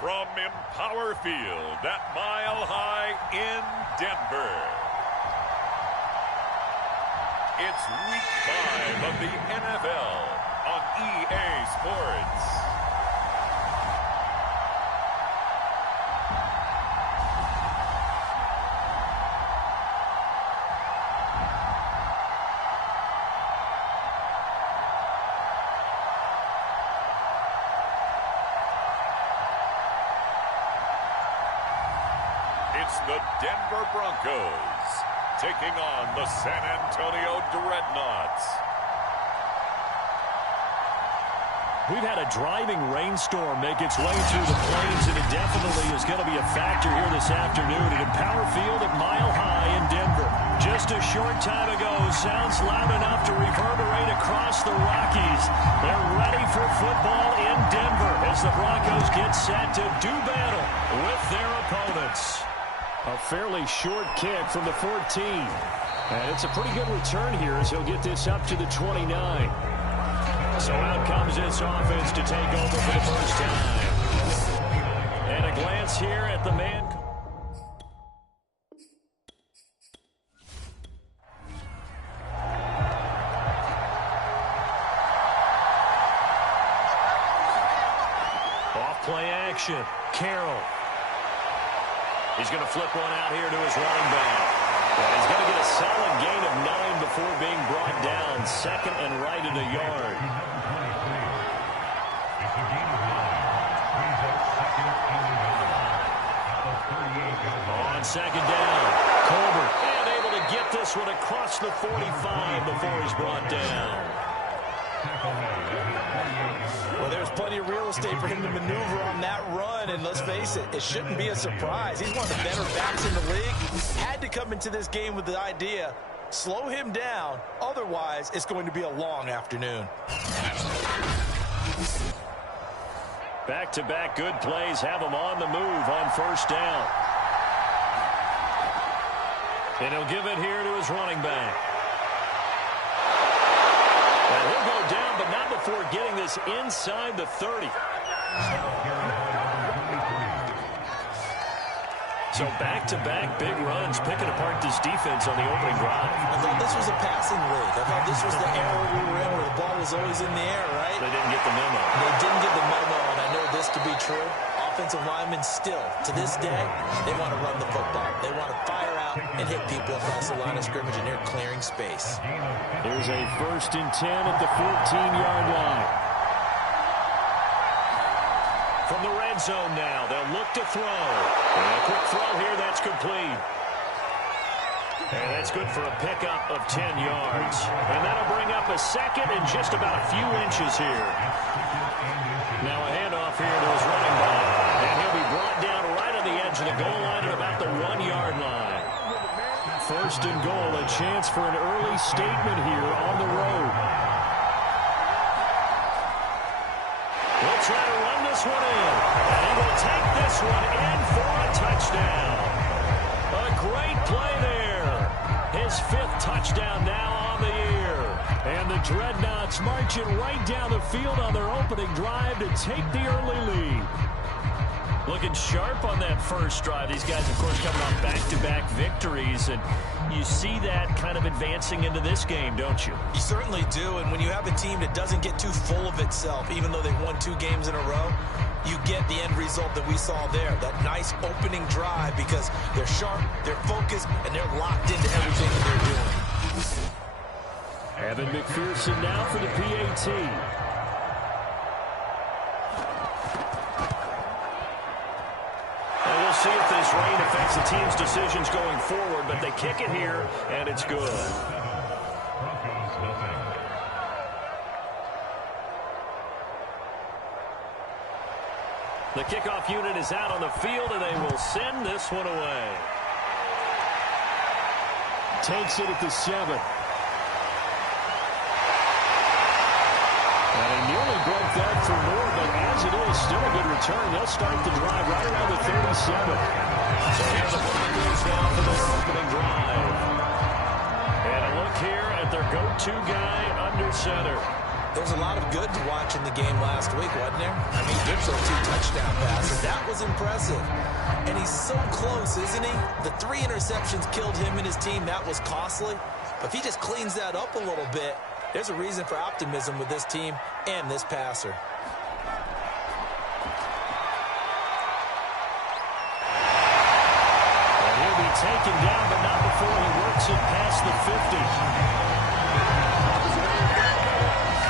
From Empower Field at Mile High in Denver, it's Week 5 of the NFL on EA Sports. It's the Denver Broncos taking on the San Antonio Dreadnoughts. We've had a driving rainstorm make its way through the plains, and it definitely is going to be a factor here this afternoon at Empower Field at Mile High in Denver. Just a short time ago, sounds loud enough to reverberate across the Rockies. They're ready for football in Denver as the Broncos get set to do battle with their opponents. A fairly short kick from the 14. And it's a pretty good return here as he'll get this up to the 29. So out comes this offense to take over for the first time. And a glance here at the man. Off play action. Carroll. He's going to flip one out here to his running back. And he's going to get a solid gain of 9 before being brought down. Second and right at a yard. On second down, Colbert able to get this one across the 45 before he's brought down. Well, there's plenty of real estate for him to maneuver on that run, and let's face it, it shouldn't be a surprise. He's one of the better backs in the league. Had to come into this game with the idea, slow him down, otherwise it's going to be a long afternoon. Back-to-back good plays have him on the move on first down. And he'll give it here to his running back. And he'll go down, but not before getting this inside the 30. So back-to-back big runs, picking apart this defense on the opening drive. I thought this was a passing league. I thought this was the era we were in where the ball was always in the air, right? They didn't get the memo. They didn't get the memo, and I know this to be true. Offensive linemen still, to this day, they want to run the football. They want to fire out and hit people across the line of scrimmage, and they're clearing space. Here's a 1st and 10 at the 14-yard line. From the red zone now, they'll look to throw. And a quick throw here, that's complete. And that's good for a pickup of 10 yards. And that'll bring up a second and just about a few inches here. Now a handoff here to his running back. And he'll be brought down right on the edge of the goal line at about the 1-yard line. 1st and goal, a chance for an early statement here on the road. We'll try to run this one in. And he will take this one in for a touchdown. A great play there. His 5th touchdown now on the year. And the Dreadnoughts marching right down the field on their opening drive to take the early lead. Looking sharp on that first drive. These guys, of course, coming off back-to-back victories, and you see that kind of advancing into this game, don't you? You certainly do, and when you have a team that doesn't get too full of itself, even though they've won 2 games in a row, you get the end result that we saw there, that nice opening drive, because they're sharp, they're focused, and they're locked into everything that they're doing. Evan McPherson now for the PAT. And we'll see if this rain affects the team's decisions going forward, but they kick it here, and it's good. The kickoff unit is out on the field, and they will send this one away. Takes it at the 7. And he nearly broke that for more, but as it is, still a good return. They'll start the drive right around the 37. So here's the Broncos now for their opening drive. And a look here at their go-to guy under center. There's a lot of good to watch in the game last week, wasn't there? I mean, he did throw 2 touchdown passes. That was impressive. And he's so close, isn't he? The 3 interceptions killed him and his team. That was costly. But if he just cleans that up a little bit, there's a reason for optimism with this team and this passer. And he'll be taken down, but not before he works it past the 50.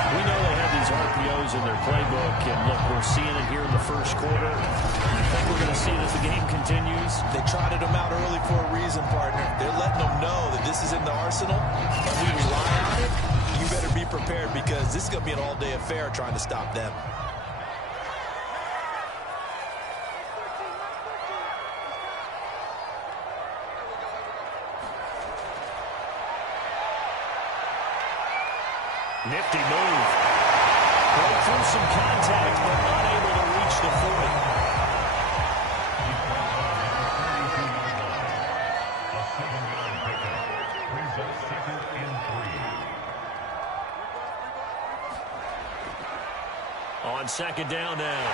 We know they have these RPOs in their playbook, and look, we're seeing it here in the first quarter. I think we're going to see it as the game continues. They trotted him out early for a reason, partner. They're letting them know that this is in the arsenal, and we rely on it. You better be prepared because this is going to be an all-day affair trying to stop them. Nifty move. Broke through some contact, but unable to reach the 40. A 7-yard pickup brings up 2nd and 3. On 2nd down now,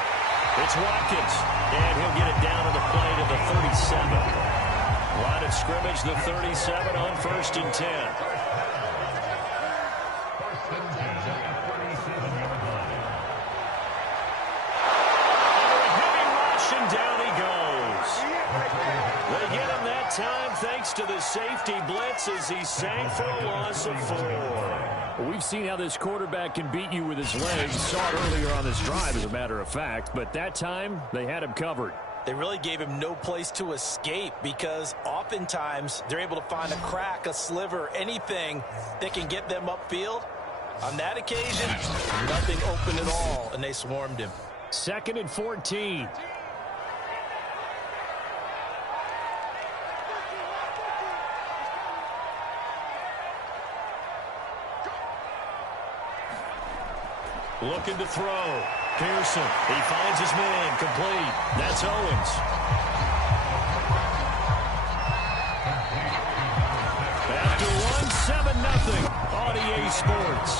it's Watkins, and he'll get it down to the play to the 37. Line of scrimmage, the 37 on 1st and 10. Time thanks to the safety blitz as he sank for a loss of 4. Well, we've seen how this quarterback can beat you with his legs. Saw it earlier on this drive, as a matter of fact. But that time, they had him covered. They really gave him no place to escape because oftentimes they're able to find a crack, a sliver, anything that can get them upfield. On that occasion, nothing open at all, and they swarmed him. 2nd and 14. Looking to throw. Pearson. He finds his man. Complete. That's Owens. After one, 7-0. RDA Sports.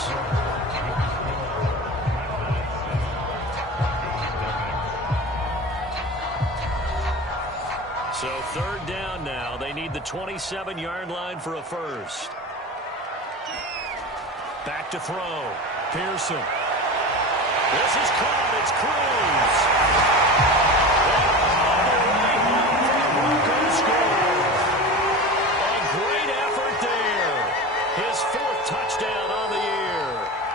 So 3rd down now. They need the 27-yard line for a first. Back to throw. Pearson. This is caught. It's Cruz. And all the way home for the Broncos score. A great effort there. His 4th touchdown on the year.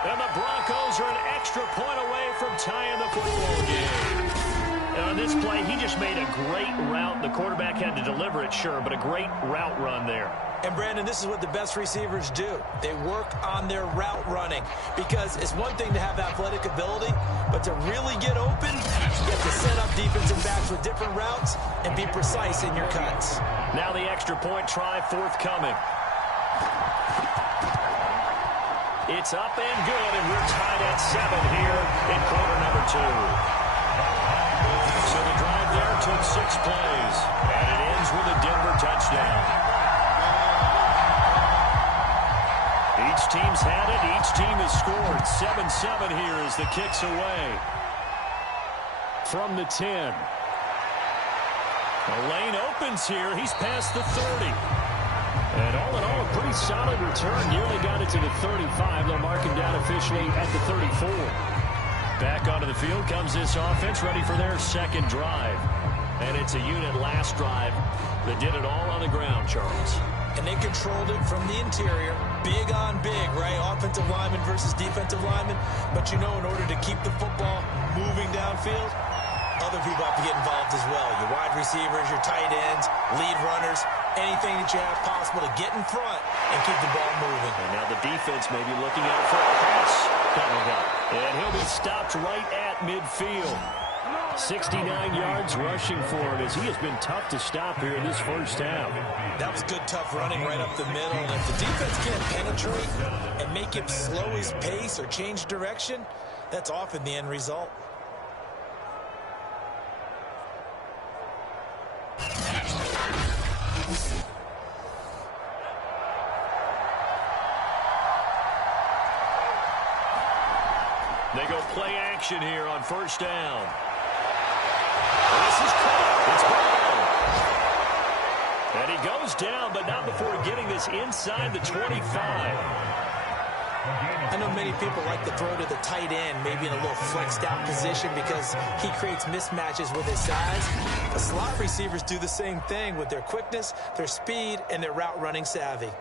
And the Broncos are an extra point away from tying the football game. And on this play, he just made a great route. The quarterback had to deliver it, sure, but a great route run there. And, Brandon, this is what the best receivers do. They work on their route running because it's one thing to have athletic ability, but to really get open, you have to set up defensive backs with different routes and be precise in your cuts. Now the extra point try forthcoming. It's up and good, and we're tied at 7 here in quarter number 2. So the drive there took 6 plays, and it ends with a Denver touchdown. Each team's had it. Each team has scored. 7-7 here as the kick's away. From the 10. The lane opens here. He's past the 30. And all in all, a pretty solid return. Nearly got it to the 35. They'll mark him down officially at the 34. Back onto the field comes this offense, ready for their 2nd drive. And it's a unit last drive that did it all on the ground, Charles. And they controlled it from the interior. Big on big, right? Offensive lineman versus defensive lineman. But you know, in order to keep the football moving downfield, other people have to get involved as well. Your wide receivers, your tight ends, lead runners, anything that you have possible to get in front and keep the ball moving. And now the defense may be looking out for a pass coming up. And he'll be stopped right at midfield. 69 yards rushing for him as he has been tough to stop here in this first half. That was good, tough running right up the middle. And if the defense can't penetrate and make him slow his pace or change direction, that's often the end result. They go play action here on first down. This is caught. It's ball. And he goes down, but not before getting this inside the 25. I know many people like to throw to the tight end, maybe in a little flexed out position because he creates mismatches with his size. The slot receivers do the same thing with their quickness, their speed, and their route running savvy.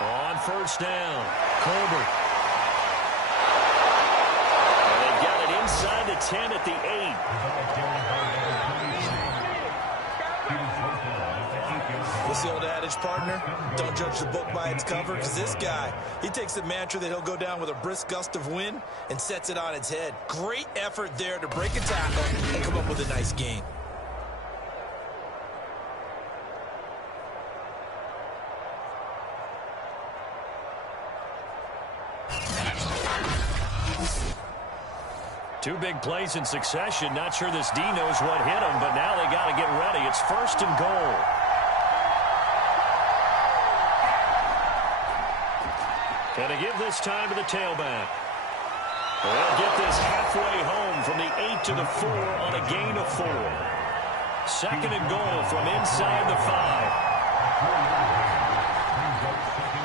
On first down, Colbert. And they've got it inside the 10 at the 8. What's the old adage, partner? Don't judge the book by its cover, because this guy, he takes a mantra that he'll go down with a brisk gust of wind and sets it on its head. Great effort there to break a tackle and come up with a nice gain. Two big plays in succession. Not sure this D knows what hit him, but now they got to get ready. It's first and goal. And to give this time to the tailback. They'll get this halfway home from the 8 to the 4 on a gain of 4. Second and goal from inside the 5.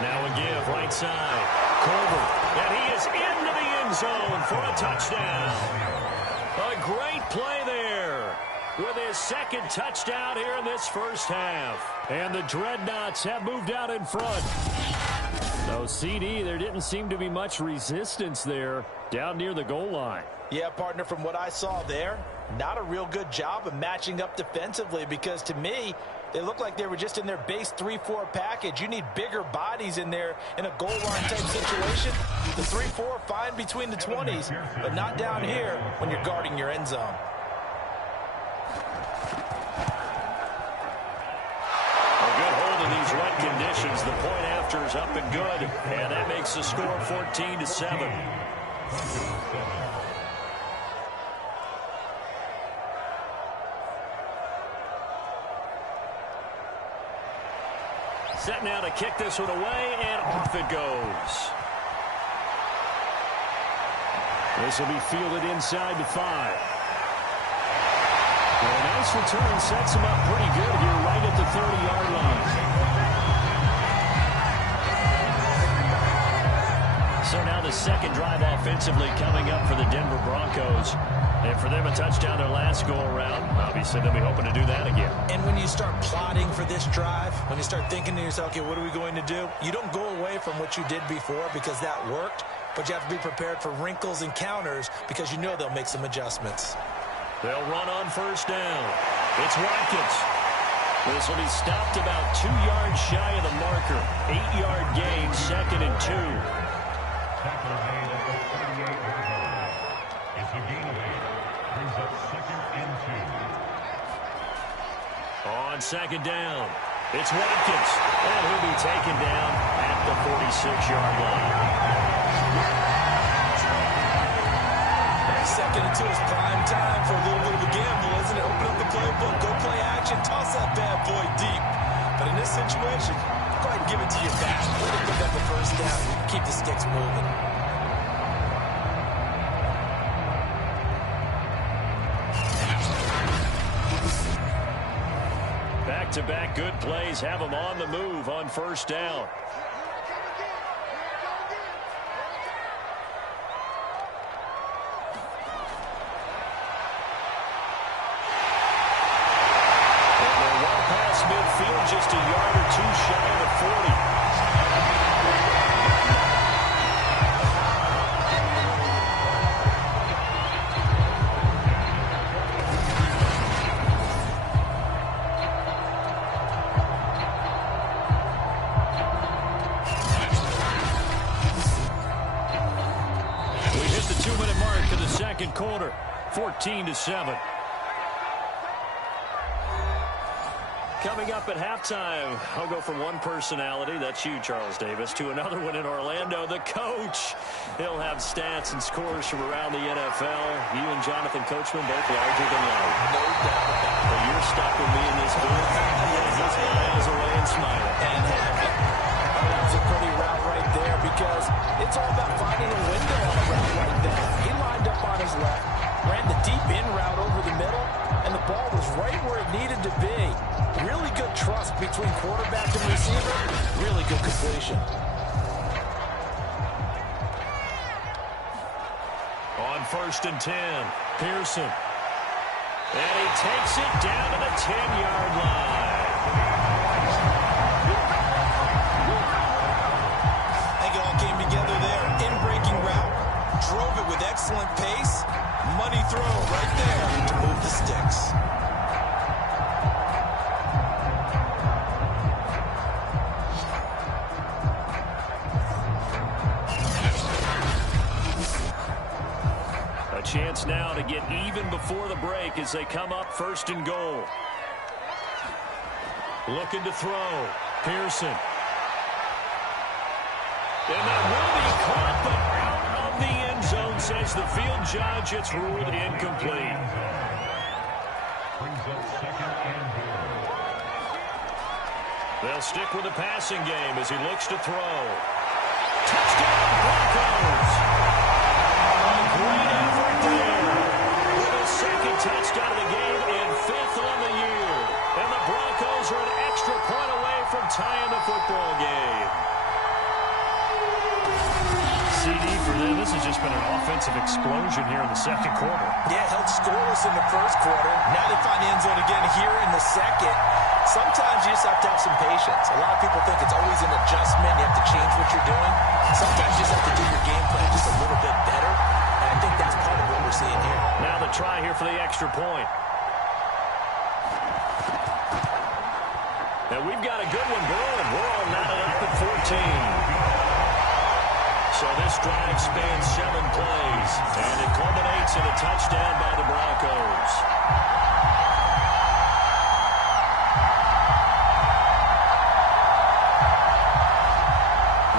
Now a give right side. Colbert. And he is into the end zone for a touchdown. A great play there with his second touchdown here in this first half. And the Dreadnoughts have moved out in front. So, CD, there didn't seem to be much resistance there down near the goal line. Yeah, partner, from what I saw there, not a real good job of matching up defensively because, to me, they look like they were just in their base 3-4 package. You need bigger bodies in there in a goal line type situation. The 3-4, fine between the 20s, but not down here when you're guarding your end zone. A good hold in these wet conditions. The point after is up and good, and that makes the score 14-7. Set now to kick this one away, and off it goes. This will be fielded inside the 5. Well, a nice return sets him up pretty good here right at the 30-yard line. So now the second drive offensively coming up for the Denver Broncos. And for them, a touchdown their last go-around. Obviously, they'll be hoping to do that again. And when you start plotting for this drive, when you start thinking to yourself, okay, what are we going to do? You don't go away from what you did before because that worked, but you have to be prepared for wrinkles and counters because you know they'll make some adjustments. They'll run on first down. It's Watkins. This will be stopped about 2 yards shy of the marker. 8-yard gain, second and 2. Tackle made at the 38-yard line. It's a gain of 8. Brings up second and 2. On second down, it's Watkins. And he'll be taken down at the 46-yard line. Second and 2 is prime time for a little bit of a gamble, isn't it? Open up the playbook, go play action, toss that bad boy deep. But in this situation, go ahead and give it to your back. Let it pick up a first down. Keep the sticks moving. Back-to-back good plays have them on the move on first down. Midfield just a yard or two shy of the 40. We hit the 2-minute mark of the second quarter, 14-7. Coming up at halftime, I'll go from one personality, that's you, Charles Davis, to another one in Orlando, the coach. He'll have stats and scores from around the NFL. You and Jonathan Coachman both larger than life. No doubt about it. But you're stuck with me in this booth. He's miles away and smiling. And happy. That was a pretty route right there because it's all about finding a window on a route like that. He lined up on his left, ran the deep in route over the middle, and the ball was right where it needed to be. Really good trust between quarterback and receiver. Really good completion. On 1st and 10, Pearson. And he takes it down to the 10-yard line. I think it all came together there. In-breaking route. Drove it with excellent pace. Money throw right there to move the sticks. A chance now to get even before the break as they come up 1st and goal. Looking to throw. Pearson. And that will be caught, but out of the end zone, says the field judge. It's ruled incomplete. Brings up 2nd and goal. They'll stick with the passing game as he looks to throw. Touchdown, Broncos! Great effort there. With his 2nd touchdown of the game and 5th on the year. And the Broncos are an extra point away from tying the football game. CD for them, this has just been an offensive explosion here in the 2nd quarter. Yeah, held scoreless in the 1st quarter. Now they find the end zone again here in the 2nd. Sometimes you just have to have some patience. A lot of people think it's always an adjustment. You have to change what you're doing. Sometimes you just have to do your game plan just a little bit better. And I think that's part of what we're seeing here. Now the try here for the extra point. And we've got a good one brewing. We're all knotted up at 14. So this drive spans 7 plays, and it culminates in a touchdown by the Broncos.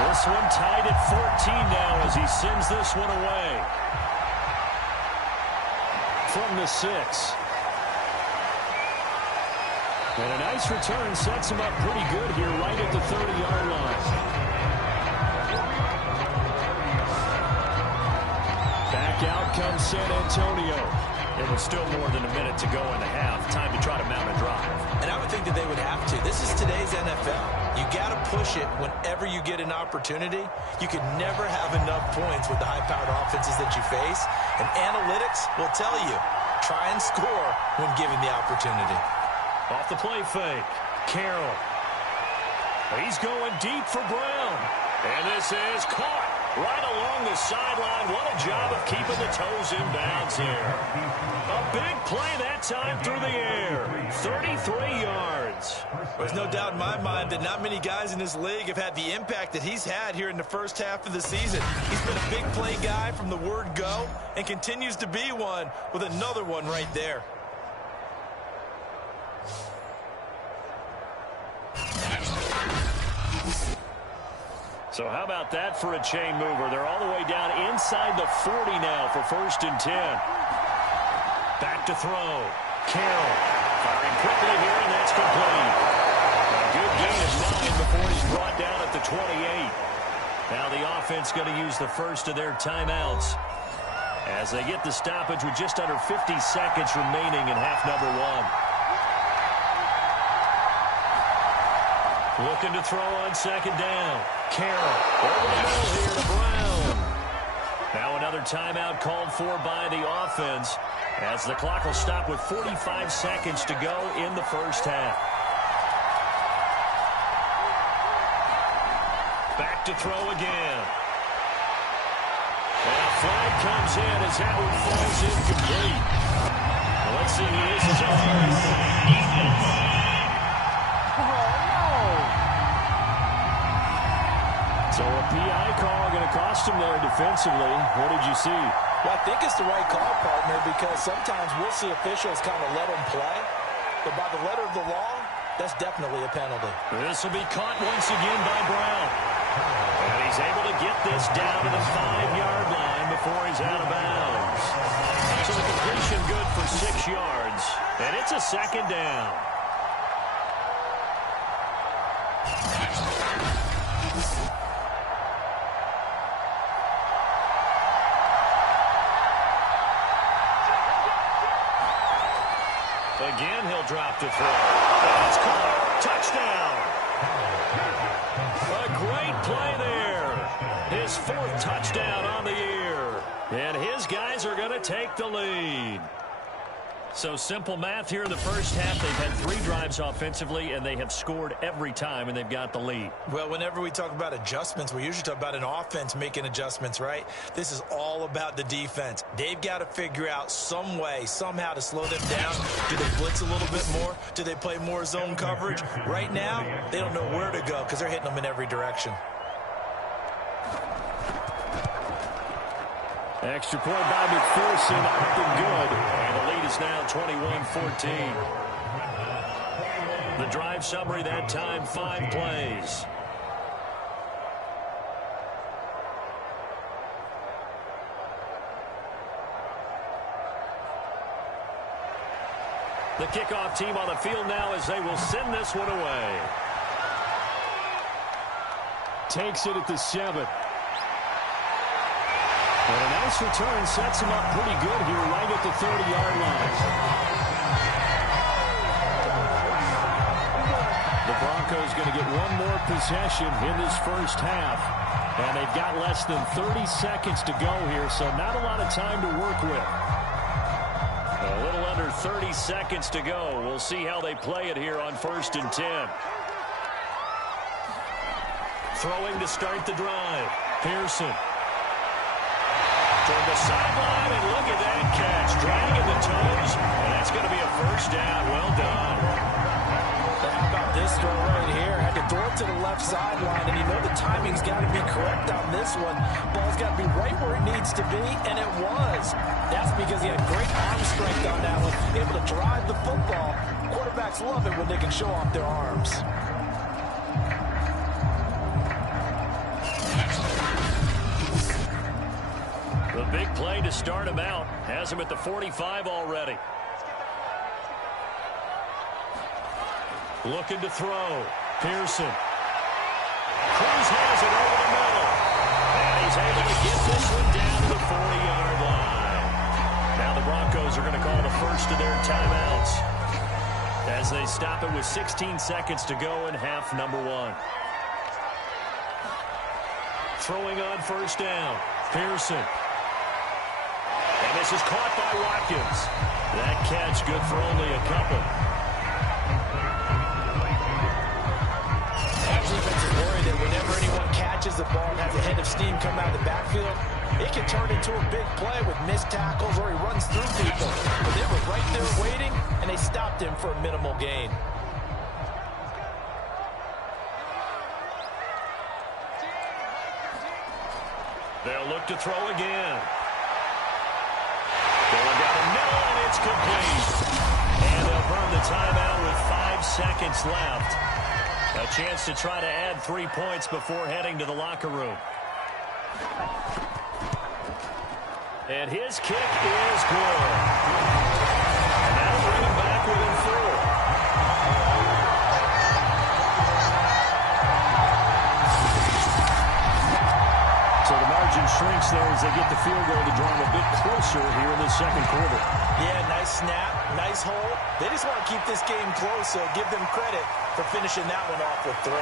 This one tied at 14 now as he sends this one away. From the 6. And a nice return sets him up pretty good here right at the 30-yard line. Back out comes San Antonio. It was still more than a minute to go in the half. Time to try to mount a drive. And I would think that they would have to. This is today's NFL. You got to push it whenever you get an opportunity. You can never have enough points with the high-powered offenses that you face. And analytics will tell you, try and score when given the opportunity. Off the play fake. Carroll. He's going deep for Brown. And this is caught right along the sideline. What a job of keeping the toes in bounds here. A big play that time through the air. 33 yards. There's no doubt in my mind that not many guys in this league have had the impact that he's had here in the 1st half of the season. He's been a big play guy from the word go and continues to be one with another one right there. So how about that for a chain mover? They're all the way down inside the 40 now for 1st and 10. Back to throw. Carroll firing quickly here, and that's complete. A good gain of 9 before he's brought down at the 28. Now the offense going to use the first of their timeouts as they get the stoppage with just under 50 seconds remaining in half number 1. Looking to throw on 2nd down. Carroll over the middle here to Brown. Now another timeout called for by the offense as the clock will stop with 45 seconds to go in the 1st half. Back to throw again. And a flag comes in as that one falls incomplete. Well, let's see who this is on. So a PI call going to cost him there defensively. What did you see? Well, I think it's the right call, partner, because sometimes we'll see officials kind of let them play. But by the letter of the law, that's definitely a penalty. This will be caught once again by Brown. And he's able to get this down to the 5-yard line before he's out of bounds. So the completion good for 6 yards. And it's a second down. Again, he'll drop to throw. And it's caught. Touchdown. A great play there. His 4th touchdown on the year. And his guys are going to take the lead. So simple math here in the first half. They've had 3 drives offensively, and they have scored every time, and they've got the lead. Well, whenever we talk about adjustments, we usually talk about an offense making adjustments, right? This is all about the defense. They've got to figure out some way, somehow to slow them down. Do they blitz a little bit more? Do they play more zone coverage? Right now, they don't know where to go because they're hitting them in every direction. Extra point by McPherson, up and good. And the lead is now 21-14. The drive summary that time, 5 plays. The kickoff team on the field now as they will send this one away. Takes it at the 7. And a nice return sets him up pretty good here right at the 30-yard line. The Broncos going to get one more possession in this first half. And they've got less than 30 seconds to go here, so not a lot of time to work with. A little under 30 seconds to go. We'll see how they play it here on 1st and 10. Throwing to start the drive. Pearson. Toward the sideline, and look at that catch. Dragging the toes, and that's going to be a first down. Well done. How about this throw right here? Had to throw it to the left sideline, and you know the timing's got to be correct on this one. Ball's got to be right where it needs to be, and it was. That's because he had great arm strength on that one, able to drive the football. Quarterbacks love it when they can show off their arms. The big play to start him out. Has him at the 45 already. Looking to throw. Pearson. Cruz has it over the middle. And he's able to get this one down to the 40-yard line. Now the Broncos are going to call the first of their timeouts as they stop it with 16 seconds to go in half number 1. Throwing on first down. Pearson. And this is caught by Watkins. That catch good for only a couple. That defense is worried that whenever anyone catches the ball and has a head of steam come out of the backfield, it can turn into a big play with missed tackles or he runs through people. But they were right there waiting, and they stopped him for a minimal gain. They'll look to throw again. Going down the middle, and it's complete. And they'll burn the timeout with 5 seconds left. A chance to try to add 3 points before heading to the locker room. And his kick is good. And that'll bring him back within 4. So the margin shrinks there as they get the field goal to draw them a bit closer here in the second quarter. Yeah, nice snap, nice hold. They just want to keep this game close, so give them credit for finishing that one off with 3.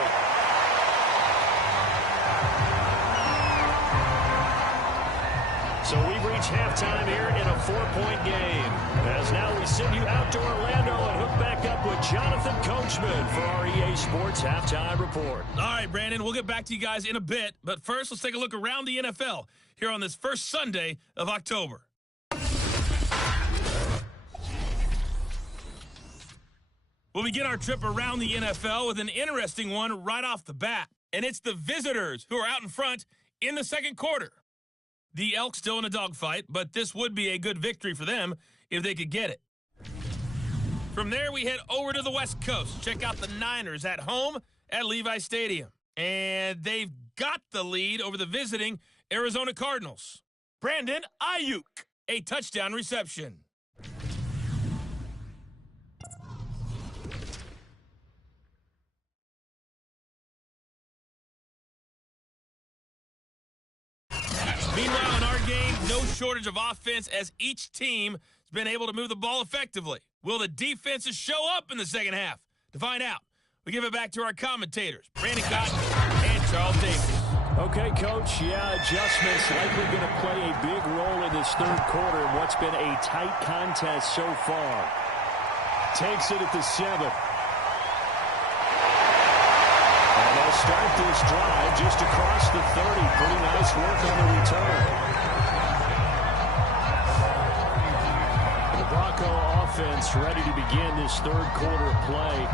So we've reached halftime here in a 4-point game. As now we send you out to Orlando and hook back up with Jonathan Coachman for our EA Sports Halftime Report. All right, Brandon, we'll get back to you guys in a bit. But first, let's take a look around the NFL here on this first Sunday of October. We'll begin our trip around the NFL with an interesting one right off the bat. And it's the visitors who are out in front in the second quarter. The Elks still in a dogfight, but this would be a good victory for them if they could get it. From there, we head over to the West Coast. Check out the Niners at home at Levi Stadium. And they've got the lead over the visiting Arizona Cardinals. Brandon Ayuk, a touchdown reception. Meanwhile, in our game, no shortage of offense as each team has been able to move the ball effectively. Will the defenses show up in the second half? To find out, we give it back to our commentators, Brandon Cotton and Charles Davis. Okay, Coach, adjustments likely going to play a big role in this third quarter in what's been a tight contest so far. Takes it at the 7. And they'll start this drive just across the 30. Pretty nice work on the return. The Bronco offense ready to begin this third quarter of play.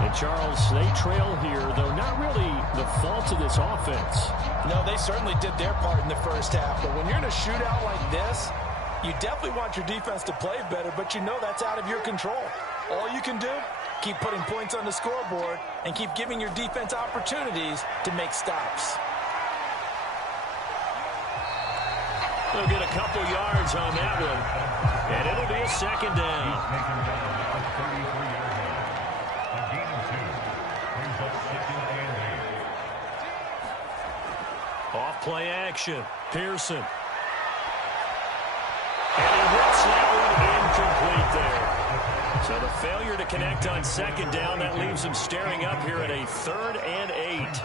And, Charles, they trail here, though not really the fault of this offense. No, they certainly did their part in the first half. But when you're in a shootout like this, you definitely want your defense to play better, but you know that's out of your control. All you can do, keep putting points on the scoreboard and keep giving your defense opportunities to make stops. They'll get a couple yards on that one, and it'll be a second down. Off play action. Pearson. And he hits that one incomplete there. So the failure to connect on second down, that leaves him staring up here at a 3rd and 8.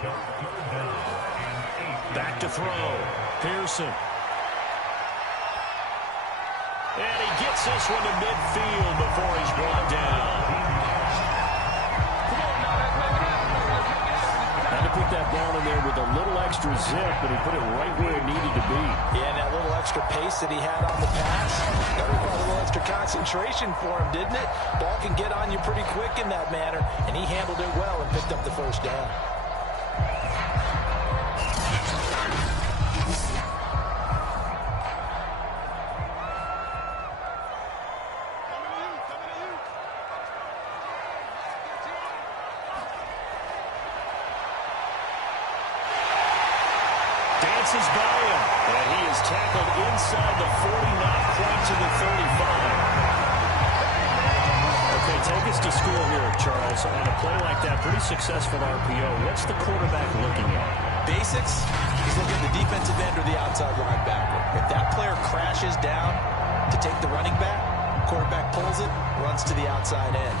Back to throw. Pearson. And he gets this one to midfield before he's brought down. Had to put that ball in there with a little extra zip, but he put it right where it needed to be. Yeah, and that little extra pace that he had on the pass, that required a little extra concentration for him, didn't it? Ball can get on you pretty quick in that manner, and he handled it well and picked up the first down. Dances by him, and he is tackled inside the 40, not quite to the 35. Okay, take us to school here, Charles. On a play like that, pretty successful RPO. What's the quarterback looking at? Basics, he's looking at the defensive end or the outside linebacker. If that player crashes down to take the running back, quarterback pulls it, runs to the outside end.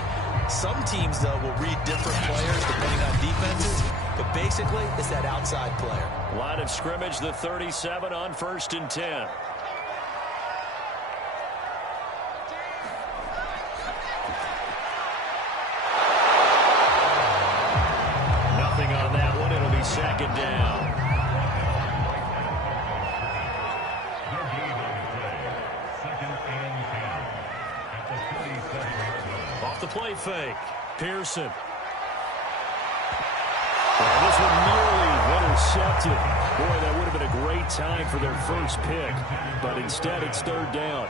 Some teams, though, will read different players depending on defenses, but basically it's that outside player. Line of scrimmage, the 37 on 1st and 10. Nothing on that one. It'll be second down. Off the play fake. Pearson. Well, this one nearly intercepted. Boy, that would have been a great time for their first pick. But instead, it's 3rd down.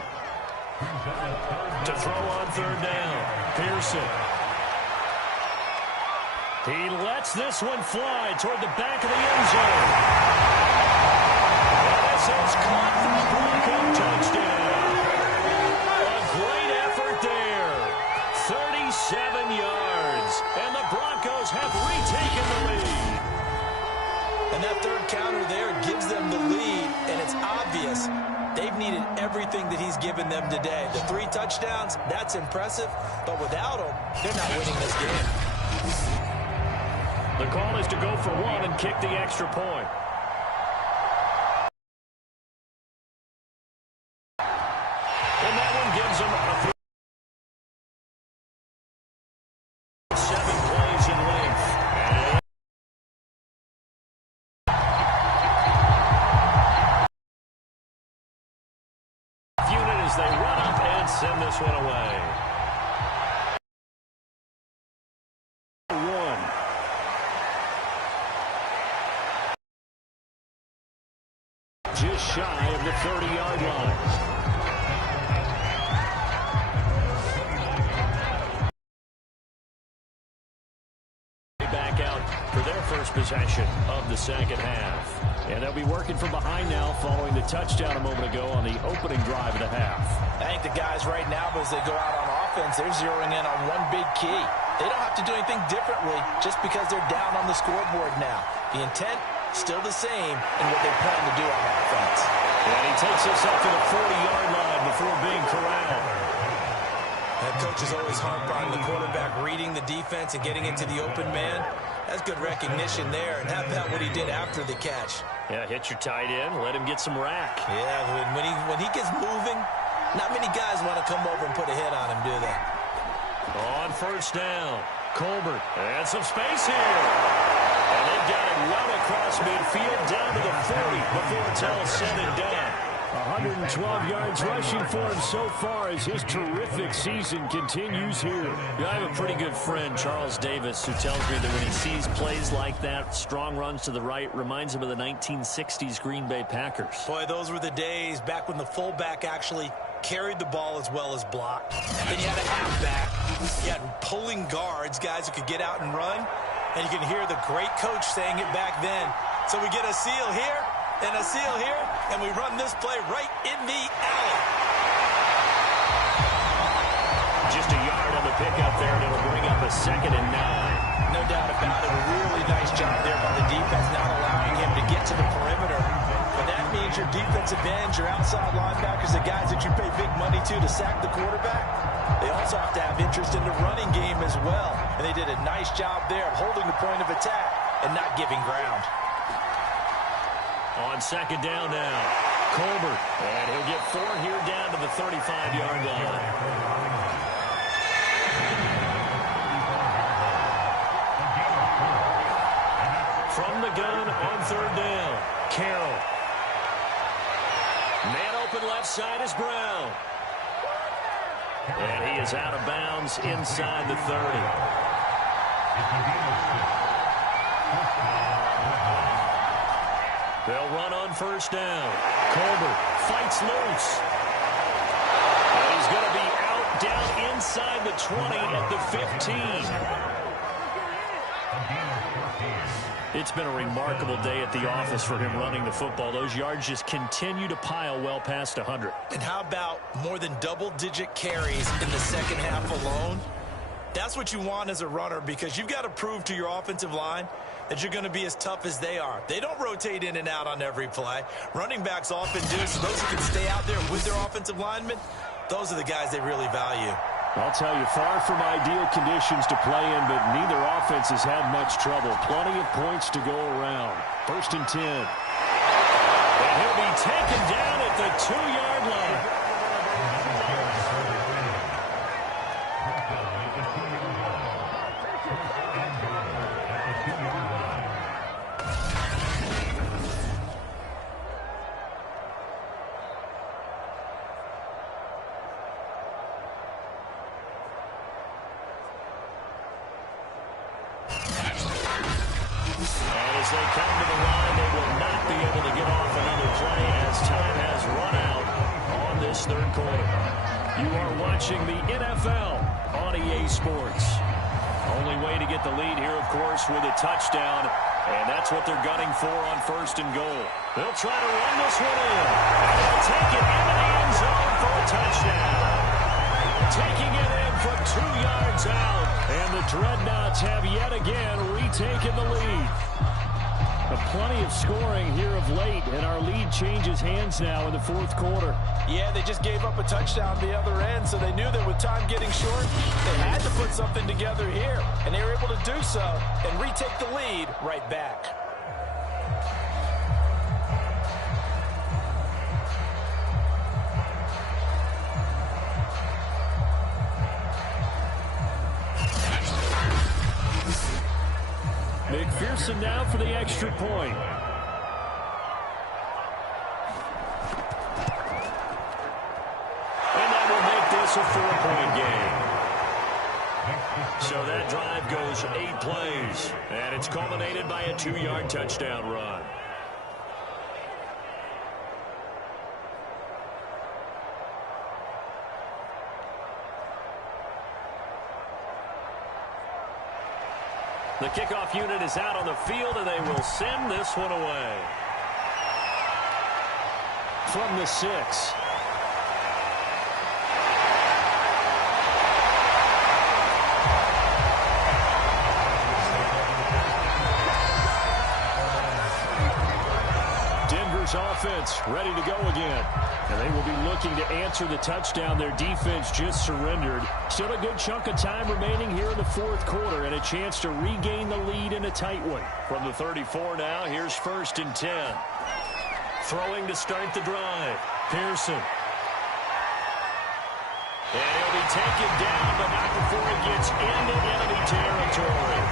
To throw on 3rd down. Pearson. He lets this one fly toward the back of the end zone. And this is caught for a Bronco touchdown. A great effort there. 37 yards. And the Broncos have retaken the lead. And that third counter there gives them the lead, and it's obvious they've needed everything that he's given them today. The 3 touchdowns, that's impressive, but without him, they're not winning this game. The call is to go for 1 and kick the extra point. And that one gives them a 7 plays in length. Unit as they run up and send this one away. 1. Just shy of the 30-yard line. their first possession of the second half. And they'll be working from behind now following the touchdown a moment ago on the opening drive of the half. I think the guys right now, as they go out on offense, they're zeroing in on one big key. They don't have to do anything differently just because they're down on the scoreboard now. The intent, still the same in what they plan to do on offense. And he takes us up to the 40-yard line before being corralled. That coach is always harped on the quarterback reading the defense and getting into the open man. That's good recognition there. And how about what he did after the catch? Yeah, hit your tight end, let him get some rack. Yeah, when he gets moving, not many guys want to come over and put a hit on him, do they? On first down, Colbert. And some space here. And they've got it well across midfield down to the 40 before it's all said and done. 112 yards rushing for him so far as his terrific season continues here. Yeah, I have a pretty good friend, Charles Davis, who tells me that when he sees plays like that, strong runs to the right, reminds him of the 1960s Green Bay Packers. Boy, those were the days back when the fullback actually carried the ball as well as blocked. Then you had a halfback. You had pulling guards, guys who could get out and run. And you can hear the great coach saying it back then. So we get a seal here and a seal here, and we run this play right in the alley. Just a yard on the pickup there, and it'll bring up a 2nd and 9. No doubt about it. A really nice job there by the defense, not allowing him to get to the perimeter. But that means your defensive ends, your outside linebackers, the guys that you pay big money to sack the quarterback, they also have to have interest in the running game as well. And they did a nice job there of holding the point of attack and not giving ground. On 2nd down now, Colbert. And he'll get 4 here down to the 35-yard line. From the gun on 3rd down, Carroll. Man open left side is Brown. And he is out of bounds inside the 30. They'll run on 1st down. Colbert fights loose. And he's going to be out down inside the 20 at the 15. It's been a remarkable day at the office for him running the football. Those yards just continue to pile well past 100. And how about more than double-digit carries in the second half alone? That's what you want as a runner, because you've got to prove to your offensive line that you're going to be as tough as they are. They don't rotate in and out on every play. Running backs often do, so those who can stay out there with their offensive linemen, those are the guys they really value. I'll tell you, far from ideal conditions to play in, but neither offense has had much trouble. Plenty of points to go around. 1st and 10. And he'll be taken down at the 2-yard line. As they come to the line, they will not be able to get off another play as time has run out on this 3rd quarter. You are watching the NFL on EA Sports. Only way to get the lead here, of course, with a touchdown, and that's what they're gunning for on 1st and goal. They'll try to run this one in, and they'll take it into the end zone for a touchdown. Taking it in from 2 yards out, and the Dreadnoughts have yet again retaken the lead. Plenty of scoring here of late, and our lead changes hands now in the 4th quarter. Yeah, they just gave up a touchdown the other end, so they knew that with time getting short, they had to put something together here, and they were able to do so and retake the lead right back. McPherson now for the extra point. And that will make this a 4-point game. So that drive goes 8 plays, and it's culminated by a 2-yard touchdown run. The kickoff unit is out on the field, and they will send this one away. From the 6. Denver's offense ready to go again. And they will be looking to answer the touchdown their defense just surrendered. Still a good chunk of time remaining here in the fourth quarter and a chance to regain the lead in a tight one. From the 34 now, here's 1st and 10. Throwing to start the drive. Pearson. And he'll be taken down, but not before he gets into enemy territory.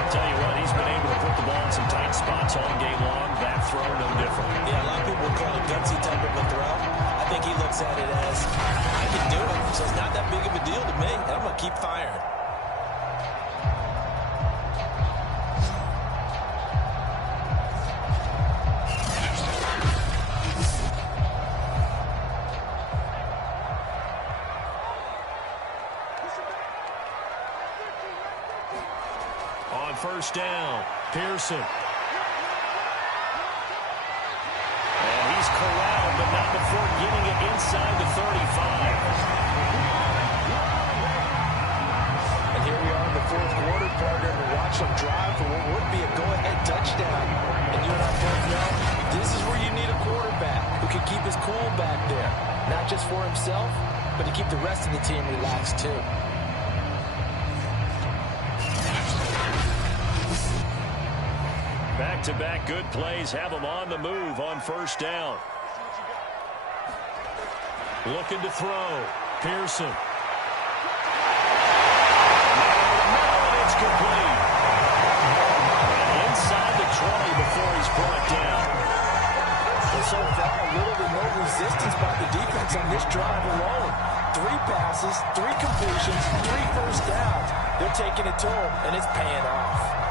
I'll tell you what, he's been able to put the ball in some tight spots all game long. That throw, no different. Yeah, a lot of people would call it gutsy type of a throw. I think he looks at it as, I can do it, so it's not that big of a deal to me, and I'm going to keep firing. On 1st down, Pearson. And he's corralled, but not before getting it inside the 35. And here we are in the fourth quarter, partner, and watch them drive for what would be a go-ahead touchdown. And you and I both know this is where you need a quarterback who can keep his cool back there. Not just for himself, but to keep the rest of the team relaxed too. Back-to-back good plays have them on the move on 1st down. Looking to throw. Pearson. And it's complete. And inside the 20 before he's brought down. And so far, little to no resistance by the defense on this drive alone. 3 passes, 3 completions, 3 first downs. They're taking a toll, and it's paying off.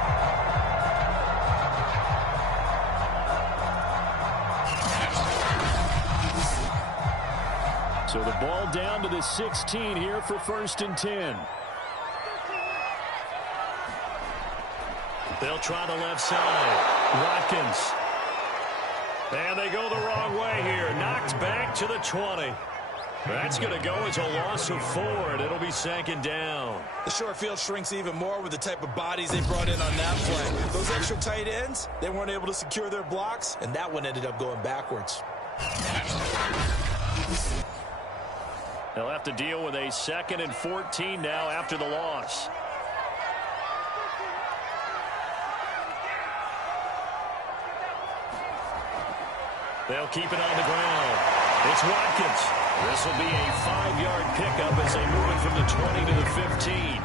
So the ball down to the 16 here for 1st and 10. They'll try the left side. Watkins. And they go the wrong way here. Knocked back to the 20. That's going to go as a loss of 4, and it'll be 2nd down. The short field shrinks even more with the type of bodies they brought in on that play. Those extra tight ends, they weren't able to secure their blocks, and that one ended up going backwards. They'll have to deal with a 2nd and 14 now after the loss. They'll keep it on the ground. It's Watkins. This will be a 5-yard pickup as they move it from the 20 to the 15.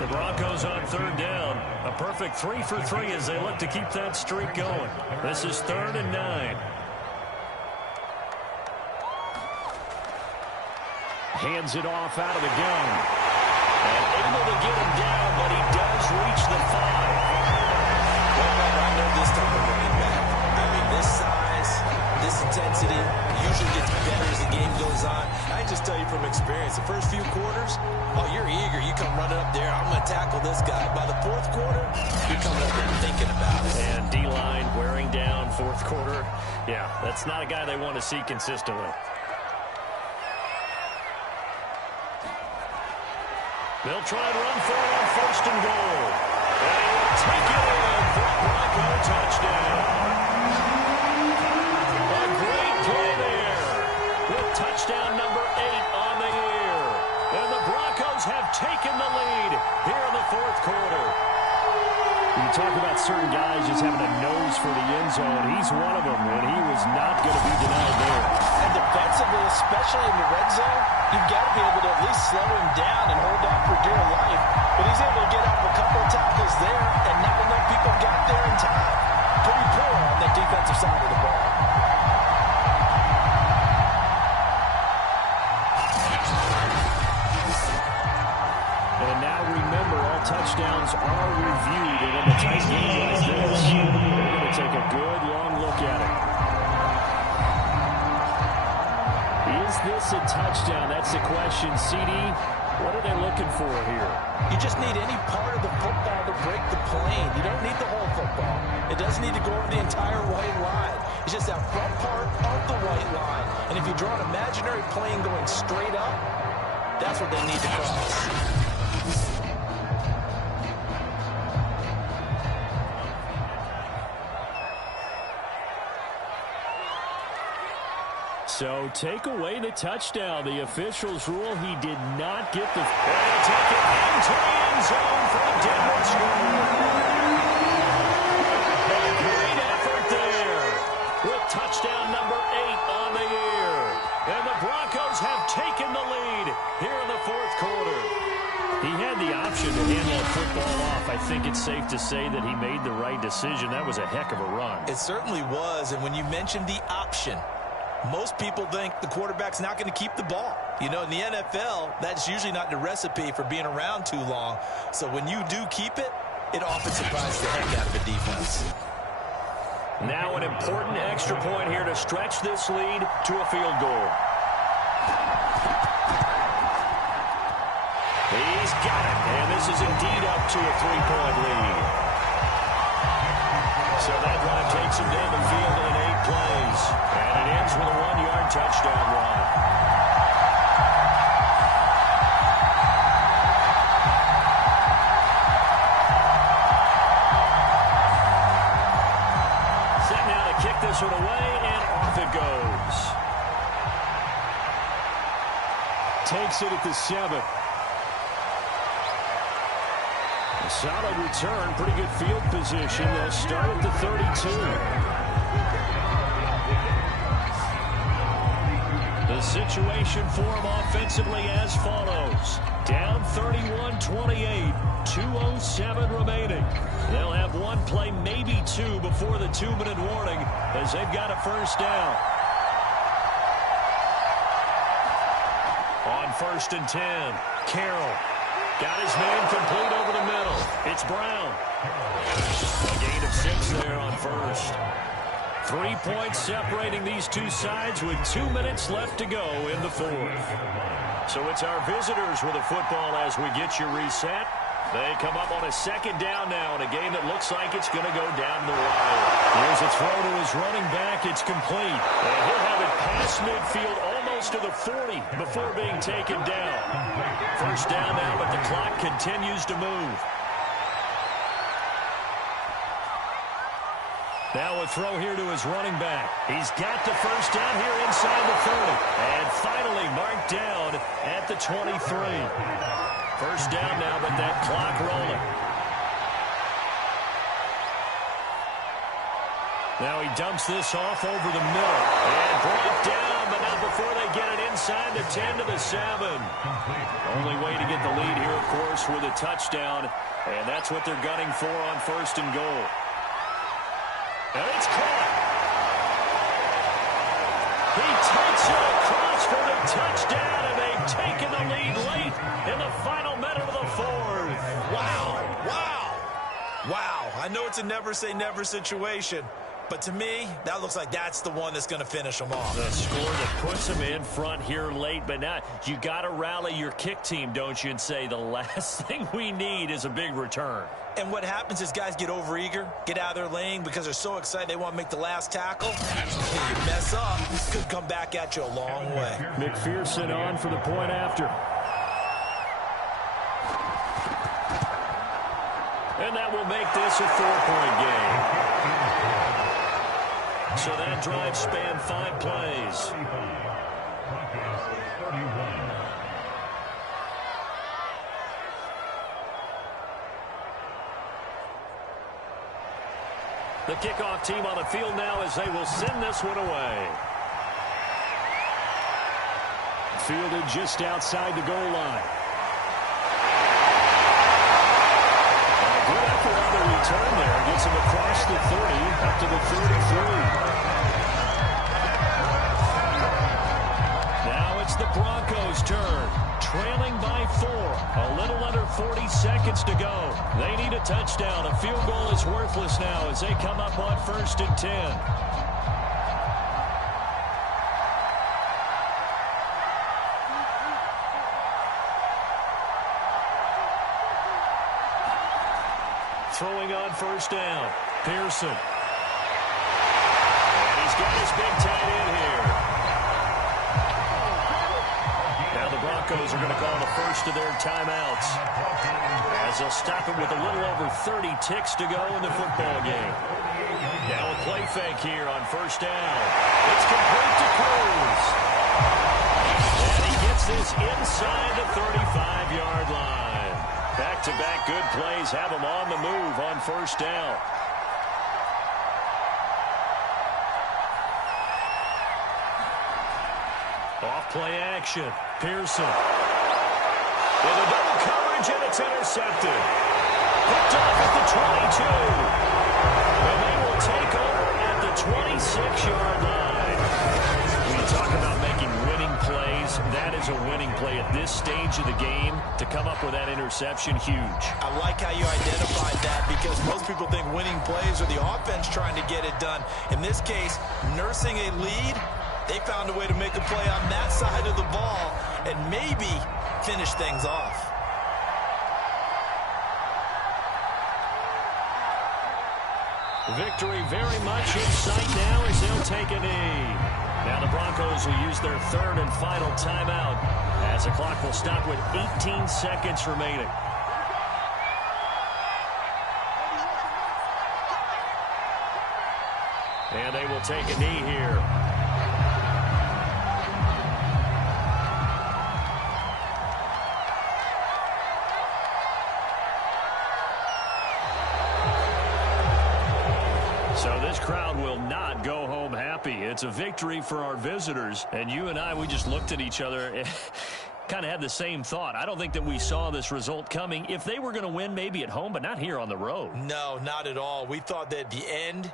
The Broncos on 3rd down. A perfect 3 for 3 as they look to keep that streak going. This is 3rd and 9. Hands it off out of the gun. And able to get him down, but he does reach the 5. Well, I know this type of running back. I mean, this size, this intensity usually gets better as the game goes on. I just tell you from experience, the first few quarters, oh, you're eager. You come running up there, I'm going to tackle this guy. By the fourth quarter, you're coming up there thinking about it. And D-line wearing down fourth quarter. Yeah, that's not a guy they want to see consistently. They'll try and run for it on 1st and goal. And he will take it in for a Bronco touchdown. A great play there with touchdown number 8 on the year. And the Broncos have taken the lead here in the fourth quarter. You talk about certain guys just having a nose for the end zone. He's one of them, and he was not going to be denied there. And defensively, especially in the red zone, you've got to be able to at least slow him down and hold on for dear life. But he's able to get out of a couple of tackles there, and not enough people got there in time. Pretty poor on the defensive side of the ball. And now remember, all touchdowns are reviewed, and in a tight game like this, they're going to take a good long look at it. Is this a touchdown? That's the question. CD, What are they looking for here? You just need any part of the football to break the plane. You don't need the whole football. It doesn't need to go over the entire white line. It's just that front part of the white line. And if you draw an imaginary plane going straight up, that's what they need to cross. So take away the touchdown. The officials rule he did not get the... And take it into the end zone for a Denver score. A great effort there with touchdown number 8 on the year. And the Broncos have taken the lead here in the fourth quarter. He had the option to hand that football off. I think it's safe to say that he made the right decision. That was a heck of a run. It certainly was. And when you mentioned the option, most people think the quarterback's not going to keep the ball. You know, in the NFL, that's usually not the recipe for being around too long. So when you do keep it, it often surprises the heck out of a defense. Now an important extra point here to stretch this lead to a field goal. He's got it, and this is indeed up to a 3-point lead. So that drive takes him down the field in 8 plays. And it ends with a 1-yard touchdown run. Set now to kick this one away, and off it goes. Takes it at the 7. Solid return, pretty good field position. They'll start at the 32. The situation for them offensively as follows. Down 31-28, 2:07 remaining. They'll have one play, maybe two, before the 2-minute warning as they've got a first down. On 1st and 10, Carroll. Got his man complete over the middle. It's Brown. A gain of 6 there on first. 3 points separating these two sides with 2 minutes left to go in the fourth. So it's our visitors with the football as we get you reset. They come up on a 2nd down now in a game that looks like it's going to go down the wire. Here's a throw to his running back. It's complete. And he'll have it past midfield almost to the 40 before being taken down. First down now, but the clock continues to move. Now a throw here to his running back. He's got the first down here inside the 30. And finally marked down at the 23. First down now, but that clock rolling. Now he dumps this off over the middle. And brought down, but not before they get it inside the 10 to the 7. Only way to get the lead here, of course, with a touchdown. And that's what they're gunning for on 1st and goal. And it's caught. He takes it across for the touchdown, and they've taken the lead late in the final minute of the fourth. Wow. I know it's a never-say-never situation, but to me, that looks like that's the one that's going to finish them off. The score that puts them in front here late, but now you got to rally your kick team, don't you, and say the last thing we need is a big return. And what happens is guys get overeager, get out of their lane because they're so excited they want to make the last tackle. And you mess up, could come back at you a long way. McPherson on for the point after. And that will make this a 4-point game. So that drive spanned 5 plays. The kickoff team on the field now as they will send this one away. Fielded just outside the goal line. A good effort on the return there. Gets him across the 30 up to the 33. Now it's the Broncos' turn. Trailing by 4. A little under 40 seconds to go. They need a touchdown. A field goal is worthless now as they come up on 1st and 10. throwing on first down. Pearson. And he's got his big tight end here. Now the Broncos are going to call the first of their timeouts, as they'll stop it with a little over 30 ticks to go in the football game. Now a play fake here on first down. It's complete to Cruz. And he gets this inside the 35-yard line. Back-to-back good plays have him on the move on first down. Off-play action. Pearson. With a double coverage, and it's intercepted. Picked off at the 22. And they will take over at the 26-yard line. When you talk about making winning plays, that is a winning play at this stage of the game. To come up with that interception, huge. I like how you identified that, because most people think winning plays are the offense trying to get it done. In this case, nursing a lead, they found a way to make a play on that side of the ball and maybe finish things off. Victory very much in sight now as they'll take a knee. Now the Broncos will use their third and final timeout, as the clock will stop with 18 seconds remaining. And they will take a knee here. So this crowd will not go home happy. It's a victory for our visitors. And you and I, we just looked at each other and kind of had the same thought. I don't think that we saw this result coming. If they were going to win, maybe at home, but not here on the road. No, not at all. We thought that at the end,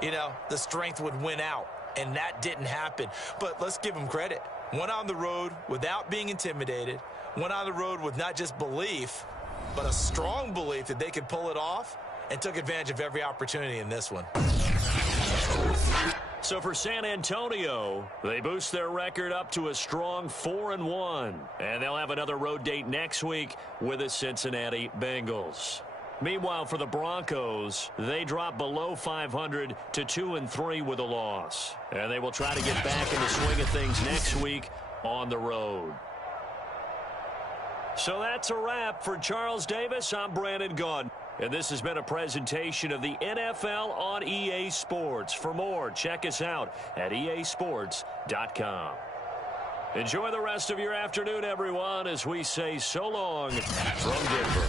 the strength would win out. And that didn't happen. But let's give them credit. Went on the road without being intimidated. Went on the road with not just belief, but a strong belief that they could pull it off. And took advantage of every opportunity in this one. So for San Antonio, they boost their record up to a strong 4-1. And they'll have another road date next week with the Cincinnati Bengals. Meanwhile, for the Broncos, they drop below 500 to 2-3 with a loss. And they will try to get back in the swing of things next week on the road. So that's a wrap. For Charles Davis, I'm Brandon Gaudin. And this has been a presentation of the NFL on EA Sports. For more, check us out at easports.com. Enjoy the rest of your afternoon, everyone, as we say so long from Denver.